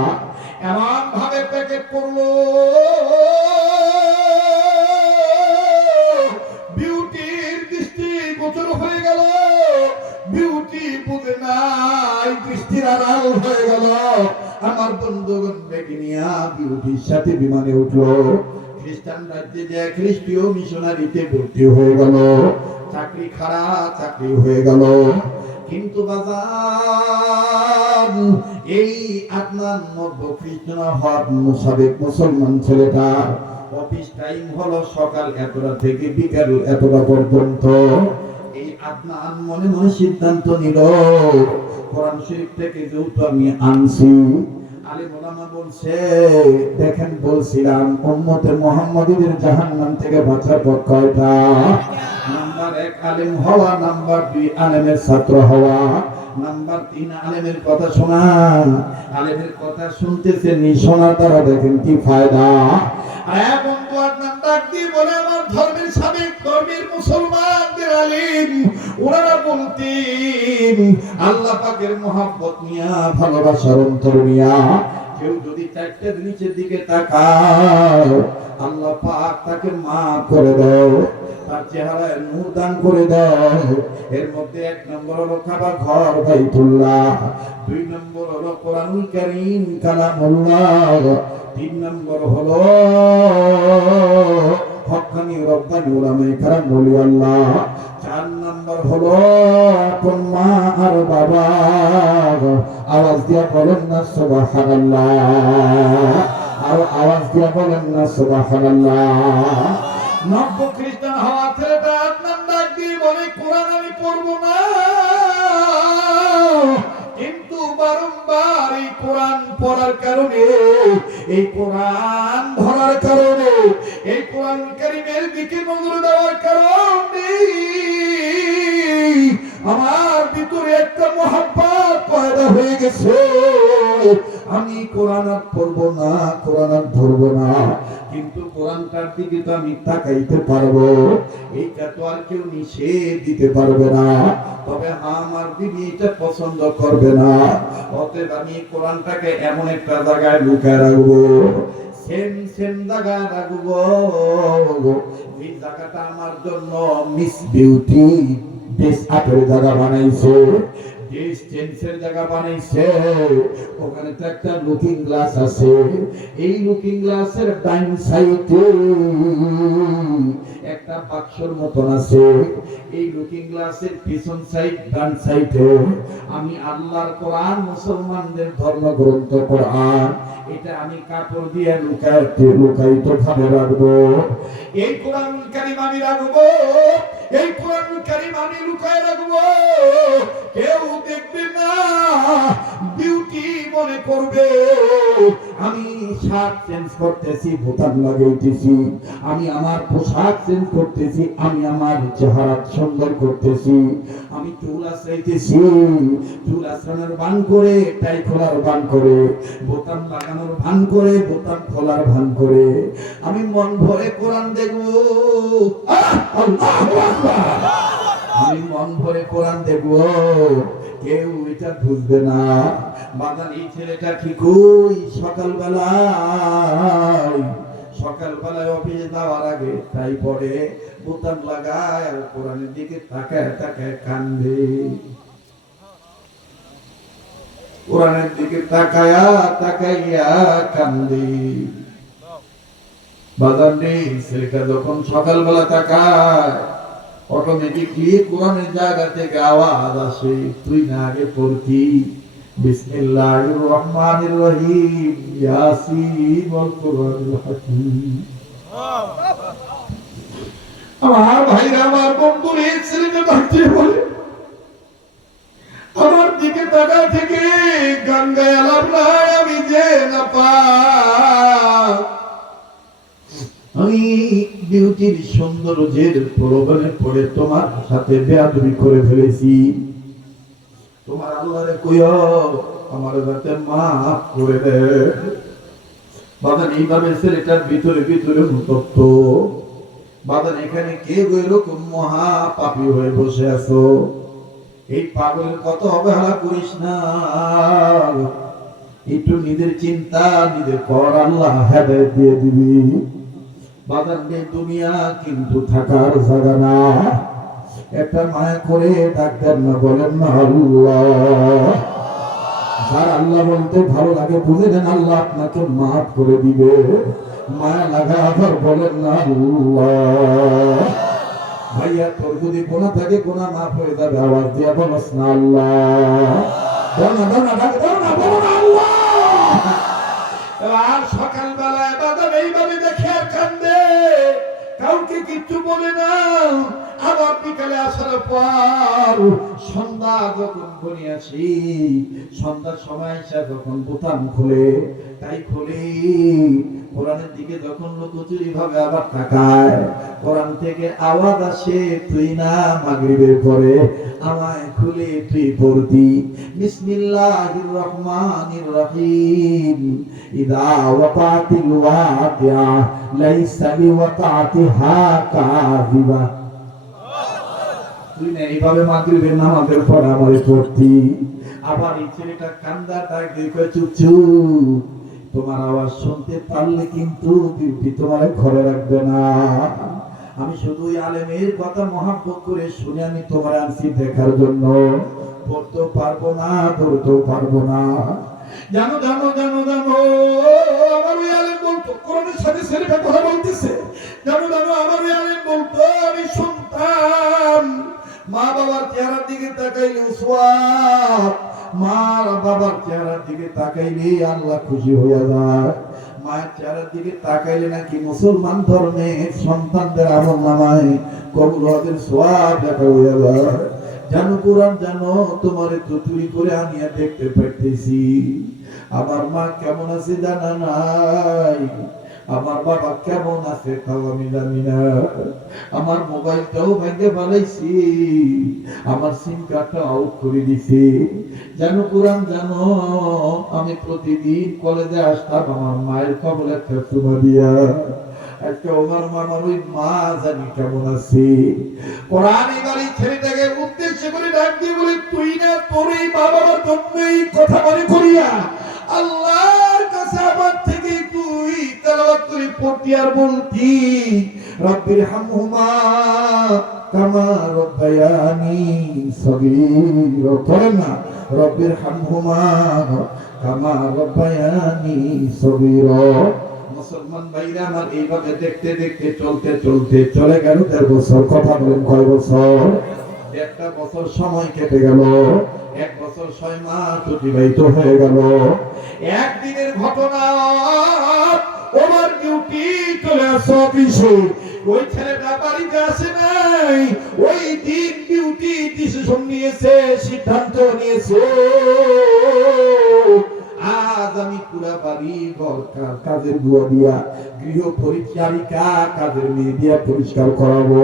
এমন ভাবে প্যাকেট করলো বিউটির দৃষ্টি গোচর হয়ে গেল, বিউটি বুঝে নাই, দৃষ্টির আড়াল হয়ে গেল। আমার বন্ধুগণ বেগে নিয়ে বিউটির সাথে বিমানে উঠলো, খ্রিস্টান রাজ্যে যে খ্রিস্টীয় মিশনারিতে ভর্তি হয়ে গেল, চাকরি খাড়া চাকরি হয়ে গেল। কিন্তু বাজার এই আদনান নব্য খ্রিস্টান হওয়ার সাবেক মুসলমান ছেলেটা অফিস টাইম হলো সকাল 11টা থেকে বিকাল 1টা পর্যন্ত। এই আদনান মনে মনে সিদ্ধান্ত নিল কোরআন শরীফ থেকে যেহেতু আমি আনছি, আলেম ওলামা বলছে দেখেন বলছিলাম উম্মতে মুহাম্মাদীদের জাহান্নাম থেকে বাঁচার পথ কয়টা? নাম্বার 1 আলেম হওয়া, নাম্বার 2 আলেমের ছাত্র হওয়া, নাম্বার 3 আলেমের কথা শোনা। আলেমের কথা শুনতেছেন শোনার দ্বারা দেখেন কি ফায়দা। আর বন্ধু আদনান ডাক দিয়ে বলে আমার ধর্মের সাবেক ধর্মের মুসলমানদের আলেম ওনারা বলতেন আল্লাহ পাকের মহব্বত নিয়া, ভালোবাসার অন্তর নিয়া কেউ যদি 4টার নিচের দিকে তাকায় আল্লাহ পাক তাকে মাফ করে দাও, তার চেহারায় নূর দান করে দাও। এর মধ্যে 1 নম্বর হলো কাবা ঘর বাইতুল্লাহ, 2 নম্বর হলো কোরআনুল কারীম কালামুল্লাহ, 3 নম্বর হলো হক্কানি রব্বানি উলামায়ে কেরাম ওলি আল্লাহ, 4 নম্বর হলো আপন মা আর বাবা। আওয়াজ দিয়া বলেন না সুবহানাল্লাহ, আর আওয়াজ দিয়া বলেন না সুবহানাল্লাহ। নব্য খ্রিস্টান হওয়া ছেলেটা আদনান ডাক দিয়ে বলে কোরআন আমি পড়বো না, কিন্তু বারংবার এই কোরআন পড়ার কারণে, এই কোরআন ধরার কারণে, এই কোরআন কারীমের দিকে নজর দেওয়ার কারণে আমার ভিতরে একটা মহব্বত পয়দা হয়ে গেছে। আমি কোরআন আর পড়বো না, কোরআন আর ধরবো না, কিন্তু কোরআনটার দিকে তো আমি তাকাইতে পারবো, এইটা তো আর কেউ নিষেধ দিতে পারবে না। তবে আমার বিবি এটা পছন্দ করবে না, অতএব আমি কোরআনটাকে এমন একটা জায়গায় লুকায় রাখবো, সেম জায়গায় রাখবো, এই জায়গাটা আমার জন্য মিস বিউটি বেশ আপের জায়গা বানাইছে। যে স্টেন্সের জায়গা বানাইছে ওখানে তো একটা লুকিং গ্লাস আছে। এই লুকিং গ্লাসের ডাইন সাইডে একটা বাক্সর মতন আছে। এই লুকিং গ্লাসের পিছন সাইড ডান সাইডে আমি আল্লাহর কোরআন, মুসলমানদের ধর্মগ্রন্থ কোরআন, এটা আমি কাপড় দিয়ে লুকায়িত ভাবে রাখবো। এই কোরআন কারীম আমি রাখবো, এই কোরআন কারীম আমি লুকায় রাখবো, কেউ দেখবে না, বিউটি মনে করবে আমি শার্ট চেঞ্জ করতেছি, বোতাম লাগাইতেছি, আমি আমার পোশাক চেঞ্জ করতেছি, আমি আমার চেহারা সুন্দর করতেছি, আমি চুল আশ্রাইতেছি, চুল আশ্রানোর ভান করে, টাই খোলার ভান করে, বোতাম লাগানোর ভান করে, বোতাম খোলার ভান করে আমি মন ভরে কোরআন দেখবো। আল্লাহু আকবার। আমি মন ভরে কোরআন দেখবো, কেউ এটা বুঝবে না। বাদান এই ছেলেটা ঠিক ওই সকালবেলায় অফিসে যাওয়ার আগে তাই পরে বোতাম লাগায় আর কোরআনের দিকে তাকায় তাকায় কান্দে, কোরআনের দিকে তাকায়া তাকাইয়া কান্দে। বাদান নেই ছেলেটা যখন সকালবেলা তাকায় অটোমেটিকলি কোরআনের জায়গা থেকে আওয়াজ আসে, তুই না আগে পড়তি বিসমিল্লাহির রহমানির রহিম ইয়াসিন ওয়াল কুরআনিল হাকীম। আমার ভাইরা, আমার বন্ধুরা, এই ছেলেটা ডাকতে বলে আমার দিকে তাকা থেকে গান গায়ালাম না, আমি যে না পাই, আমি বিউটির সৌন্দর্যের প্রলোভনে পড়ে তোমার সাথে বেয়াদবি করে ফেলেছি, তোমার আল্লাহরে কইও আমার যাতে মাফ করে দে। বাদান এইভাবে ছেলেটার ভিতরে ভিতরে অনুতপ্ত। বাদান এখানে কে এরকম মহা পাপী হয়ে বসে আছো? এই পাগলের কত অবহেলা করিস না, একটু নিজের চিন্তা নিজে কর, আল্লাহ হেদায়েত দিয়ে দিবি। বাদান দুনিয়া কিন্তু থাকার জায়গা না, একটা মায়া করে ডাক্তার না বলেন না আল্লাহ। যার আল্লাহ বলতে ভালো লাগে বুঝে নেন আল্লাহ আপনাকে মাফ করে দিবে। মায়া লাগা আবার বলেন না আল্লাহ। ভাইয়া তোর যদি গোনা থাকে গোনা মাফ হয়ে যাবে, আওয়াজ দিয়ে বলস না আল্লাহ। আর সকালবেলায় বাদাম এইভাবে দেখে আর কান্দে, কাউকে কিচ্ছু বলে না। আবার বিকালে আসার পর সন্ধ্যা যখন ঘনিয়েছি, সন্ধ্যার সময় এসে যখন বোতাম খুলে তাই খুলি, কোরআনের দিকে যখন লুকোচুরি ভাবে আবার তাকায়, কোরআন থেকে আওয়াজ আসে, তুই না মাগরিবের পরে আমায় খুলে তুই পড়তি বিসমিল্লাহির রহমানির রহিম ইযা ওয়াকাতিল ওয়াকিয়া লাইসা লিওয়াকাতিহা কাযিবা। তুই না এইভাবে মাগরিবের নামাজের পর আমারে পড়তি। আবার এই ছেলেটা কান্দা ডাক দিয়ে কয়, চুপ চুপ, তোমার আওয়াজ শুনতে পারলে কিন্তু বিউটি তোমার ঘরে রাখবে না। আমি শুধু আলেমের কথা মহাব্বত করে শুনে আমি তোমার আনছি দেখার জন্য, পড়তেও পারবো না, ধরতেও পারবো না। জানো জানো জানো জানো আমার ওই আলেম বলতো, কোরআনের সাথে ছেলেটা কথা বলতেছে, জানো জানো আমার ওই আলেম বলতো, আমি শুনতাম মা বাবার চেহারার দিকে তাকাইলে সওয়াব, মা বাবার চেহারার দিকে তাকাইলে আল্লাহ খুশি হয়ে যায়, মায়ের চেহারার দিকে তাকাইলে নাকি মুসলমান ধর্মের সন্তানদের আমলনামায় কবুল হজের সওয়াব লেখা হয়ে যায়। জানো কোরআন জানো, তোমারে তো চুরি করে আনিয়া দেখতে পাইতেছি। আমার মা কেমন আছে জানা নাই, আমার বাবা কেমন আছে তাও আমি জানি না, আমার মোবাইলটাও ভেঙে ফেলাইছি, আমার সিম কার্ডটা আউট করে দিছি। জানো কোরআন জানো, আমি প্রতিদিন কলেজে আসতাম আমার মায়ের কবলে একটা চুমা দিয়া, আজকে আমার মামার ওই মা জানি কেমন আছে। কোরআন এবার এই ছেলেটাকে উদ্দেশ্য করে ডাক দিয়ে বলে, তুই না তোর এই মা বাবার জন্য এই কথা মনে করিয়া আল্লাহর কাছে আমার থেকে তুই তেলাওয়াত করে পড়তি আর বলতি, রব্বির হামহুমা কামা রব্বায়ানি সগীরা করেন না রব্বির হামহুমা কামা রাব্বায়ানি সগীরা। মুসলমান ভাইরা আমার এইভাবে দেখতে দেখতে চলতে চলতে চলে গেল ১.৫ বছর। কথা বলেন কয় বছর? ১টা বছর সময় কেটে গেল, ১ বছর ৬ মাস অতিবাহিত হয়ে গেল। একদিনের ঘটনা, ওভার ডিউটি চলে আসো অফিসে, ওই ছেলেটা বাড়িতে আসে নাই। ওই দিন ডিউটি ডিসিশন নিয়েছে, সিদ্ধান্ত নিয়েছে, আজ আমি পুরা বাড়ি ঘর কাজের বুয়া দিয়া, গৃহ পরিচারিকা কাজের মেয়ে দিয়া পরিষ্কার করাবো।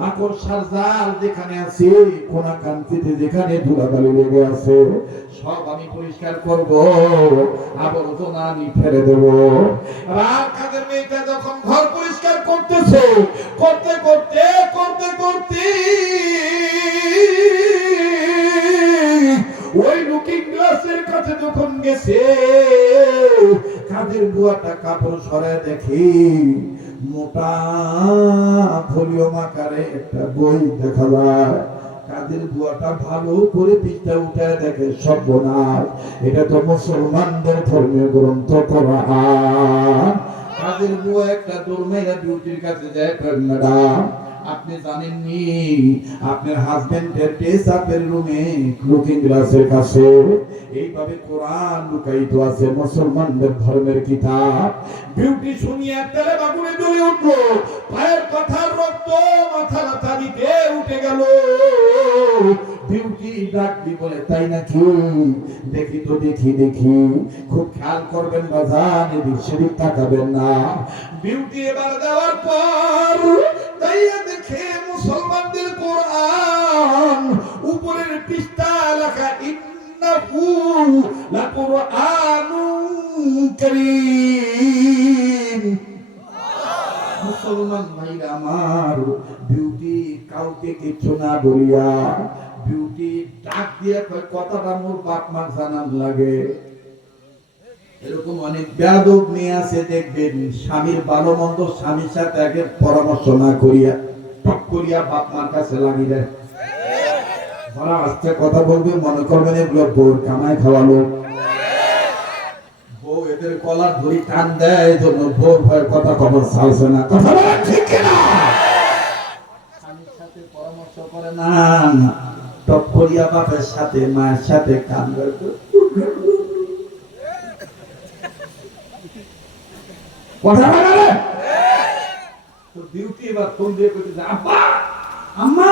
মাকড় সারজাল যেখানে আছে, কোনা কান্তিতে যেখানে ধুলাবালি লেগে আছে, সব আমি পরিষ্কার করব, আবর্জনা আমি ফেলে দেব। আর কাজের মেয়েটা যখন ঘর পরিষ্কার করতেছে, করতে করতে করতে করতে ওই লুকিং গ্লাসের কাছে যখন গেছে, কাজের বুয়াটা কাপড় সরায় দেখি মোটা ভলিউম আকারে একটা বই দেখা যায়। কাজের বুয়াটা ভালো করে পৃষ্ঠা উঠায় দেখে সর্বনাশ, এটা তো মুসলমানদের ধর্মীয় গ্রন্থ কোরআন। কাজের বুয়া একটা দৌড়মেরা বিউটির কাছে যায়, ম্যাডাম আপনি জানেননি আপনার হাজবেন্ডের পেশাবের রুমে লুকিং গ্লাসের কাছে এইভাবে কোরআন লুকায়িত আছে, মুসলমানদের ধর্মের কিতাব। বিউটি শুনিয়া তেলে বাগুনে জ্বলে উঠলো, পায়ের কথার রক্ত মাথা ব্যথা দিতে উঠে গেল। বিউটি ডাক দি বলে, তাই নাকি? দেখি তো, দেখি দেখি, খুব খেয়াল করবেন বাজান, এদিক সেদিক তাকাবেন না। বিউটি এবার দেওয়ার পর তাইয়া দেখে মুসলমানদের কোরআন, উপরের পৃষ্ঠা লেখা ইন্নাহু লাকুরআনুন কারীম। মুসলমান ভাইরা আমার, বিউটি কাউকে কিছু না বলিয়া বিউটি ডাক দিয়ে কয়, কথাটা মোর বাপ মার জানান লাগে। এরকম অনেক বেয়াদব মেয়ে আছে, দেখবেন স্বামীর ভালো মন্দ স্বামীর সাথে আগে পরামর্শ না করিয়া টক করিয়া বাপ মার কাছে লাগি দেয়। যারা আস্তে কথা বলবে মনে করবেন এগুলো বউর কামাই খাওয়ালো। বউ এদের কলার ধরি টান দেয়, এই জন্য বউর ভয়ের কথা খবর চালছে না। কথা বলা ঠিক কিনা? স্বামীর সাথে পরামর্শ করে না, টক করিয়া বাপের সাথে মায়ের সাথে কান দেয়। কথা বলে তো বিউটি এবার ফোন দিয়ে কইতেছে, আব্বা আম্মা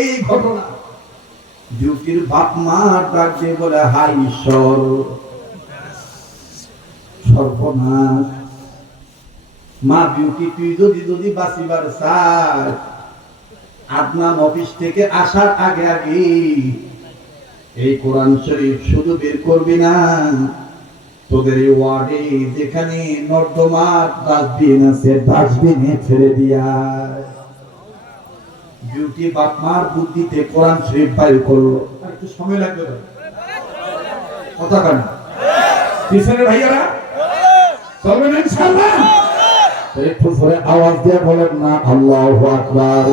এই ঘটনা। বিউটির বাপ মা ডাক দিয়ে বলে, হাই ঈশ্বর, সর্বনাশ। মা বিউটি, তুই যদি যদি বাঁচিবার চাস, আদনান অফিস থেকে আসার আগে আগে এই কোরআন শরীফ শুধু বের করবি না, তোদের এই ওয়ার্ডে যেখানে নর্দমার ডাস্টবিন আছে, ডাস্টবিনে ফেলে দিয়া। বিউটি বাপ মার বুদ্ধিতে কোরআন শরীফ বাইর করলো। একটু সময় লাগবে, কথা কেন পিছনে ভাইয়ারা চলবেন ইনশাআল্লাহ? একটু জোরে আওয়াজ দিয়ে বলেন না আল্লাহু আকবার।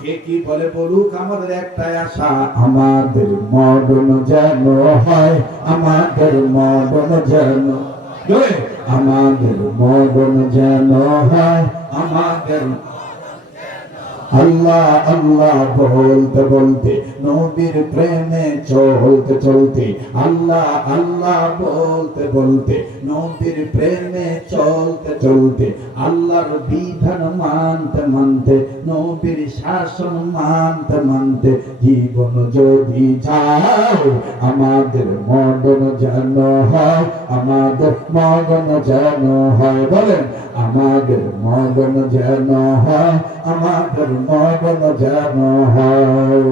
কে কি বলে বলুক, আমাদের একটাই আশা, আমাদের মরণ যেন হয়, আমাদের মরণ যেন, আমাদের মরণ যেন হয়, আমাদের। আল্লাহ আল্লাহ বলতে বলতে, নবীর প্রেমে চলতে চলতে, আল্লাহ আল্লাহ বলতে বলতে, নবীর প্রেমে চলতে চলতে, আল্লাহর বিধান মানতে মানতে, নবীর শাসন মানতে মানতে, জীবন যদি যাও, আমাদের মরণ যেন হয়, আমাদের মরণ যেন হয়। বলেন, আমাদের মরণ যেন হয়, আমাদের মরণ যেন হয়।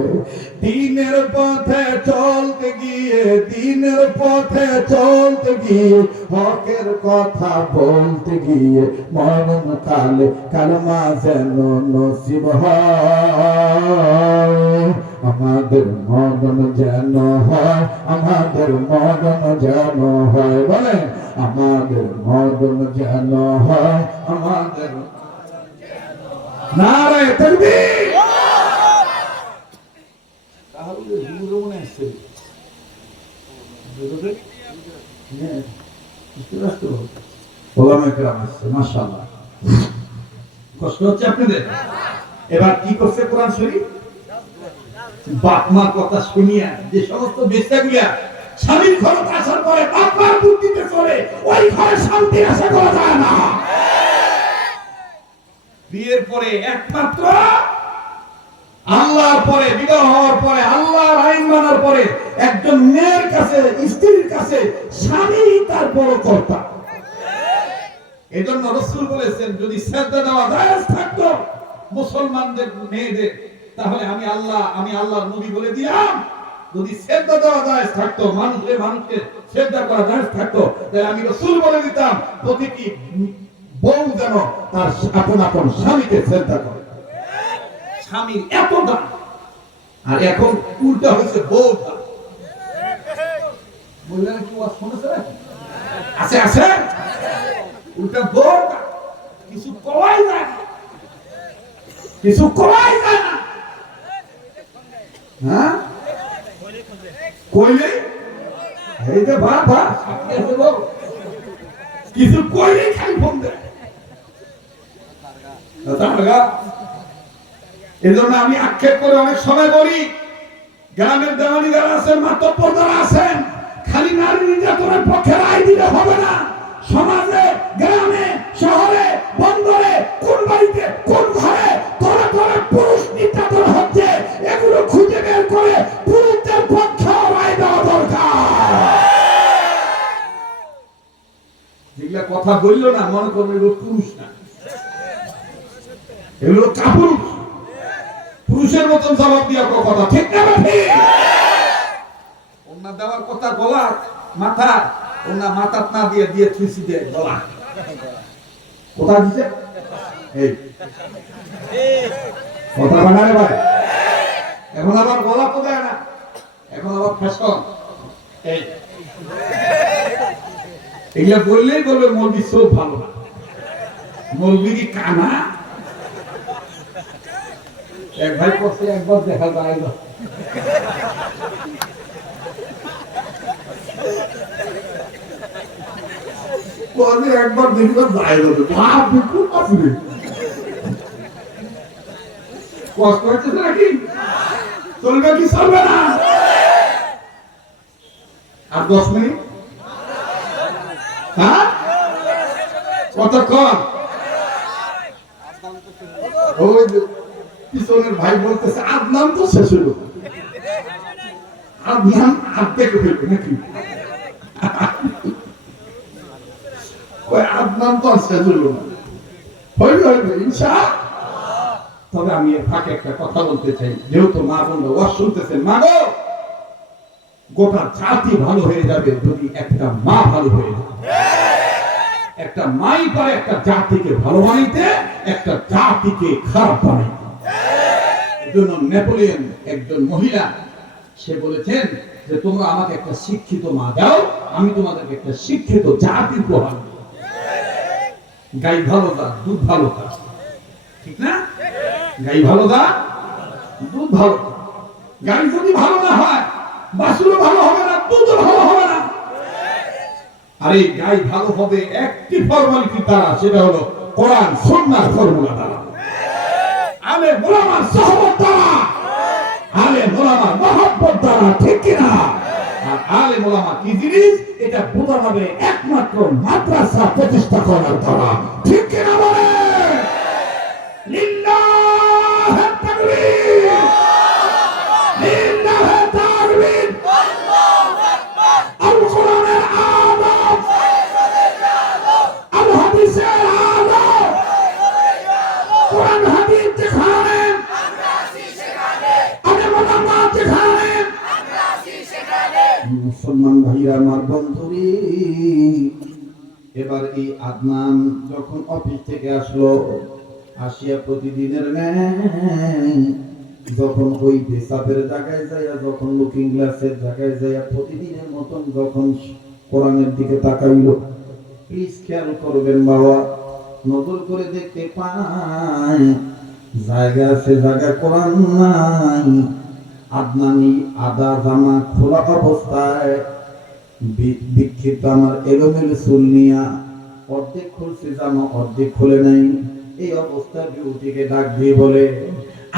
দিনের পথে চলতে গিয়ে, দিনের পথে চলতে গিয়ে, হকের কথা বলতে গিয়ে, মরণ কালে কালমা যেন নসিব হয়। আমাদের মরণ যেন হয়, আমাদের মরণ যেন হয়। বলেন, আমাদের মরণ যেন হয়, আমাদের। নারায়ে তাকবীর। মাশাআল্লাহ, কষ্ট হচ্ছে আপনাদের? এবার কি করছে কোরআন শরীফ? বাপ মার কথা শুনিয়া যে সমস্ত বেশ্যাগুলা স্বামীর ঘরে আসার পরে বাপ মার বুদ্ধিতে চলে, ওই ঘরে শান্তি আশা করা যায় না। বিয়ের পরে একমাত্র আল্লাহর পরে, বিবাহ হওয়ার পরে, আল্লাহর আইন মানার পরে একজন মেয়ের কাছে, স্ত্রীর কাছে স্বামী তার বড় কর্তা। এজন্য রাসূল বলেছেন, যদি সিজদা দেওয়া জায়েজ থাকতো মুসলমানদের মেয়েদের, তাহলে আমি আল্লাহর নবী বলে দিলাম, যদি সিজদা দেওয়া জায়েজ থাকতো, মানুষকে সিজদা করা জায়েজ থাকতো, তাহলে আমি রাসূল বলে দিতাম প্রতিটি বউ যেন তার আপন স্বামীকে সিজদা করে। স্বামীর এত দাম, আর এখন উল্টা হয়েছে বউ দাম। বললেন কি ওয়াজ শুনেছে? আছে আছে, উল্টা বউ দাম। কিছু কওয়াই যায় না, কিছু কওয়াই যায় না। হ্যাঁ কইলে এই যে বাবা কিছু কইলে খালি ফোন দেয়। এজন্য আমি আক্ষেপ করে অনেক সময় বলি, গ্রামের দেওয়ানি যারা আছেন, মাতব্বর যারা আছেন, খালি নারী নির্যাতনের পক্ষে রায় দিলে হবে না। সমাজে, গ্রামে, শহরে, বন্দরে, কোন বাড়িতে, কোন ঘরে তোরা পুরুষ নির্যাতন হচ্ছে, এগুলো খুঁজে বের করে পুরুষদের পক্ষে রায় দেওয়া দরকার। যেগুলা কথা বললো না, মনে করবে এগুলো পুরুষ না, এগুলো কাপুরুষ। পুরুষের মতন জবাব দিয়া কথা, ঠিক না? ওনা দেওয়ার কথা গলা, মাথা, ওনা মাথা না দিয়ে দিয়ে থুইছি দিয়ে গলা। কোথা দিছে? এই কথা বানারে ভাই, এখন আবার গলা তো দেয় না, এখন আবার ফ্যাশন। এই এগুলা বললেই বলবে মৌলবি সব ভালো না, মৌলবি কি কানা? এক ভাই করছে, একবার দেখা যায় না। একবার দেখবার যায় না, খুব আসলে কষ্ট হচ্ছে নাকি? চলবে কি চলবে না? আর 10 মিনিট, হ্যাঁ কতক্ষণ? ওই পিছনের ভাই বলতেছে আদনান তো শেষ হলো, আদনান আর্ধেক হইল নাকি? ওই আদনান তো শেষ হলো না, হইবে ইনশাআল্লাহ। তবে আমি এর ফাঁকে একটা কথা বলতে চাই, যেহেতু মা বন্ধু ওয়াজ শুনতেছেন, মা গো, গোটা জাতি ভালো হয়ে যাবে যদি একটা মা ভালো হয়ে যায়। একটা মাই পারে একটা জাতিকে ভালো বানাইতে, একটা জাতিকে খারাপ বানাইতে। এজন্য নেপোলিয়ন একজন মহিলা, সে বলেছেন যে তোমরা আমাকে একটা শিক্ষিত মা দাও, আমি তোমাদেরকে একটা শিক্ষিত জাতি উপহার দেব। গাই ভালো দা, দুধ ভালো দা, ঠিক না? গাই ভালো দা, দুধ ভালো। গাই যদি ভালো না হয়, বাছুরও ভালো হবে না, দুধও ভালো হবে না। আর এই গাই ভালো হবে একটি ফর্মালিটি দ্বারা, সেটা হলো কোরআন সুন্নাহর ফর্মুলা দ্বারা, আলেম ওলামার সহবত দ্বারা, আলেম ওলামার মহব্বত দ্বারা, ঠিক কিনা? আর আলেম ওলামা কি জিনিস এটা বোঝা যাবে একমাত্র মাদ্রাসা প্রতিষ্ঠা করার দ্বারা, ঠিক কিনা? বলে লিল্লাহি তাকবীর, লিল্লাহি তাকবীর, আল্লাহু আকবার। আল কোরআনের আদব, আল হাদিসের আদব, কোরআন হাদিস যেখানে আমরা আছি সেখানে, আলেম ওলামা যেখানে আমরা আছি সেখানে। মুসলমান ভাইরা, আমার বন্ধুরে, এবার এই আদনান যখন অফিস থেকে আসলো, আসিয়া প্রতিদিনের ন্যায় যখন ওই পেশাবের জায়গায় যায়, যখন লুকিং গ্লাসের জায়গায় যায়, প্রতিদিনের মতন যখন কোরআনের দিকে তাকাইল, প্লিজ খেয়াল করবেন বাবা, নজর করে দেখতে পাই জায়গা আছে, জায়গা কোরআন নাই। আদনানি আদা জামা খোলা অবস্থায় বিক্ষিপ্ত আমার এলোমেলো চুল নিয়া অর্ধেক খুলছে জামা অর্ধেক খুলে নাই। এই অবস্থায় বিউটিকে ডাক দিয়ে বলে,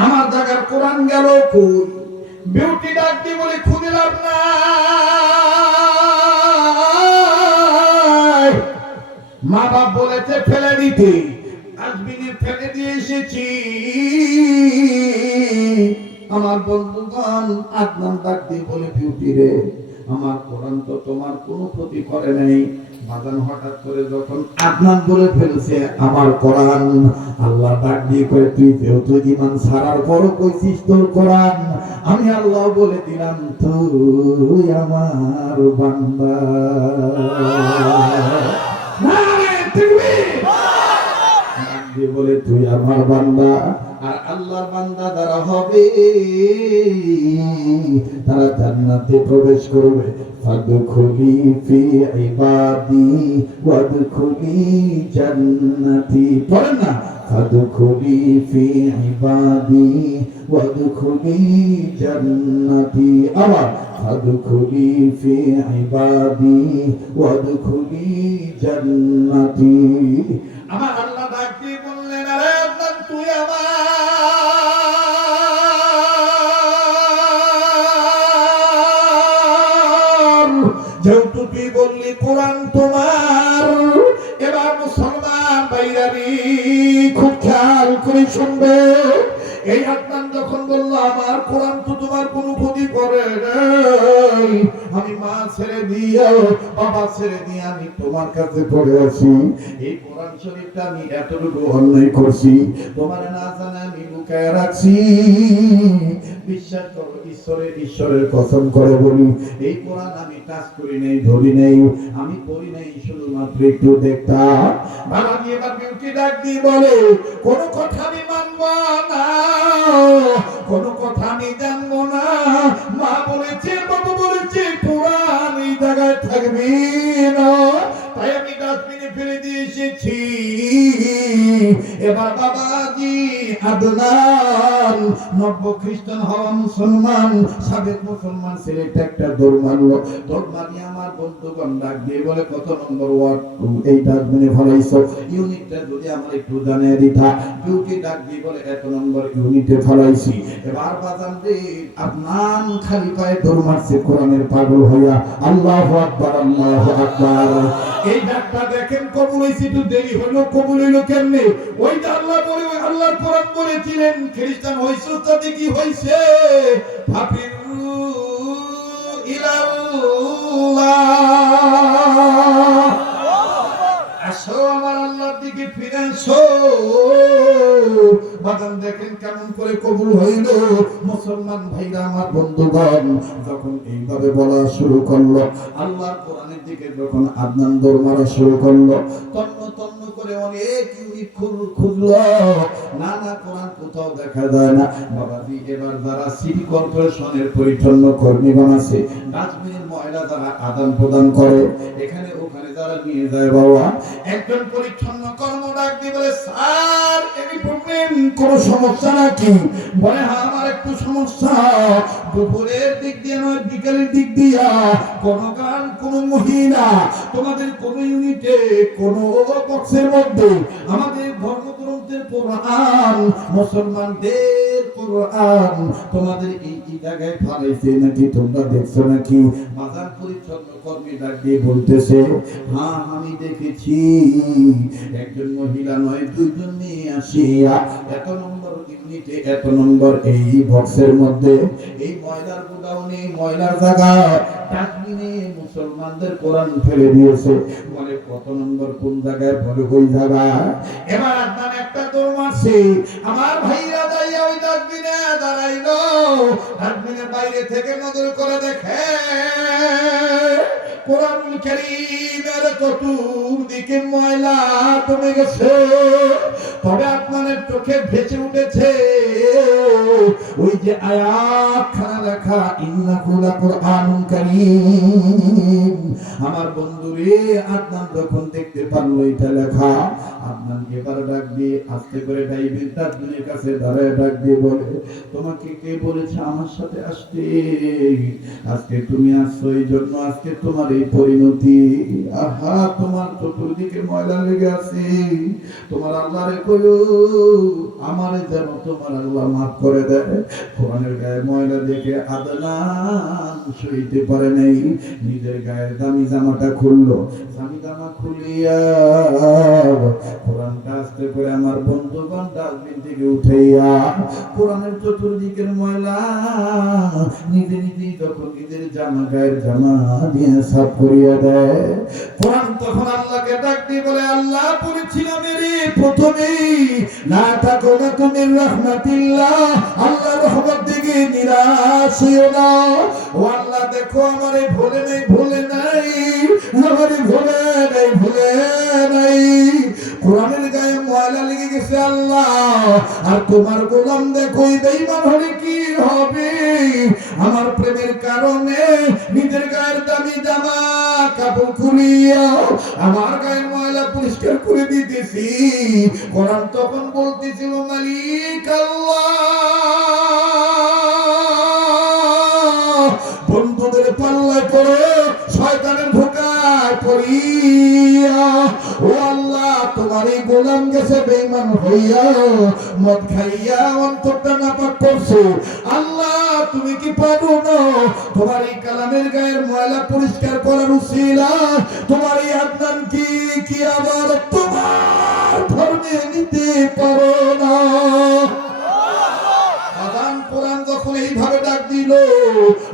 আমার জায়গার কোরআন গেল কই? বিউটি ডাক দিয়ে বলে, খুঁজে লাভ নাই, মা বাপ বলেছে ফেলে দিতে, ডাস্টবিনে ফেলে দিয়ে এসেছি। আমার বন্ধুগণ আদনান ডাক দিয়ে বলে, বিউটি রে, আমার কোরআন তো তোমার কোনো ক্ষতি করে নাই। বাজান হঠাৎ করে যখন আদনান বলে ফেলছে আমার কোরআন, আল্লাহ ডাক দিয়ে কয়ে, তুই যেহেতু ঈমান ছাড়ার পরও কইছিস তোর কোরআন, আমি আল্লাহ বলে দিলাম তুই আমার বান্দা। বলে তুই আমার বান্দা, আর আল্লাহর বান্দা যারা হবে তারা জান্নাতে প্রবেশ করবে। ফাদখুলি ফি ইবাদি ওয়াদখুলি জান্নাতি। পড়েন না, ফাদখুলি ফি ইবাদি ওয়াদখুলি জান্নাতি। আবার ফাদখুলি ফি ইবাদি ওয়াদখুলি জান্নাতি। আমার আল্লাহ ডাক দিয়ে বললেন, আরে আদনান তুই আমার, যেহেতু তুই বললি কোরআন তোমার, এবার মুসলমান ভাইরানি খুব খেয়াল করে শুনবে। এই আদনান যখন বললো আমার কোরআন তো তোমার কোনো ক্ষতি করে নাই, আমি মা ছেড়ে দিয়ে বাবা ছেড়ে দিয়ে আমি তোমার কাছে পড়ে আছি, এই কোরআন শরীফটা আমি এতটুকু অন্যায় করছি, তোমার না জানা আমি লুকায় রাখছি। বিশ্বাস করো, ঈশ্বরের কসম করে বলি, এই কোরআন আমি টাচ করি নাই, ধরি নাই, আমি পড়ি নাই, শুধুমাত্র একটু দেখতাম। বাবা দিয়ে এবার বিউটি ডাক দিয়ে বলে, কোনো কথা আমি মানবো না, কোনো কথা আমি জানবো না। মা বলেছে, বাবা বলেছে কোরআন এই জায়গায় থাকবি না, তাই আমি ডাস্টবিনে ফেলে দিয়ে এসেছি। এবার বাবাজি আদনান নব্য খ্রিস্টান হওয়া মুসলমান, সাবেক মুসলমান ছেলেটা একটা দৌড় মারলো। দৌড় মারিয়ে আমার বন্ধুগণ ডাক দিয়ে বলে, কত নম্বর ওয়ার্ড এই ডাস্টবিনে ফেলাইছো? ইউনিটটা যদি আমরা একটু জানিয়ে দিতা। বিউটি ডাক দিয়ে বলে, এত নম্বর ইউনিটে ফেলাইছি। এবার বাজান রে, আদনান খালি পায়ে দৌড় মারছে কোরআনের পাগল হইয়া। আল্লাহু আকবার, আল্লাহু আকবার। এই ডাকটা দেখেন কবুল হইছে, একটু দেরি হলো, কবুল হইলো কেমনে? ওই যে আল্লাহ বলে, আল্লাহর কোরআন বলেছিলেন খ্রিস্টান হইছো তাতে কি হইছে? ফাফিরু ইলাল্লাহ, আসো আমার আল্লাহর দিকে ফিরে আসো। বাদান দেখেন কেমন করে কবুল হইল। মুসলমান ভাইরা আমার বন্ধুগণ যখন এইভাবে বলা শুরু করলো, আল্লাহর কোরআনের দিকে যখন আদনান দৌড় মারা শুরু করলো, তন্ন তন্ন করে অনেক ইউনিট খুঁজলো, না না কোরআন কোথাও দেখা যায় না। বাবাজি এবার যারা সিটি কর্পোরেশনের পরিচ্ছন্ন কর্মীগণ আছে, ডাস্টবিনের ময়লা যারা আদান প্রদান করে, এখানে ওখানে যারা নিয়ে যায়, বাবা একজন পরিচ্ছন্ন কর্ম ডাক দিয়ে বলে, স্যার এনি প্রবলেম, কোনো সমস্যা নাকি? বলে, হ্যাঁ আমার একটু সমস্যা, দুপুরের দিক দিয়ে নয় বিকালের দিক দিয়া কোনো গান কোনো মহিলা তোমাদের কোন ইউনিটে কোন বক্সের মধ্যে আমাদের ধর্মগ্রন্থের কোরআন, মুসলমানদের কোরআন তোমাদের এই জায়গায় ফালাইছে নাকি? তোমরা দেখছো নাকি? বাজার পরিচ্ছন্ন কর্মী ডাক দিয়ে বলতেছে, হ্যাঁ আমি দেখেছি, একজন মহিলা নয় দুইজন মেয়ে আসিয়া এত নম্বর ইউনিটে এত নম্বর এই বক্সের মধ্যে এই ময়লার গোডাউনে ময়লার জায়গায় ডাস্টবিনে মুসলমানদের কোরআন ফেলে দিয়েছে। বলে কত নম্বর কোন জায়গায়? বলে ওই জায়গায়। এবার আদনান একটা দৌড় মারছে, আমার ভাইরা দাঁড়িয়ে ওই ডাস্টবিনে দাঁড়াইলো, ডাস্টবিনের বাইরে থেকে নজর করে দেখে কোরআনুল কারীমের চতুর্দিকে ময়লা জমে গেছে, তবে আপনাদের চোখে ভেসে উঠেছে ওই যে আয়াত খানা লেখা, ইন্নাহু লাকুরআনুন কারীম। আমার বন্ধুরে আদনান যখন দেখতে পারলো এটা লেখা, আদনান এবার ডাক দিয়ে আস্তে করে ডাস্টবিনের কাছে দাঁড়ায় ডাক দিয়ে বলে, তোমাকে কে বলেছে আমার সাথে আসতে? আজকে তুমি আসছো এই জন্য আজকে তোমার এই পরিণতি। আহা, তোমার চতুর্দিকে ময়লা লেগে আছে, তোমার আল্লাহরে কইও আমারে যেন তোমার আল্লাহ মাফ করে দেয়। কোরআনের গায়ে ময়লা দেখে আদনান সইতে পারে নাই, নিজের গায়ের দামি জামাটা খুললো। দামি জামা খুলিয়া কোরআনটা আস্তে করে আমার বন্ধুগণ ডাস্টবিন থেকে উঠাইয়া কোরআনের চতুর্দিকের ময়লা নিজে নিজেই যখন নিজের জামা গায়ের জামা দিয়ে সাফ করিয়া দেয়, কোরআন তখন আল্লাহকে ডাক দিয়ে বলে, আল্লাহ বলেছিলাম প্রথমেই লা তাকুনা মিন রাহমাতিল্লাহ, আল্লাহর রহমত থেকে নিরাশ হইও না। ও আল্লাহ দেখো আমারে ভুলে নাই, আমারে ভুলে নাই। কোরআনের গায়ে ময়লা লেগে গেছে আল্লাহ, আর তোমার গোলাম দেখো বেঈমান হলে কি হবে? আমার প্রেমের কারণে নিজের গায়ের দামি জামা কাপড় খুলিয়া আমার গায়ের ময়লা পরিষ্কার করে দিতেছি। কোরআন তখন বলতেছিল, মালিক আল্লাহ, বন্ধুদের পাল্লা করে শয়তানের ধোঁকায় পড়িয়া ও আল্লাহ তোমার এই গোলাম গেছে বেঈমান হইয়া, মদ খাইয়া অন্তরটা নাপাক করছে। আল্লাহ তুমি কি পারো না তোমার এই কালামের গায়ের ময়লা পরিষ্কার করার উসিলা তোমার এই আদনান কি আবার তোমার ধর্মে নিতে পারো না? কোরআন যখন এইভাবে ডাক দিল,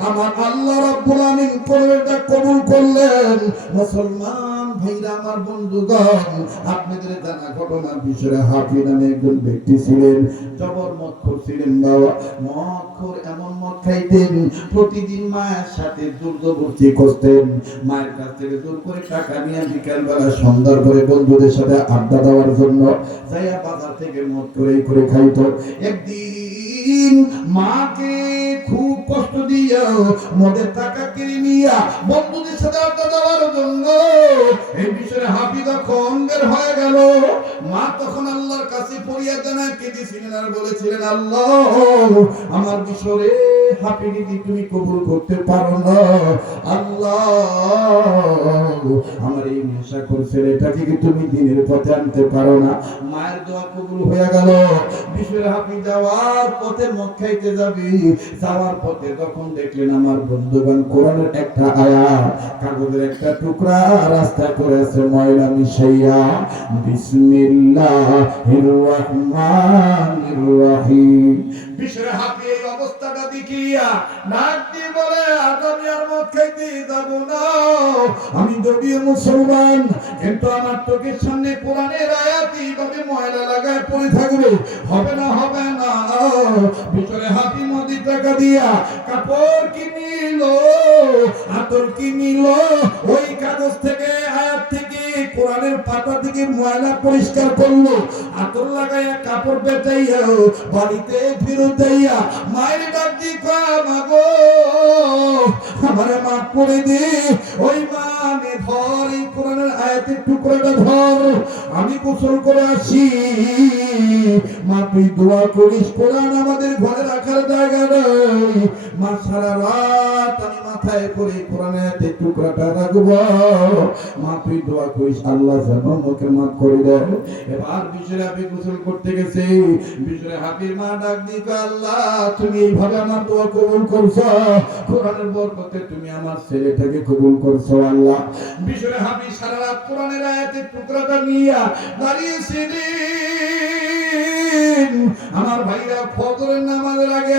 আমার আল্লাহ রাব্বুল আমিন কোরআনটা কবুল করলেন। মুসলমান ভাইরা, আমার বন্ধুগণ, আপনাদের জানা ঘটনার বিষয়ে হাফি নামে একজন ব্যক্তি ছিলেন, জবর মদখোর ছিলেন। বাবা মদখোর, এমন মদ খাইতেন প্রতিদিন মায়ের সাথে জবরদস্তি করতেন। মায়ের কাছ থেকে জোর করে টাকা নিয়ে বিকাল বেলা সন্ধ্যার পরে বন্ধুদের সাথে আড্ডা দেওয়ার জন্য যাইয়া বাজার থেকে মদ করে খাইতো। একদিন মাকে খুব কষ্ট দিয়া মদের টাকা কিনে নিয়া বন্ধুদের সাথে আড্ডা দেওয়ার জন্য এই বিষয়ে হাফিজ খন্ডের হয়ে গেল। মা তখন আল্লাহর কাছে ফরিয়াদ জানায় কেঁদেছিলেন আর বলেছিলেন, আল্লাহ আমার বিষয়ে হাফিজি তুমি কবুল করতে পারো না। আল্লাহ আমার এই নেশাখোর ছেলেটাকে কি তুমি দ্বীনের পথে আনতে পারো না? মায়ের দোয়া কবুল হয়ে গেল। বিষয়ে হাফিজ যাওয়ার পথে মদ খাইতে যাবে, যাওয়ার পথে তখন দেখলেন আমার বন্ধুগণ কোরআনের একটা আয়াত কাগজের একটা টুকরা রাস্তা করেছে ময়লা মিশাইয়া, বিসমিল্লাহির রহমানির রহিম। বিষয়ে হাফিজ এই অবস্থাটা দেখিয়া নাক দিয়ে বলে, আজ আমি আর মদ খাইতে যাব না। আমি যদিও মুসলমান, কিন্তু আমার চোখের সামনে কোরআনের আয়াত এইভাবে ময়লা লাগায় পড়ে থাকবে, হবে না। ভিতরে হাতি মদি টাকা দিয়া কাপড় কিনিল, আতর কিনিল, ওই কাগজ থেকে আয়াত থেকে কোরআনের পাতা থেকে ময়লা পরিষ্কার করলো, আতর লাগাইয়া কাপড় বেচাইয়া বাড়িতে ফেরত যাইয়া মায়ের ডাক দি, মাগো আমারে মাফ করে দে। ওই মানে ধর এই কোরআনের আয়াতের টুকরাটা ধর, আমি গোসল করে আসি। মা তুই দোয়া করিস, কোরআন আমাদের ঘরে রাখার জায়গা নেই। মা সারা রাত আমি মাথায় করে কোরআনের আয়াতের টুকরাটা রাখবো। মা তুই দোয়া করিস আল্লাহ যেন ওকে মাফ করে দেয়। এবার বিষয়ে হাফিজ গোসল করতে গেছে, বিষয়ে হাফিজ মা ডাক দিক, আল্লাহ তুমি এইভাবে আমার দোয়া কবুল করছো, কোরআনের বরকতে তুমি আমার ছেলেটাকে কবুল করছো আল্লাহ। বিষয়ে হাফিজ সারা রাত কোরআনের আয়াতের টুকরাটা নিয়ে দাঁড়িয়েছিলেন। আমার ভাইরা ফজরের নামাজের আগে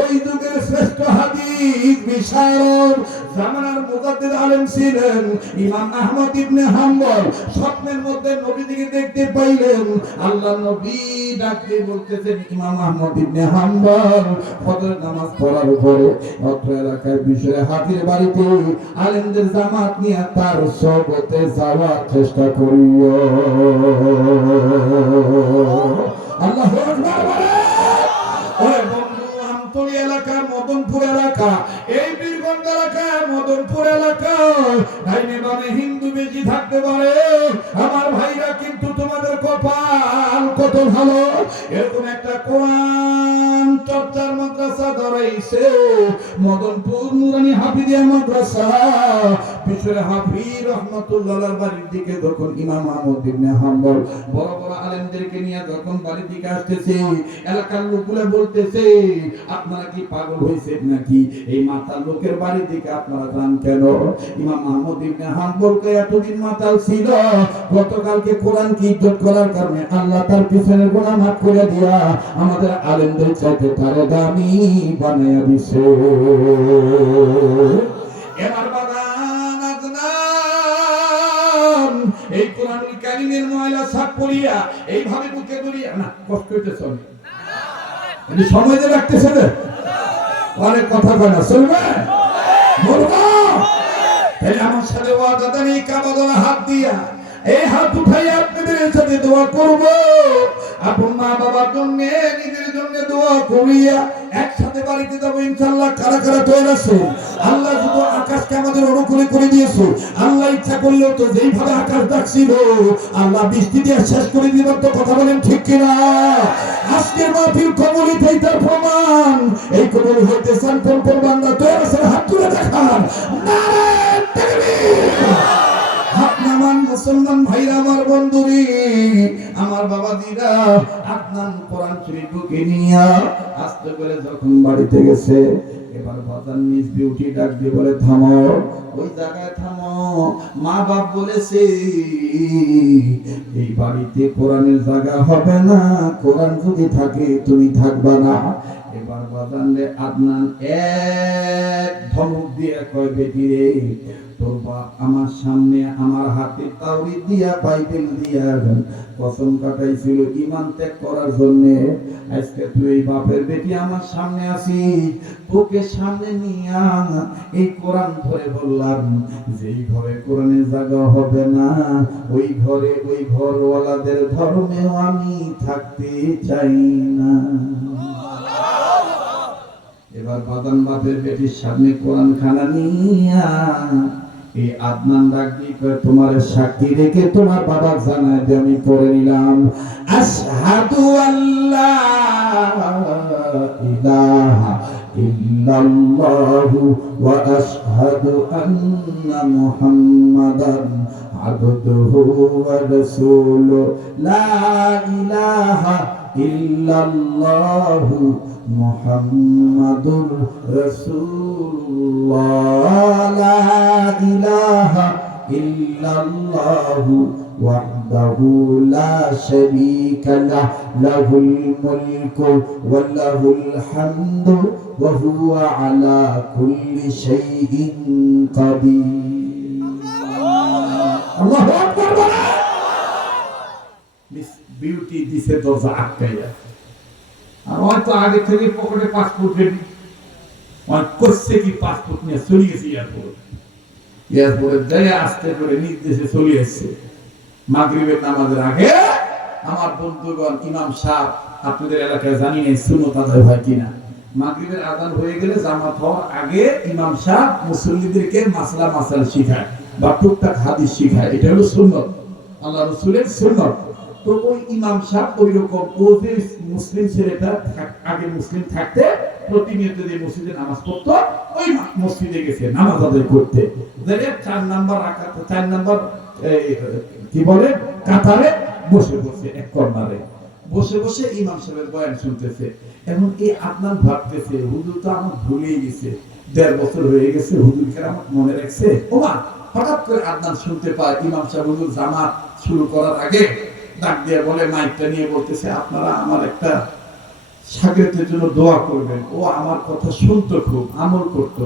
ওই যুগের শ্রেষ্ঠ হাদিস বিশারদ জামানার মুজাদ্দিদ আলেম ছিলেন ইমাম আহমদ ইবনে হাম্বল। স্বপ্নের মধ্যে নবীজিকে দেখতে পাইলেন। আল্লাহ নবী ডাকতে বলতেছেন, ইমাম আহমদ ইবনে হাম্বল ফজরের নামাজ পড়ার পরে অত্র এলাকায় বিষয়ে হাফিজ বাড়িতে আলেমদের জামাত নিয়ে তার সবতে যাওয়ার চেষ্টা করিও। আল্লাহু আকবার বলে। ওরে বন্ধু, আমতলী এলাকা, মদনপুর এলাকা, এই বীরগঞ্জ এলাকা, মদনপুর এলাকা, ডাইনে বামে হিন্দু বেশি থাকতে পারে আমার ভাইরা, কিন্তু তোমাদের কপাল কত ভালো। এরকম একটা কোরআন চর্চার মাদ্রাসা দাঁড়াই হয়েছে মদনপুর নুরানি হাফিজিয়া মাদ্রাসা পিছনে হাফিজ রহমাতুল্লাহর বাড়ির দিকে যখন ইমাম আহমদ ইবনে হাম্বল বড় বড় আলেমদেরকে নিয়ে যখন বাড়ির দিকে আসতেছে, এলাকার লোকগুলো বলতেছে আপনারা কি পাগল হয়েছেন নাকি? এই মাতাল লোকের বাড়ির দিকে আপনারা যান কেন? ইমাম আহমদ ইবনে হাম্বলকে এতদিন মাতাল ছিল, গতকালকে কোরআন কি ইজ্জত করার কারণে আল্লাহ তার পিছনের গুনাহ মাফ করে দিয়া আমাদের আলেমদের চাইতে তারে দামি বানাইয়া দিছে। এবার বাগান আদনান এই কোরআনুল কারীমের ময়লা সাফ করিয়া এইভাবে বুকে ধরিয়া না কষ্ট হইতেছে না, এই সময় যে রাখতেছে না অনেক কথা কয় না, চলবে বলবো তাহলে আমার সাথে ওয়াদা দেন এই কাবাদোলা হাত দিয়া এই হাত উঠাইয়া আপনাদের সাথে দোয়া করব, আপন মা বাবার জন্য নিজের জন্য দোয়া করিয়া একসাথে বাড়িতে যাবো ইনশাআল্লাহ। কারা কারা তৈরি আছে? আল্লাহ শুধু আকাশকে আমাদের অনুকূলে করে দিয়েছে, আল্লাহ ইচ্ছা করলেও তো যেইভাবে আকাশ ডাকছিল আল্লাহ বৃষ্টি দিয়ে শেষ করে দিবার তো কথা বলেন ঠিক কিনা? আজকের মাহফিল কবুলি তার প্রমাণ। এই কবুল হইতে চান কোন কোন বান্দা তৈরি আছে হাত তুলে দেখান। নারে তাকবীর! আপনার মুসলমান ভাইরা আমার বন্ধুরি আমার বাবা দিদা আপনার কোরআন শরীফ বুকে নিয়া আস্তে করে যখন বাড়িতে গেছে, এবার বাজার নিজ বিউটি ডাক দিয়ে বলে থামো, ওই জায়গায় থামো, মা বাপ বলেছে এই বাড়িতে কোরআনের জায়গা হবে না, কোরআন যদি থাকে তুমি থাকবা না। এবার বাজানলে আদনান এক ধমক দিয়ে কয় বেটি রে তোর বাপ আমার সামনে আমার হাতে তাওরীত দিয়া বাইবেল দিয়া কসম কাটাইছিল ঈমান ত্যাগ করার জন্য, আজকে তুই এই বাপের বেটি আমার সামনে আসিস, তোকে সামনে নিয়া এই কোরআন ধরে বললাম যেই ঘরে কোরআনের জায়গা হবে না ওই ঘরে ওই ঘরওয়ালাদের ধর্মেও আমি থাকতে চাই না। এবার বাদান বাপের বেটির সামনে কোরআন খানা নিয়া এই আদনান ডাক দিয়ে কয় তোমার সাক্ষী রেখে তোমার বাবা জানায় যে আমি পড়ে নিলাম আশহাদু আল্লা ইলাহা ইল্লাল্লাহু ওয়া আশহাদু আন্না মুহাম্মাদান আবদুহু ওয়া রাসূলুহু লা ইলাহা ইল্লাল্লাহু মুহাম্মাদুর রাসূলুল্লাহ লা ইলাহা ইল্লাল্লাহু ওয়াহদাহু লা শারীকা লাহু লাহুল মুলকু ওয়া লাহুল হামদু ওয়া হুয়া আলা কুল্লি শাইইন কাদির। আল্লাহু আকবার। মিস বিউটি দিছে দরজা আটকাইয়া, আর হয়তো আগে থেকে পকেটে পাসপোর্ট রেডি, করছে কি পাসপোর্ট নিয়ে চলে গেছে এয়ারপোর্টে যাই আস্তে করে নিজ দেশে চলে এসছে। মাগরিবের নামাজের আগে আমার বন্ধুগণ ইমাম সাহেব আপনাদের এলাকায় জানি না সুন্নত আদায় হয় কিনা, মাগরিবের আযান হয়ে গেলে জামাত হওয়ার আগে ইমাম সাহেব মুসল্লিদেরকে মাসলা মাসাল শিখায় বা টুকটাক হাদিস শিখায়, এটা হলো সুন্নত, আল্লাহ রাসূলের সুন্নত। তো ওই ইমাম সাহেব ওই রকম ও যে মুসলিম ছেলেটা আগে মুসলিম থাকতে প্রতিনিয়ত যে মসজিদে নামাজ পড়তো ওই মসজিদে গেছে নামাজ আদায় করতে, 4 নাম্বার রাকাত 4 নাম্বার কি বলে কাতারে বসে বসে এক কর্নারে বসে বসে ইমাম সাহেবের বয়ান শুনতেছে। এখন এই আপনার ভাবতেছে হুজুর তো আমার ভুলেই গেছে, 1.5 বছর হয়ে গেছে, হুজুর কেরামত মনে রাখছে। ওমা হঠাৎ করে আদনান শুনতে পায় ইমাম সাহেব হুজুর জামাত শুরু করার আগে ডাক দিয়ে বলে মাইকটা নিয়ে বলতেছে আপনারা আমার একটা শাগির্দের জন্য দোয়া করবেন, ও আমার কথা শুনতো খুব আমল করতো,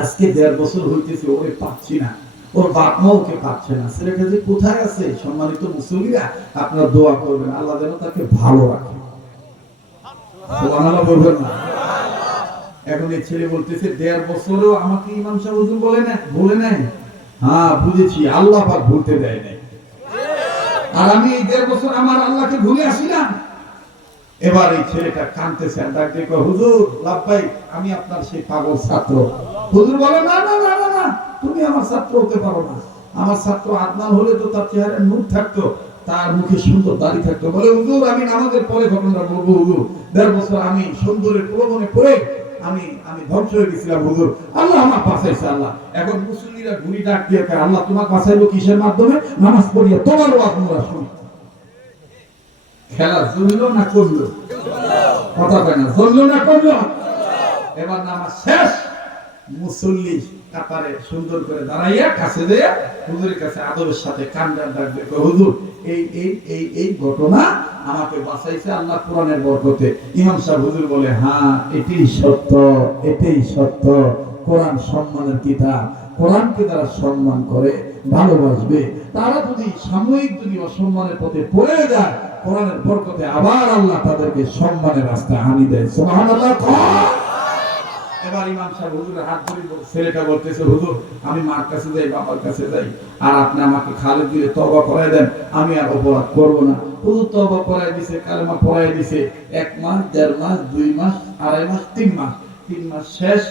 আজকে 1.5 বছর হইতেছে ওরে পাচ্ছি না, ওর বাপ মা ওকে পাচ্ছে না, ছেলেটা যে কোথায় আছে সম্মানিত মুসল্লিরা আপনারা দোয়া করবেন আল্লাহ যেন তাকে ভালো রাখে। সুবহানাল্লাহ বলবেন না? এখন এই ছেলে বলতেছে 1.5 বছরও আমাকে ইমাম সাহেব হুজুর বলে নাই। হ্যাঁ বুঝেছি, আল্লাহ পাক ভুলতে দেয় নাই, আর আমি এই 1.5 বছর আমার আল্লাহকে ভুলে আসি না। এবার এই ছেলেটা কাঁদতেছে, ডাক দিয়ে কয় হুজুর লাভবাই আমি আপনার সেই পাগল ছাত্র। হুজুর বলে না না না না না তুমি আমার ছাত্র হতে পারো না, আমার ছাত্র আদনান হলে তো তার চেহারায় নূর থাকতো, তার মুখে সুন্দর দাড়ি থাকতো, বলে হুজুর আমি নামাজের পরে ঘটনাটা বলবো হুজুর, 1.5 বছর আমি সুন্দরের প্রলোভনে পড়ে আমি ধ্বংস হয়ে গেছিলাম হুজুর, আল্লাহ আমার বাঁচাইছে আল্লাহ। এখন মুসল্লিরা ঘুরি ডাক দিয়ে আল্লাহ তোমার বাঁচাইলো কিসের মাধ্যমে? নামাজ পড়িয়া তোমার ওয়াজ আমরা শুনি। খেলা জমলো না করলো? কথা কয় না, জমলো না করলো? এবার নামাজ শেষ, মুসল্লি কাতারে সুন্দর করে দাঁড়াইয়া কাছে দেয়া হুজুরের কাছে আদবের সাথে কান্দার ডাক দিয়ে হুজুর এই ঘটনা আমাকে বাঁচাইছে আল্লাহ কোরআনের বরকতে। ইমাম সাহেব হুজুর বলে হ্যাঁ এটাই সত্য, এটাই সত্য। কোরআন সম্মানের কিতাব, কোরআনকে যারা সম্মান করে ভালোবাসবে তারা যদি সাময়িক যদি অসম্মানের পথে পড়ে যায়, কোরআনের বরকতে আবার আল্লাহ তাদেরকে সম্মানের রাস্তায় আনি দেয়। সুবহানাল্লাহ। এবার ইমাম সাহেব হুজুরের হাত ধরে ছেলেটা বলতেছে হুজুর আমি মার কাছে যাই, বাবার কাছে যাই, আর আপনি আমাকে খালেদ দিলে তওবা করায় দেন, আমি আর অপরাধ করব না। হুজুর তওবা করায় দিছে, কালেমা পড়ায় দিছে। 1 মাস 1.5 মাস 2 মাস 2.5 মাস 3 মাস 3 মাস শেষ।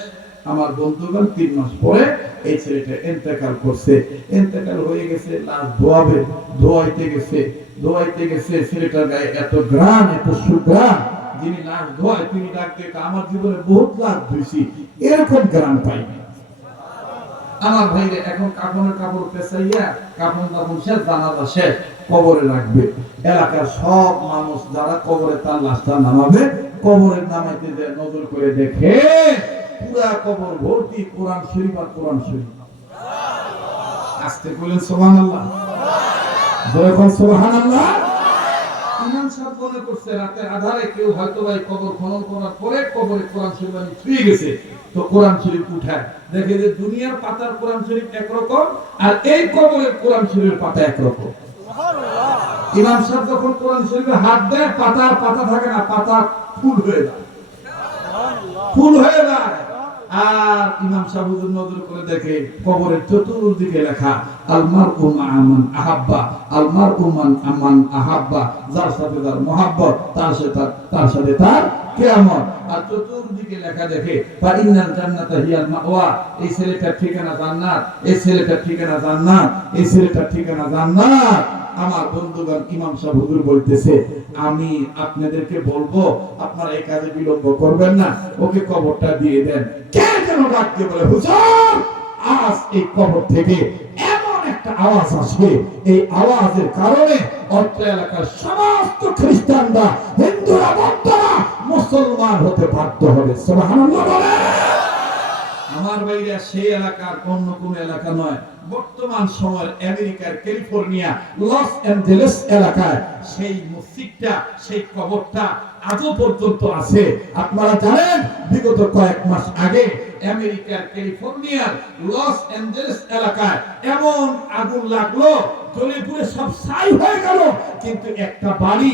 আমার বন্ধুগণ 3 মাস পরে এই ছেলেটা ইন্তেকাল করছে। ইন্তেকাল হয়ে গেছে, লাশ ধোয়াইতে গেছে ছেলেটার গায়ে এত ঘ্রাণ, এত সুঘ্রাণ, যিনি লাশ ধোয়ায় তিনি ডাক দিয়ে আমার জীবনে বহুত লাশ ধুইছি, এরকম গ্রাম পাইনি। আমার ভাইরে এখন কাপড়ের কাপড় পেঁচাইয়া কাপড় দাপন শেষ, জানাজা শেষ, কবরে রাখবে। এলাকার সব মানুষ যারা কবরে তার লাশটা নামাবে, কবরের নামাইতে যে নজর করে দেখে পুরা কবর ভর্তি কোরআন শরীফ আর কোরআন শরীফ। আস্তে বলেন সুবহানাল্লাহ, জোরে কোন সুবহানাল্লাহ। ইমাম সাহেব মনে করছে রাতের আধারে কেউ হয়তো ভাই কবর খনন করার পরে কবরে কোরআন শরীফ ছুঁয়ে গেছে, তো কোরআন শরীফ উঠায় দেখে যে দুনিয়ার পাতার কোরআন শরীফ একরকম আর এই কবরের কোরআন শরীফের পাতা একরকম। ইমাম সাহেব যখন কোরআন শরীফে হাত দেয় পাতা থাকে না, পাতা ফুল হয়ে যায়। আর ইমাম সাহেব হুজুর নজর করে দেখে কবরের চতুর্দিকে লেখা আলমারউ মা মান আহাব্বা, আলমারউ মান আহাব্বা, যার সাথে তার মহব্বত তার সাথে তার কিয়ামত। আর চতুর্দিকে লেখা দেখে ফা ইন্নাল জান্নাতা হিয়াল মাওয়া, এই ছেলেটার ঠিকানা জান্নাত, এই ছেলেটার ঠিকানা জান্নাত, এই ছেলেটার ঠিকানা জান্নাত। আমার বন্ধুগণ ইমাম সাহেব হুজুর বলতেছে আমি আপনাদেরকে বলবো আপনারা এই কাজে বিলম্ব করবেন না, ওকে কবরটা দিয়ে দেন। কে যেন ডাক দিয়ে বলে হুজুর আজ এই কবর থেকে এমন একটা আওয়াজ আসবে, এই আওয়াজের কারণে অত্র এলাকার সমস্ত খ্রিস্টানরা, হিন্দুরা, বৌদ্ধরা মুসলমান হতে বাধ্য হবে। সুবহানাল্লাহ বলে। আমার ভাইরা সেই এলাকার অন্য কোন এলাকা নয়, বর্তমান সময়ের আমেরিকার ক্যালিফোর্নিয়া লস অ্যাঞ্জেলেস এলাকায় সেই মসজিদটা, সেই কবরটা আজও পর্যন্ত আছে। আপনারা জানেন বিগত কয়েক মাস আগে আমেরিকার ক্যালিফোর্নিয়ার লস অ্যাঞ্জেলেস এলাকায় এমন আগুন লাগলো, জ্বলে পুড়ে সব ছাই হয়ে গেল, কিন্তু একটা বাড়ি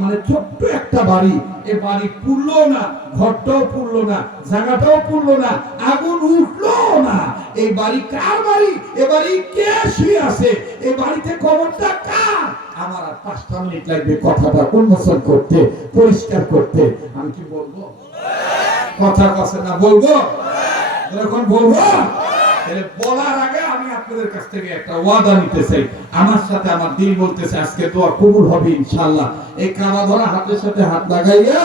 মানে ছোট্ট একটা বাড়ি, এ বাড়ি পুড়লো না, ঘরটাও পুড়লো না, জায়গাটাও পুড়লো না, আগুন উঠলো না। এই বাড়ি কার বাড়ি? এ বাড়ি কে শুয়ে আছে? এই বাড়িতে কবরটা কার? আমার আর 5টা মিনিট লাগবে কথাটা উন্মোচন করতে, পরিষ্কার করতে। আমি কি বলবো? কথা কথা না বলবো? যখন বলবো তাহলে বলার আগে আমি আপনাদের কাছ থেকে একটা ওয়াদা নিতে চাই। আমার সাথে আমার দিল বলতেছে আজকে দোয়া কবুল হবে ইনশাআল্লাহ। এই কাবা ধরা হাতের সাথে হাত লাগাইয়া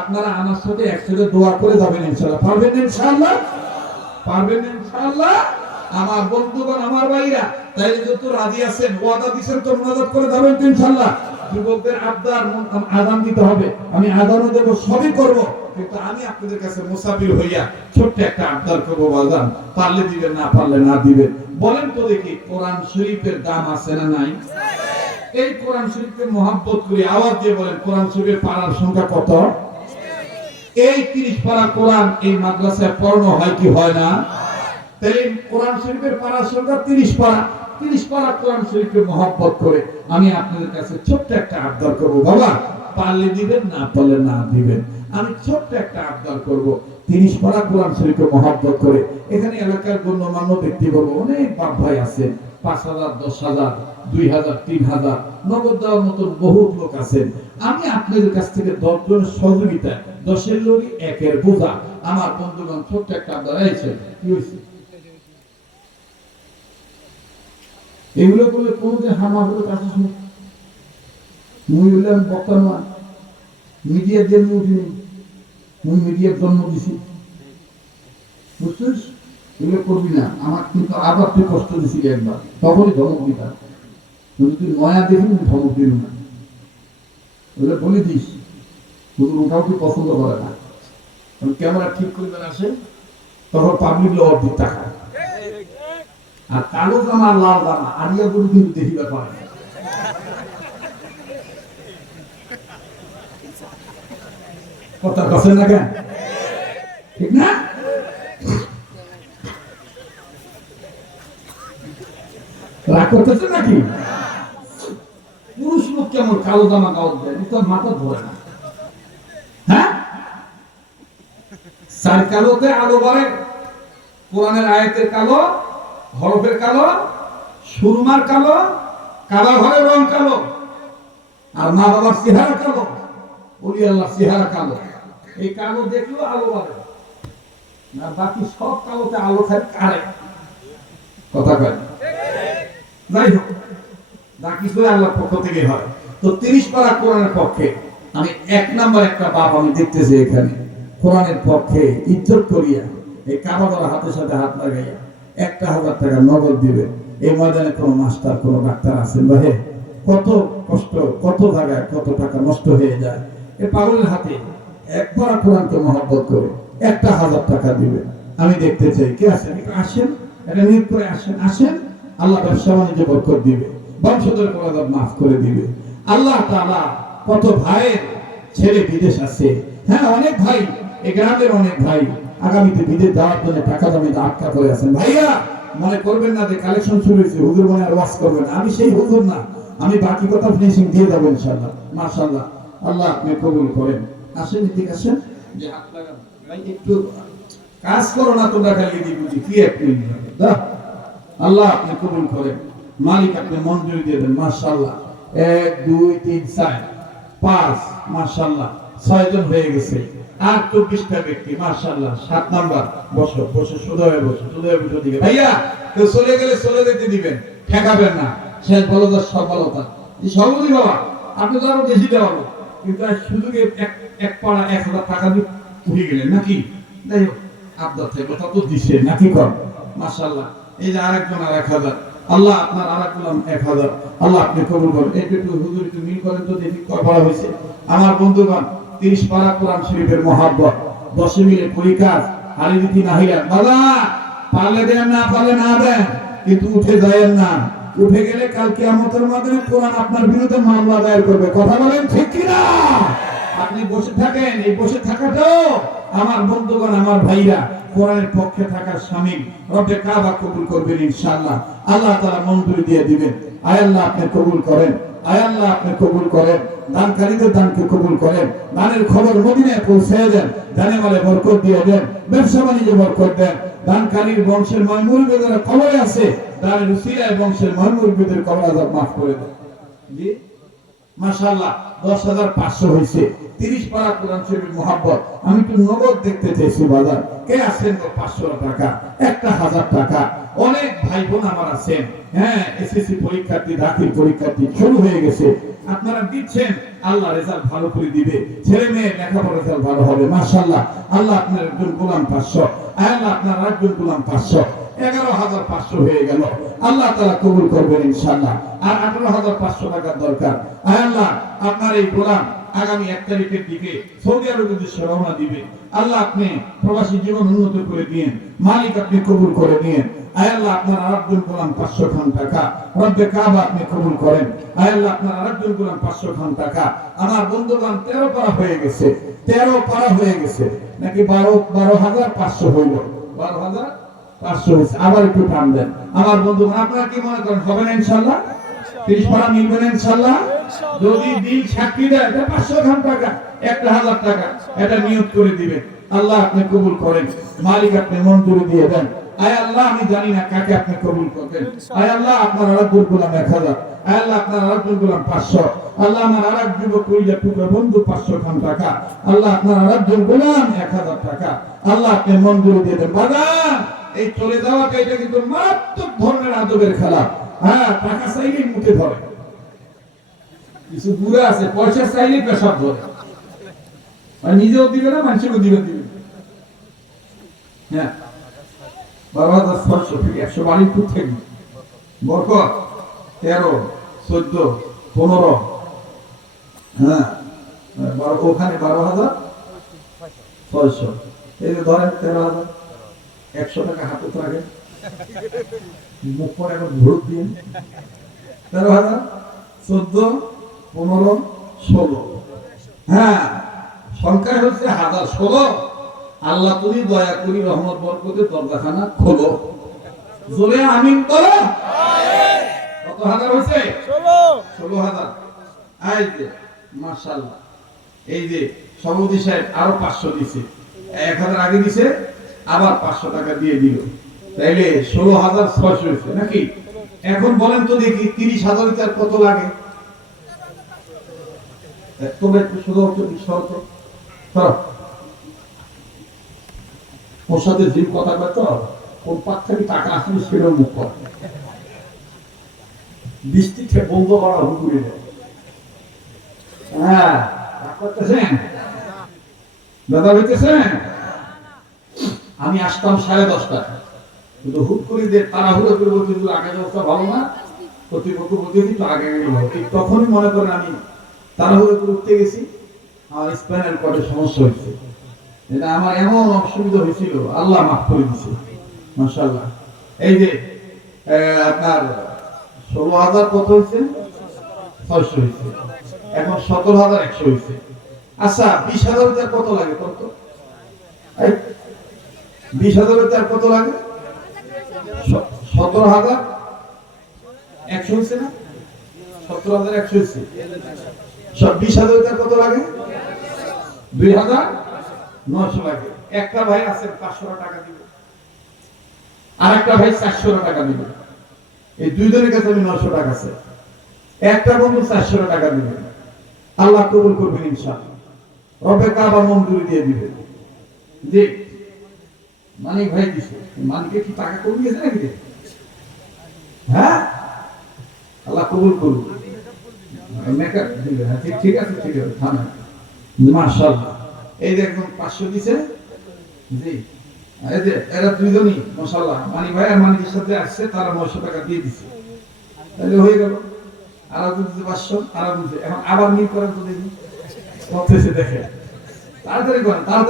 আপনারা আমার সাথে একসাথে দোয়া করে যাবেন ইনশাআল্লাহ। পারবেন ইনশাআল্লাহ? পারবেন ইনশাআল্লাহ? আমার বন্ধুগণ, আমার ভাইরা, তাইলে যত রাজি আছেন, ওয়াদা দিবেন তো মুনাজাত করে যাবেন ইনশাআল্লাহ। যুবকদের আবদার আযান দিতে হবে, আমি আযানও দেব, সবই করব, কিন্তু আমি আপনাদের কাছে মুসাফির হইয়া ছোট্ট একটা আবদার করব। বাজান পারলে দিবেন, না পারলে না দিবেন। বলেন তো দেখি কোরআন শরীফের দাম আছে না নাই? এই কোরআন শরীফকে মহব্বত করি, আওয়াজ দিয়ে বলেন কোরআন শরীফের পারার সংখ্যা কত? এই 30 পারা কোরআন এই মাদ্রাসায় পড়ানো হয় কি হয় না? তাই কোরআন শরীফের পারার সংখ্যা 30 পারা। 30 পারা কোরআন শরীফকে মহব্বত করে আমি আপনাদের কাছে ছোট্ট একটা আবদার করব। বাবা পারলে দিবেন, না পারলে না দিবেন। আমি ছোট্ট একটা আবদার করব, 30 পারা কোরআন শরীফকে মহব্বত করে এখানে এলাকার গণ্যমান্য ব্যক্তিবর্গ অনেক বাপ ভাই আছেন, 5,000, 10,000, 2,000, 3,000 নগদ দেওয়ার মতন বহুত লোক আছেন। আমি আপনাদের কাছ থেকে 10 জনের সহযোগিতা, 10-এর লোকই 1-এর বোঝা। আমার বন্ধুগণ ছোট্ট একটা আবদার আছে। কি হয়েছে? এগুলো করলে কোনো যে হামাগুলো কাছে শুনে মুই হইলাম বক্তা নয়, মিডিয়ার জন্য উঠিনি, মুই মিডিয়ার জন্ম দিছি, বুঝছিস? এগুলো করবি না। আমার কিন্তু আবার তুই কষ্ট দিছিলি একবার, তখনই ধমক দিতাম। কিন্তু তুই নয়া দেখি ধমক দিল না, ওগুলো বলে দিস। হুজুর ওটাও তুই পছন্দ করে না, ক্যামেরা ঠিক করবেন আসে, তখন পাবলিক লওয়ার দিক টাকা। আর কালো জামা লাল জামা আরিয়া গরু কিন্তু দেখিবার পারে না। কথা কছেন না কেন? ঠিক না? রাগ করতেছে নাকি? পুরুষ লোক কেমন কালো জামা গাওয়া দেয়, তো মাথা ধরে না। হ্যাঁ, চার কালোতে আলো বাড়ে, কোরআনের আয়াতের কালো, হরফের কালো, সুরমার কালো, কাবা ঘরের রং কালো, আর মা বাবার চেহারা কালো, ওলি আল্লাহ চেহারা কালো। এই কালো দেখলেও আলো বাড়ে, আর বাকি সব কালোতে আলো খায় কারে। কথা কয় যাই হোক, যা কিছু আল্লাহর পক্ষ থেকে হয়। তো 30 পারা কোরআনের পক্ষে আমি এক নাম্বার একটা বাপ আমি দেখতেছি এখানে, কোরআনের পক্ষে ইজ্জত করিয়া এই কাবা ধরা হাতের সাথে হাত লাগাইয়া 1000 টাকা নগদ দিবে। এই ময়দানে কোনো মাস্টার কোনো ডাক্তার আছেন ভাই? কত কষ্ট, কত জায়গায় কত টাকা নষ্ট হয়ে যায়। এই পাগলের হাতে একবার কোরআনকে মহব্বত করে 1000 টাকা দিবে। আমি দেখতে চাই কে আছেন, আসেন, এটা নিয়োগ করে আসেন, আসেন। আল্লাহ ব্যবসা বাণিজ্য বরকত দিবে, বংশধর কোরআন মাফ করে দিবে। আল্লাহ তাআলা কত ভাইয়ের ছেলে বিদেশ আছে, হ্যাঁ অনেক ভাই, এই গ্রামের অনেক ভাই আগামীতে বিদেশ যাওয়ার জন্য টাকা জমিতে আটকা করে আছেন। ভাইয়া মনে করবেন না যে কালেকশন শুরু হয়েছে, হুজুর মনে আর ওয়াজ করবেন। আমি সেই হুজুর না, আমি বাকি কথা ফিনিশিং দিয়ে যাবো ইনশাআল্লাহ। মাশাআল্লাহ, আল্লাহ আপনি কবুল করেন। আসেন, ঠিক আসেন, যে হাত লাগান ভাই, একটু কাজ করো না তোমরা, খালি দিয়ে বুঝি কি একটু আল্লাহ আপনি কবুল করেন। মালিক আপনি মঞ্জুরি দিয়ে দেন। মাশাআল্লাহ, 1 2 3 4 5, মাশাআল্লাহ 6 জন হয়ে গেছে। আর 24টা ব্যক্তি, মাশাআল্লাহ। 7 নাম্বার, বসো বসো, সুদয় বসো, সুদয় বসো দিকে। ভাইয়া কেউ চলে গেলে চলে যেতে দিবেন, ঠেকাবেন না। শেষ বলদার সফলতা এই সর্বদি বাবা, আপনি তো আরো বেশি দেওয়ালো, কিন্তু আর সুযোগে এক পাড়া 1000 টাকা দিয়ে উঠে গেলেন নাকি? যাই হোক, আপনার থেকে কথা তো দিচ্ছে নাকি কর। মাশাআল্লাহ, এই যে আরেকজন আর 1000, আল্লাহ আপনার আরেকজন 1000, আল্লাহ আপনি কবুল করেন। একটু হুজুর একটু মিল করেন তো দেখি করা হয়েছে। আমার বন্ধুগণ, 30 পারা কোরআন শরীফের মহব্বত 10 মিলে করি কাজ, হারি রীতি নাহিলেন বাবা, পারলে দেন না পারলে না দেন, কিন্তু উঠে যায়েন না। উঠে গেলে কাল কিয়ামতের মাধ্যমে কোরআন আপনার বিরুদ্ধে মামলা দায়ের করবে। কথা বলেন ঠিক কি না? আপনি বসে থাকেন, এই বসে থাকাটাও আমার বন্ধুগণ, আমার ভাইরা, কোরআনের পক্ষে থাকার শামিল। রব্বে কাবা কবুল করবেন ইনশাআল্লাহ। আল্লাহ তাআলা মঞ্জুরি দিয়ে দিবেন। আয় আল্লাহ আপনি কবুল করেন, আয় আল্লাহ আপনি কবুল করেন। দানকারীদের দানকে কবুল করেন, দানের খবর মদিনায় পৌঁছে দেন, দানে মালে বরকত দিয়ে দেন, ব্যবসা বাণিজ্যে বরকত দেন। দানকারীর বংশের ময়মুরবিদের যারা কবরে আছে, দানের উসিলায় বংশের ময়মুরবিদের কবর আযাব maaf করে দেন। জি মাশাআল্লাহ, 10500 হইছে। 30 পারা কোরআন শরীফের মহব্বত আমি একটু নগদ দেখতে চাইছি। বাজার কে আছেন 500 টাকা, 1000 টাকা? অনেক ভাই বোন আমার আছেন, হ্যাঁ এসএসসি পরীক্ষার্থী, দাখিল পরীক্ষার্থী শুরু হয়ে গেছে। আপনারা দিচ্ছেন, আল্লাহ রেজাল্ট ভালো করে দিবে, ছেলে মেয়ে লেখাপড়া রেজাল্ট ভালো হবে। মাশাআল্লাহ, আল্লাহ আপনার একজন গোলাম 500, আল্লাহ আপনার আরেকজন গোলাম 500, 11500 হয়ে গেল। আল্লাহ তাআলা কবুল করবেন ইনশাআল্লাহ। আর 18500 টাকার দরকার। আল্লাহ আপনার এই গোলাম আগামী 1 তারিখের দিকে সৌদি আরবের উদ্দেশ্যে রওনা দিবে। আল্লাহ আপনি প্রবাসী জীবন উন্নত করে দিন, মালিক আপনি কবুল করে নিন। আল্লাহ আপনার আরেকজন গোলাম 500 খান টাকা, রব্বে কাবা আপনি কবুল করেন। আল্লাহ আপনার আরেকজন গোলাম 500 খান টাকা। আমার বন্ধুগণ 13 পারা হয়ে গেছে, 13 পারা হয়ে গেছে নাকি 12500 হইল, 12500 হয়েছে। আবার একটু টান দেন আমার বন্ধুগণ। আপনারা কি মনে করেন হবে না ইনশাআল্লাহ? 30 পারা মিলবে না ইনশাআল্লাহ? যদি দিন সাক্ষী দেয়, এটা 500 খান টাকা, 1000 টাকা, এটা নিয়ত করে দিবেন। আল্লাহ আপনি কবুল করেন, মালিক আপনি মঞ্জুরি দিয়ে দেন। আয় আল্লাহ আমি জানি না কাকে আপনি কবুল করবেন। আয় আল্লাহ আপনার আরেকজন গোলাম 1000, আয় আল্লাহ আপনার আরেকজন গোলাম 500, আল্লাহ আমার আরেক যুবক কইলা টুকরা বন্ধু 500 খান টাকা, আল্লাহ আপনার আরেকজন গোলাম 1000 টাকা, আল্লাহ আপনি মঞ্জুরি দিয়ে দেন। বাবা এই চলে যাওয়াটা এটা কিন্তু মারাত্মক ধরনের আদবের খেলা। হ্যাঁ, টাকা চাইলেই মুখে ধরে। কিছু বুড়া আছে পয়সা চাইলেই পেশাব ধরে, মানে নিজেও দিবে না, মানুষেরও দিবে। হ্যাঁ, 12,600 থেকে 100 বাড়ি ফুট থেকে বরকত 13, 14, 15, হ্যাঁ, ওখানে 12,600। এই যে ধরেন 13,000, 100 টাকা হাতে রাখে, মুখ পরে এখন ভোট দিয়ে 13,000, 14, 15, 16, হ্যাঁ, সংখ্যায় হচ্ছে 1016। আল্লাহ তুমি দয়া করি রহমত বরকতে দরজাখানা খোলো, জোরে আমিন করো। কত হাজার হয়েছে? 16,000। এই যে মাশাআল্লাহ, এই যে সভাপতি সাহেব আরো 500 দিছে, 1000 আগে দিছে, আবার 500 টাকা দিয়ে দিল, তাইলে 16,600 হয়েছে নাকি? এখন বলেন তো দেখি 30,000 এর কত লাগে? তোমরা একটু শুধু শর্ত ধরো, ওর সাথে যে কথা কত কোন পাক থেকে টাকা আসলে সেটাও মুখ করে, বৃষ্টিতে বন্ধ করা হুকুরে দেয়। হ্যাঁ, করতেছেন দাদা, হইতেছেন। আমি আসতাম 10:30, কিন্তু হুট করে যে তাড়াহুড়ো করে বলতে আগে অবস্থা ভালো না, কর্তৃপক্ষ বলতে একটু আগে ঠিক তখনই মনে করেন আমি তাড়াহুড়ো করে উঠতে গেছি, আমার স্পাইনাল কর্ডের সমস্যা হয়েছে। এটা আমার এমন অসুবিধা হয়েছিল, আল্লাহ মাফ করে দিছে মাশাআল্লাহ। এই যে আপনার 16,000 কত হয়েছে? 600 হয়েছে, এখন 17,100 হয়েছে। আচ্ছা 20,000 কত লাগে কত? 20,000 কত লাগে? 17,100 হয়েছে না? 17,100 হয়েছে। সব 20,000 কত লাগে? 2,900 লাগে। একটা ভাই আছে 500 টাকা দিবে, আর একটা ভাই 400 টাকা দিবে। এই দুইজনের কাছে আমি 900 টাকা আছে। একটা বন্ধু 400 টাকা দিবে, আল্লাহ কবুল করবেন ইনশাআল্লাহ, রবে কাবা মঞ্জুরি দিয়ে দিবে। যে মানিক ভাই দিছে, মানিকে কি টাকা কম দিয়েছে নাকি? হ্যাঁ, আল্লাহ কবুল করুন। মেকআপ দিবে, ঠিক আছে, ঠিক আছে, থামেন। মাশাআল্লাহ, এই যে একদম 500 দিছে। জি, এই যে এরা দুইজনই মাশাআল্লাহ, মানিক ভাই আর মানিকের সাথে আসছে, তারা 900 টাকা দিয়ে দিছে, তাহলে হয়ে গেল। আর দিতে 500, আর দিতে, এখন আবার মিল করেন তো দেখি কত দেখে, তাড়াতাড়ি করেন, তাড়াতাড়ি।